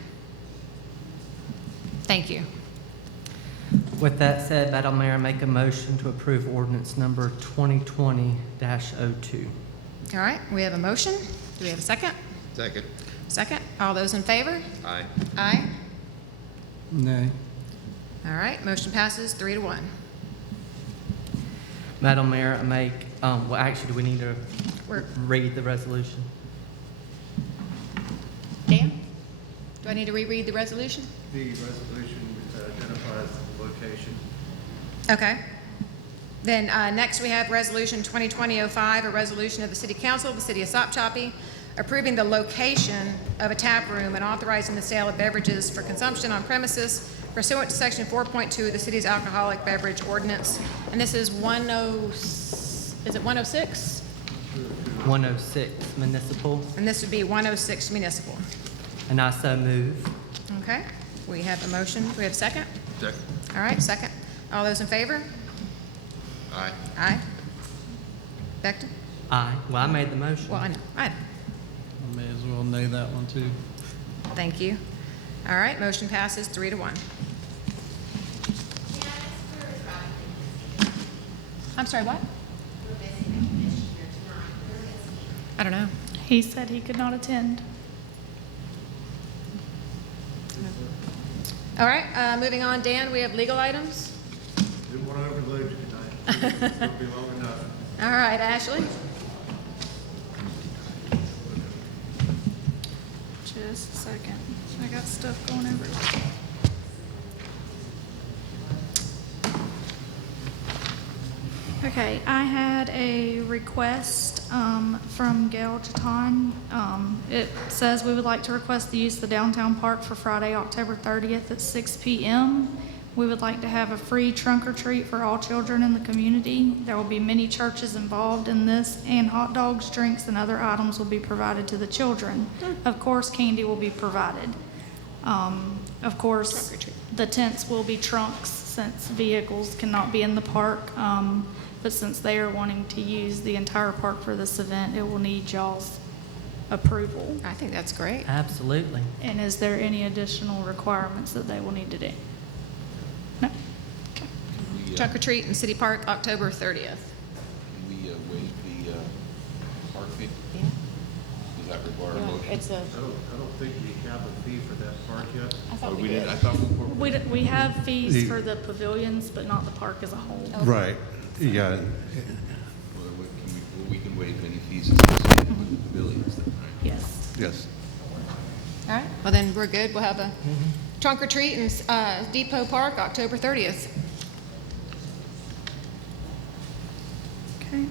Thank you. With that said, Madam Mayor, I make a motion to approve ordinance number 2020-02. All right, we have a motion. Do we have a second? Second. Second. All those in favor? Aye. Aye. Nay. All right, motion passes 3-1. Madam Mayor, I make, do we need to read the resolution? Dan, do I need to reread the resolution? The resolution identifies the location. Okay. Then next we have Resolution 2020-05, a resolution of the City Council of the City of Sopchoppy approving the location of a tap room and authorizing the sale of beverages for consumption on premises pursuant to Section 4.2 of the city's alcoholic beverage ordinance. And this is 106? 106 municipal. And this would be 106 municipal. And I so move. Okay. We have a motion. Do we have a second? Second. All right, second. All those in favor? Aye. Aye. Becton? Aye. Well, I made the motion. Well, I know. I may as well nay that one too. Thank you. All right, motion passes 3-1. I'm sorry, what? I don't know. He said he could not attend. All right, moving on. Dan, we have legal items. Didn't want to overload you tonight. It's going to be long enough. All right, Ashley. Just a second. I got stuff going everywhere. Okay, I had a request from Gail Jaton. It says we would like to request the use of the downtown park for Friday, October 30th at 6 p.m. We would like to have a free trunk or treat for all children in the community. There will be many churches involved in this, and hot dogs, drinks, and other items will be provided to the children. Of course, candy will be provided. Of course, the tents will be trunks since vehicles cannot be in the park. But since they are wanting to use the entire park for this event, it will need y'all's approval. I think that's great. Absolutely. And is there any additional requirements that they will need to do? No? Trunk or treat in City Park, October 30th. Can we waive the park fee? Yeah. Does that require a motion? It's a. I don't think we have a fee for that park yet. I thought we did. I thought We have fees for the pavilions, but not the park as a whole. Right, yeah. Well, we can waive any fees associated with the pavilions then, right? Yes. Yes. All right, well then, we're good. We'll have a trunk or treat in Depot Park, October 30th. Okay.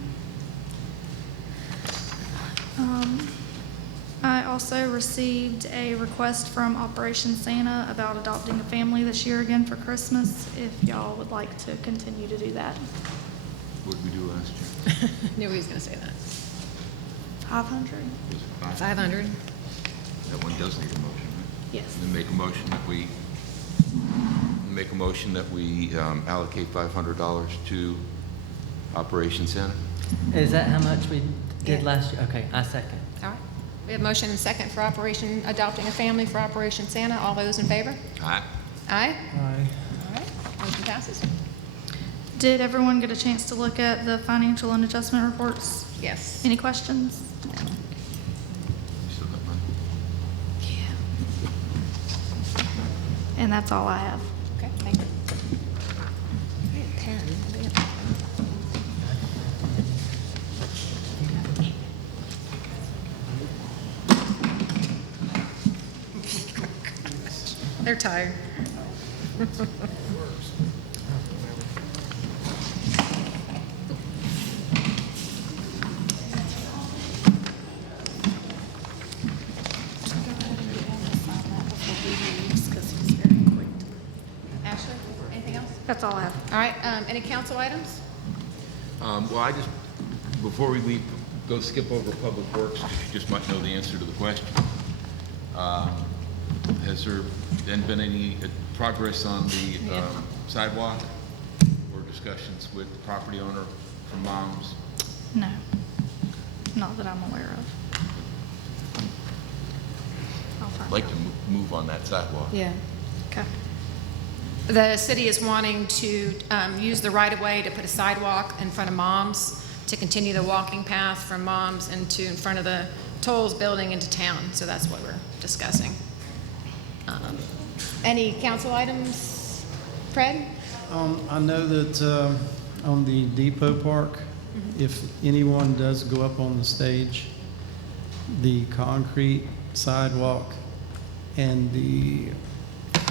I also received a request from Operation Santa about adopting a family this year again for Christmas, if y'all would like to continue to do that. What did we do last year? Knew he was going to say that. 500? Was it 500. That one does need a motion, right? Yes. Then make a motion that we allocate $500 to Operation Santa. Is that how much we did last year? Okay, I second. All right. We have motion and second for adopting a family for Operation Santa. All those in favor? Aye. Aye? Aye. All right, motion passes. Did everyone get a chance to look at the financial and adjustment reports? Yes. Any questions? You still got money? And that's all I have. Okay, thank you. I had a pen. They're tired. Ashley, anything else? That's all I have. All right, any council items? Well, I just, before we leave, go skip over Public Works, because you just might know the answer to the question. Has there then been any progress on the sidewalk or discussions with the property owner from Moms? No, not that I'm aware of. I'll I'd find like out. to move on that sidewalk. Yeah. Okay. The city is wanting to use the right-of-way to put a sidewalk in front of Moms to continue the walking path from Moms into in front of the Tolles building into town. So that's what we're discussing. Any council items, Fred? I know that on the Depot Park, if anyone does go up on the stage, the concrete sidewalk and the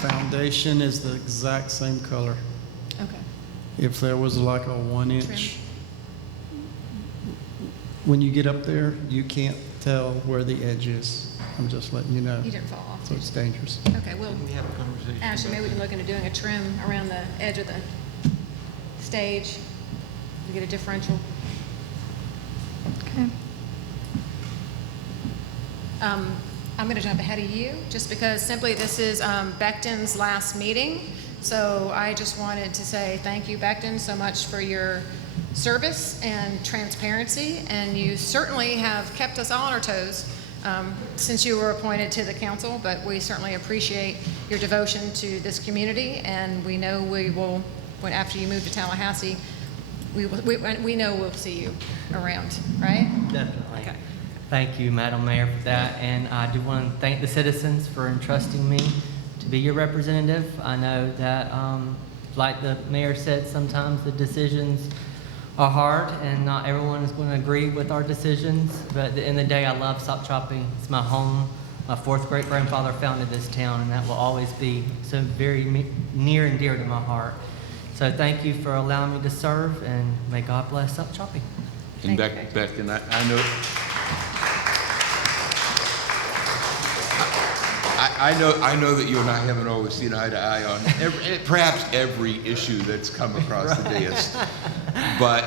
foundation is the exact same color. Okay. If there was like a 1 inch, when you get up there, you can't tell where the edge is. I'm just letting you know. You didn't fall off. So it's dangerous. Okay, well, Ashley, maybe we can look into doing a trim around the edge of the stage to get a differential. Okay. I'm going to jump ahead of you just because simply this is Becton's last meeting. So I just wanted to say thank you, Becton, so much for your service and transparency. And you certainly have kept us all on our toes since you were appointed to the council, but we certainly appreciate your devotion to this community. And we know we will, after you move to Tallahassee, we know we'll see you around, right? Definitely. Okay. Thank you, Madam Mayor, for that. And I do want to thank the citizens for entrusting me to be your representative. I know that, like the mayor said, sometimes the decisions are hard and not everyone is going to agree with our decisions. But at the end of the day, I love Sopchoppy. It's my home. My fourth great grandfather founded this town, and that will always be so very near and dear to my heart. So thank you for allowing me to serve, and may God bless Sopchoppy. And Beck, and I know, I know that you and I haven't always seen eye to eye on perhaps every issue that's come across the dais, but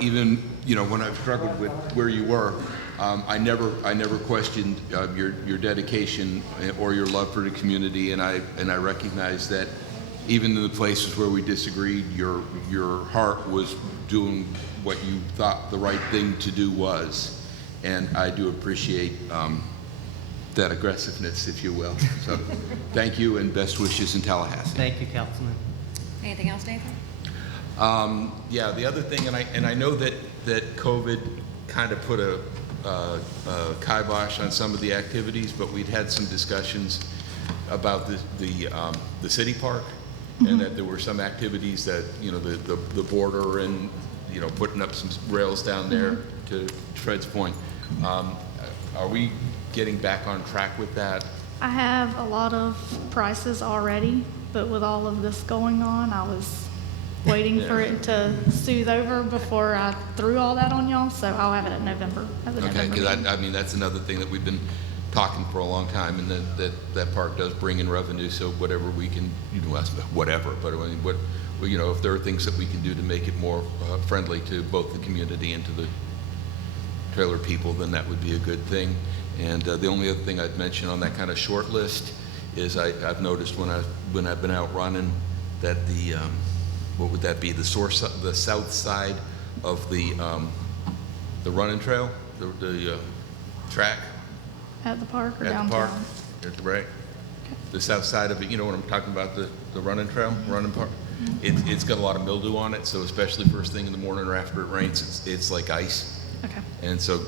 even when I've struggled with where you were, I never questioned your dedication or your love for the community, and I recognize that even in the places where we disagreed, your heart was doing what you thought the right thing to do was, and I do appreciate that aggressiveness, if you will. So thank you and best wishes in Tallahassee. Thank you, Councilman. Anything else, Nathan? Yeah, the other thing, and I know that COVID kind of put a kibosh on some of the activities, but we'd had some discussions about the city park, and that there were some activities that the border and putting up some rails down there to Fred's point. Are we getting back on track with that? I have a lot of prices already, but with all of this going on, I was waiting for it to soothe over before I threw all that on y'all, so I'll have it in November. Okay, because I mean, that's another thing that we've been talking for a long time, and that park does bring in revenue, so whatever we can, whatever, but I mean, if there are things that we can do to make it more friendly to both the community and to the trailer people, then that would be a good thing. And the only other thing I'd mention on that kind of short list is I've noticed when I've been out running that what would that be, the south side of the running trail, the track At the park or at downtown? the park, right? The south side of it, you know what I'm talking about, the running trail, running park. It's got a lot of mildew on it, so especially first thing in the morning or after it rains, it's like ice. Okay. And so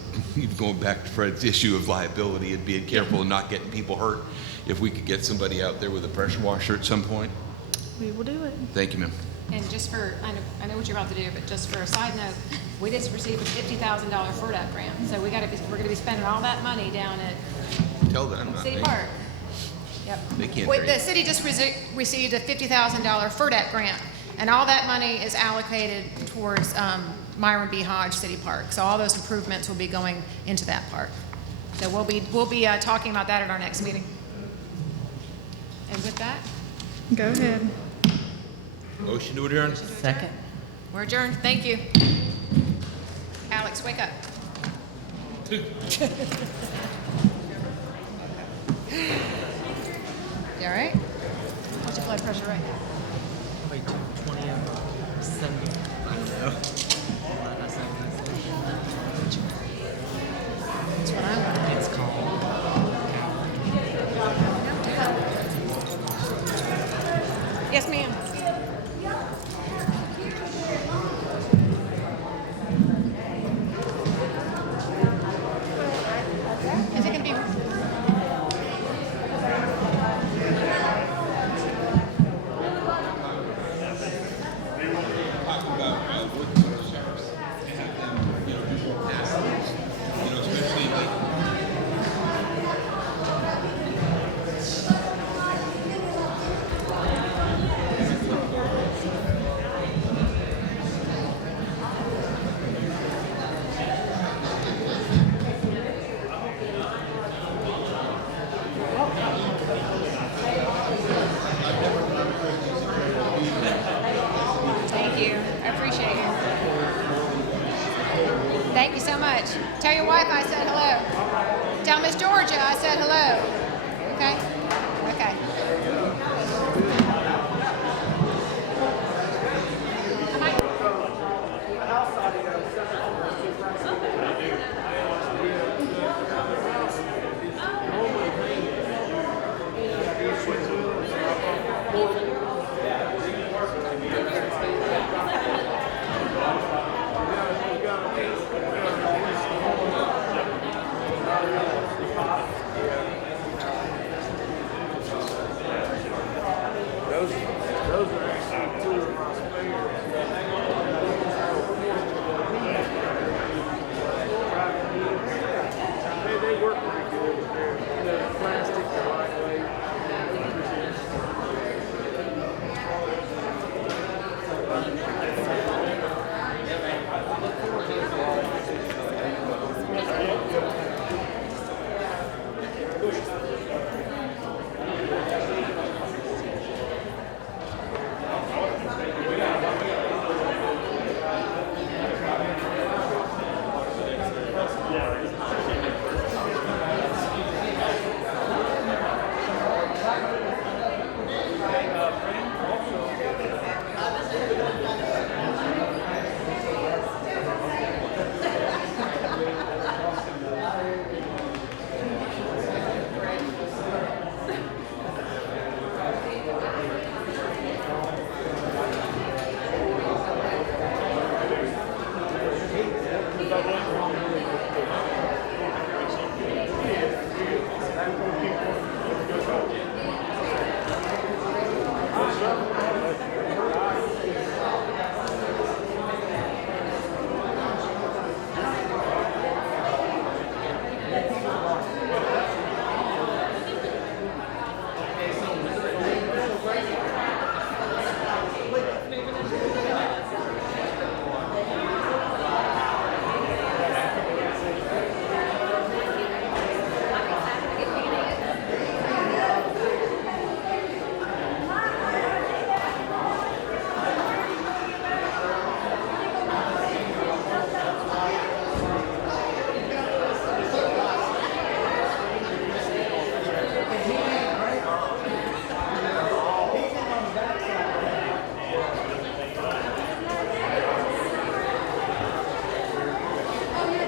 going back to Fred's issue of liability and being careful and not getting people hurt, if we could get somebody out there with a pressure washer at some point. We will do it. Thank you, ma'am. And just for, I know what you're about to do, but just for a side note, we just received a $50,000 FERDAP grant, so we're going to be spending all that money down at Tell them. City Park. Yep. They can't Wait, hear the you. city just received a $50,000 FERDAP grant, and all that money is allocated towards Myron B. Hodge City Park. So all those improvements will be going into that park. So we'll be talking about that at our next meeting. And with that, Go ahead. Motion to adjourn. Second. we're adjourned. Thank you. Alex, wake up. You all right? What's your blood pressure right now? Wait, 220 over 70. I know. That's what I want. It's called. Yes, ma'am. Is it going to be? Thank you. I appreciate it. Thank you so much. Tell your wife I said hello. Tell Miss Georgia I said hello. Okay? Okay. I might-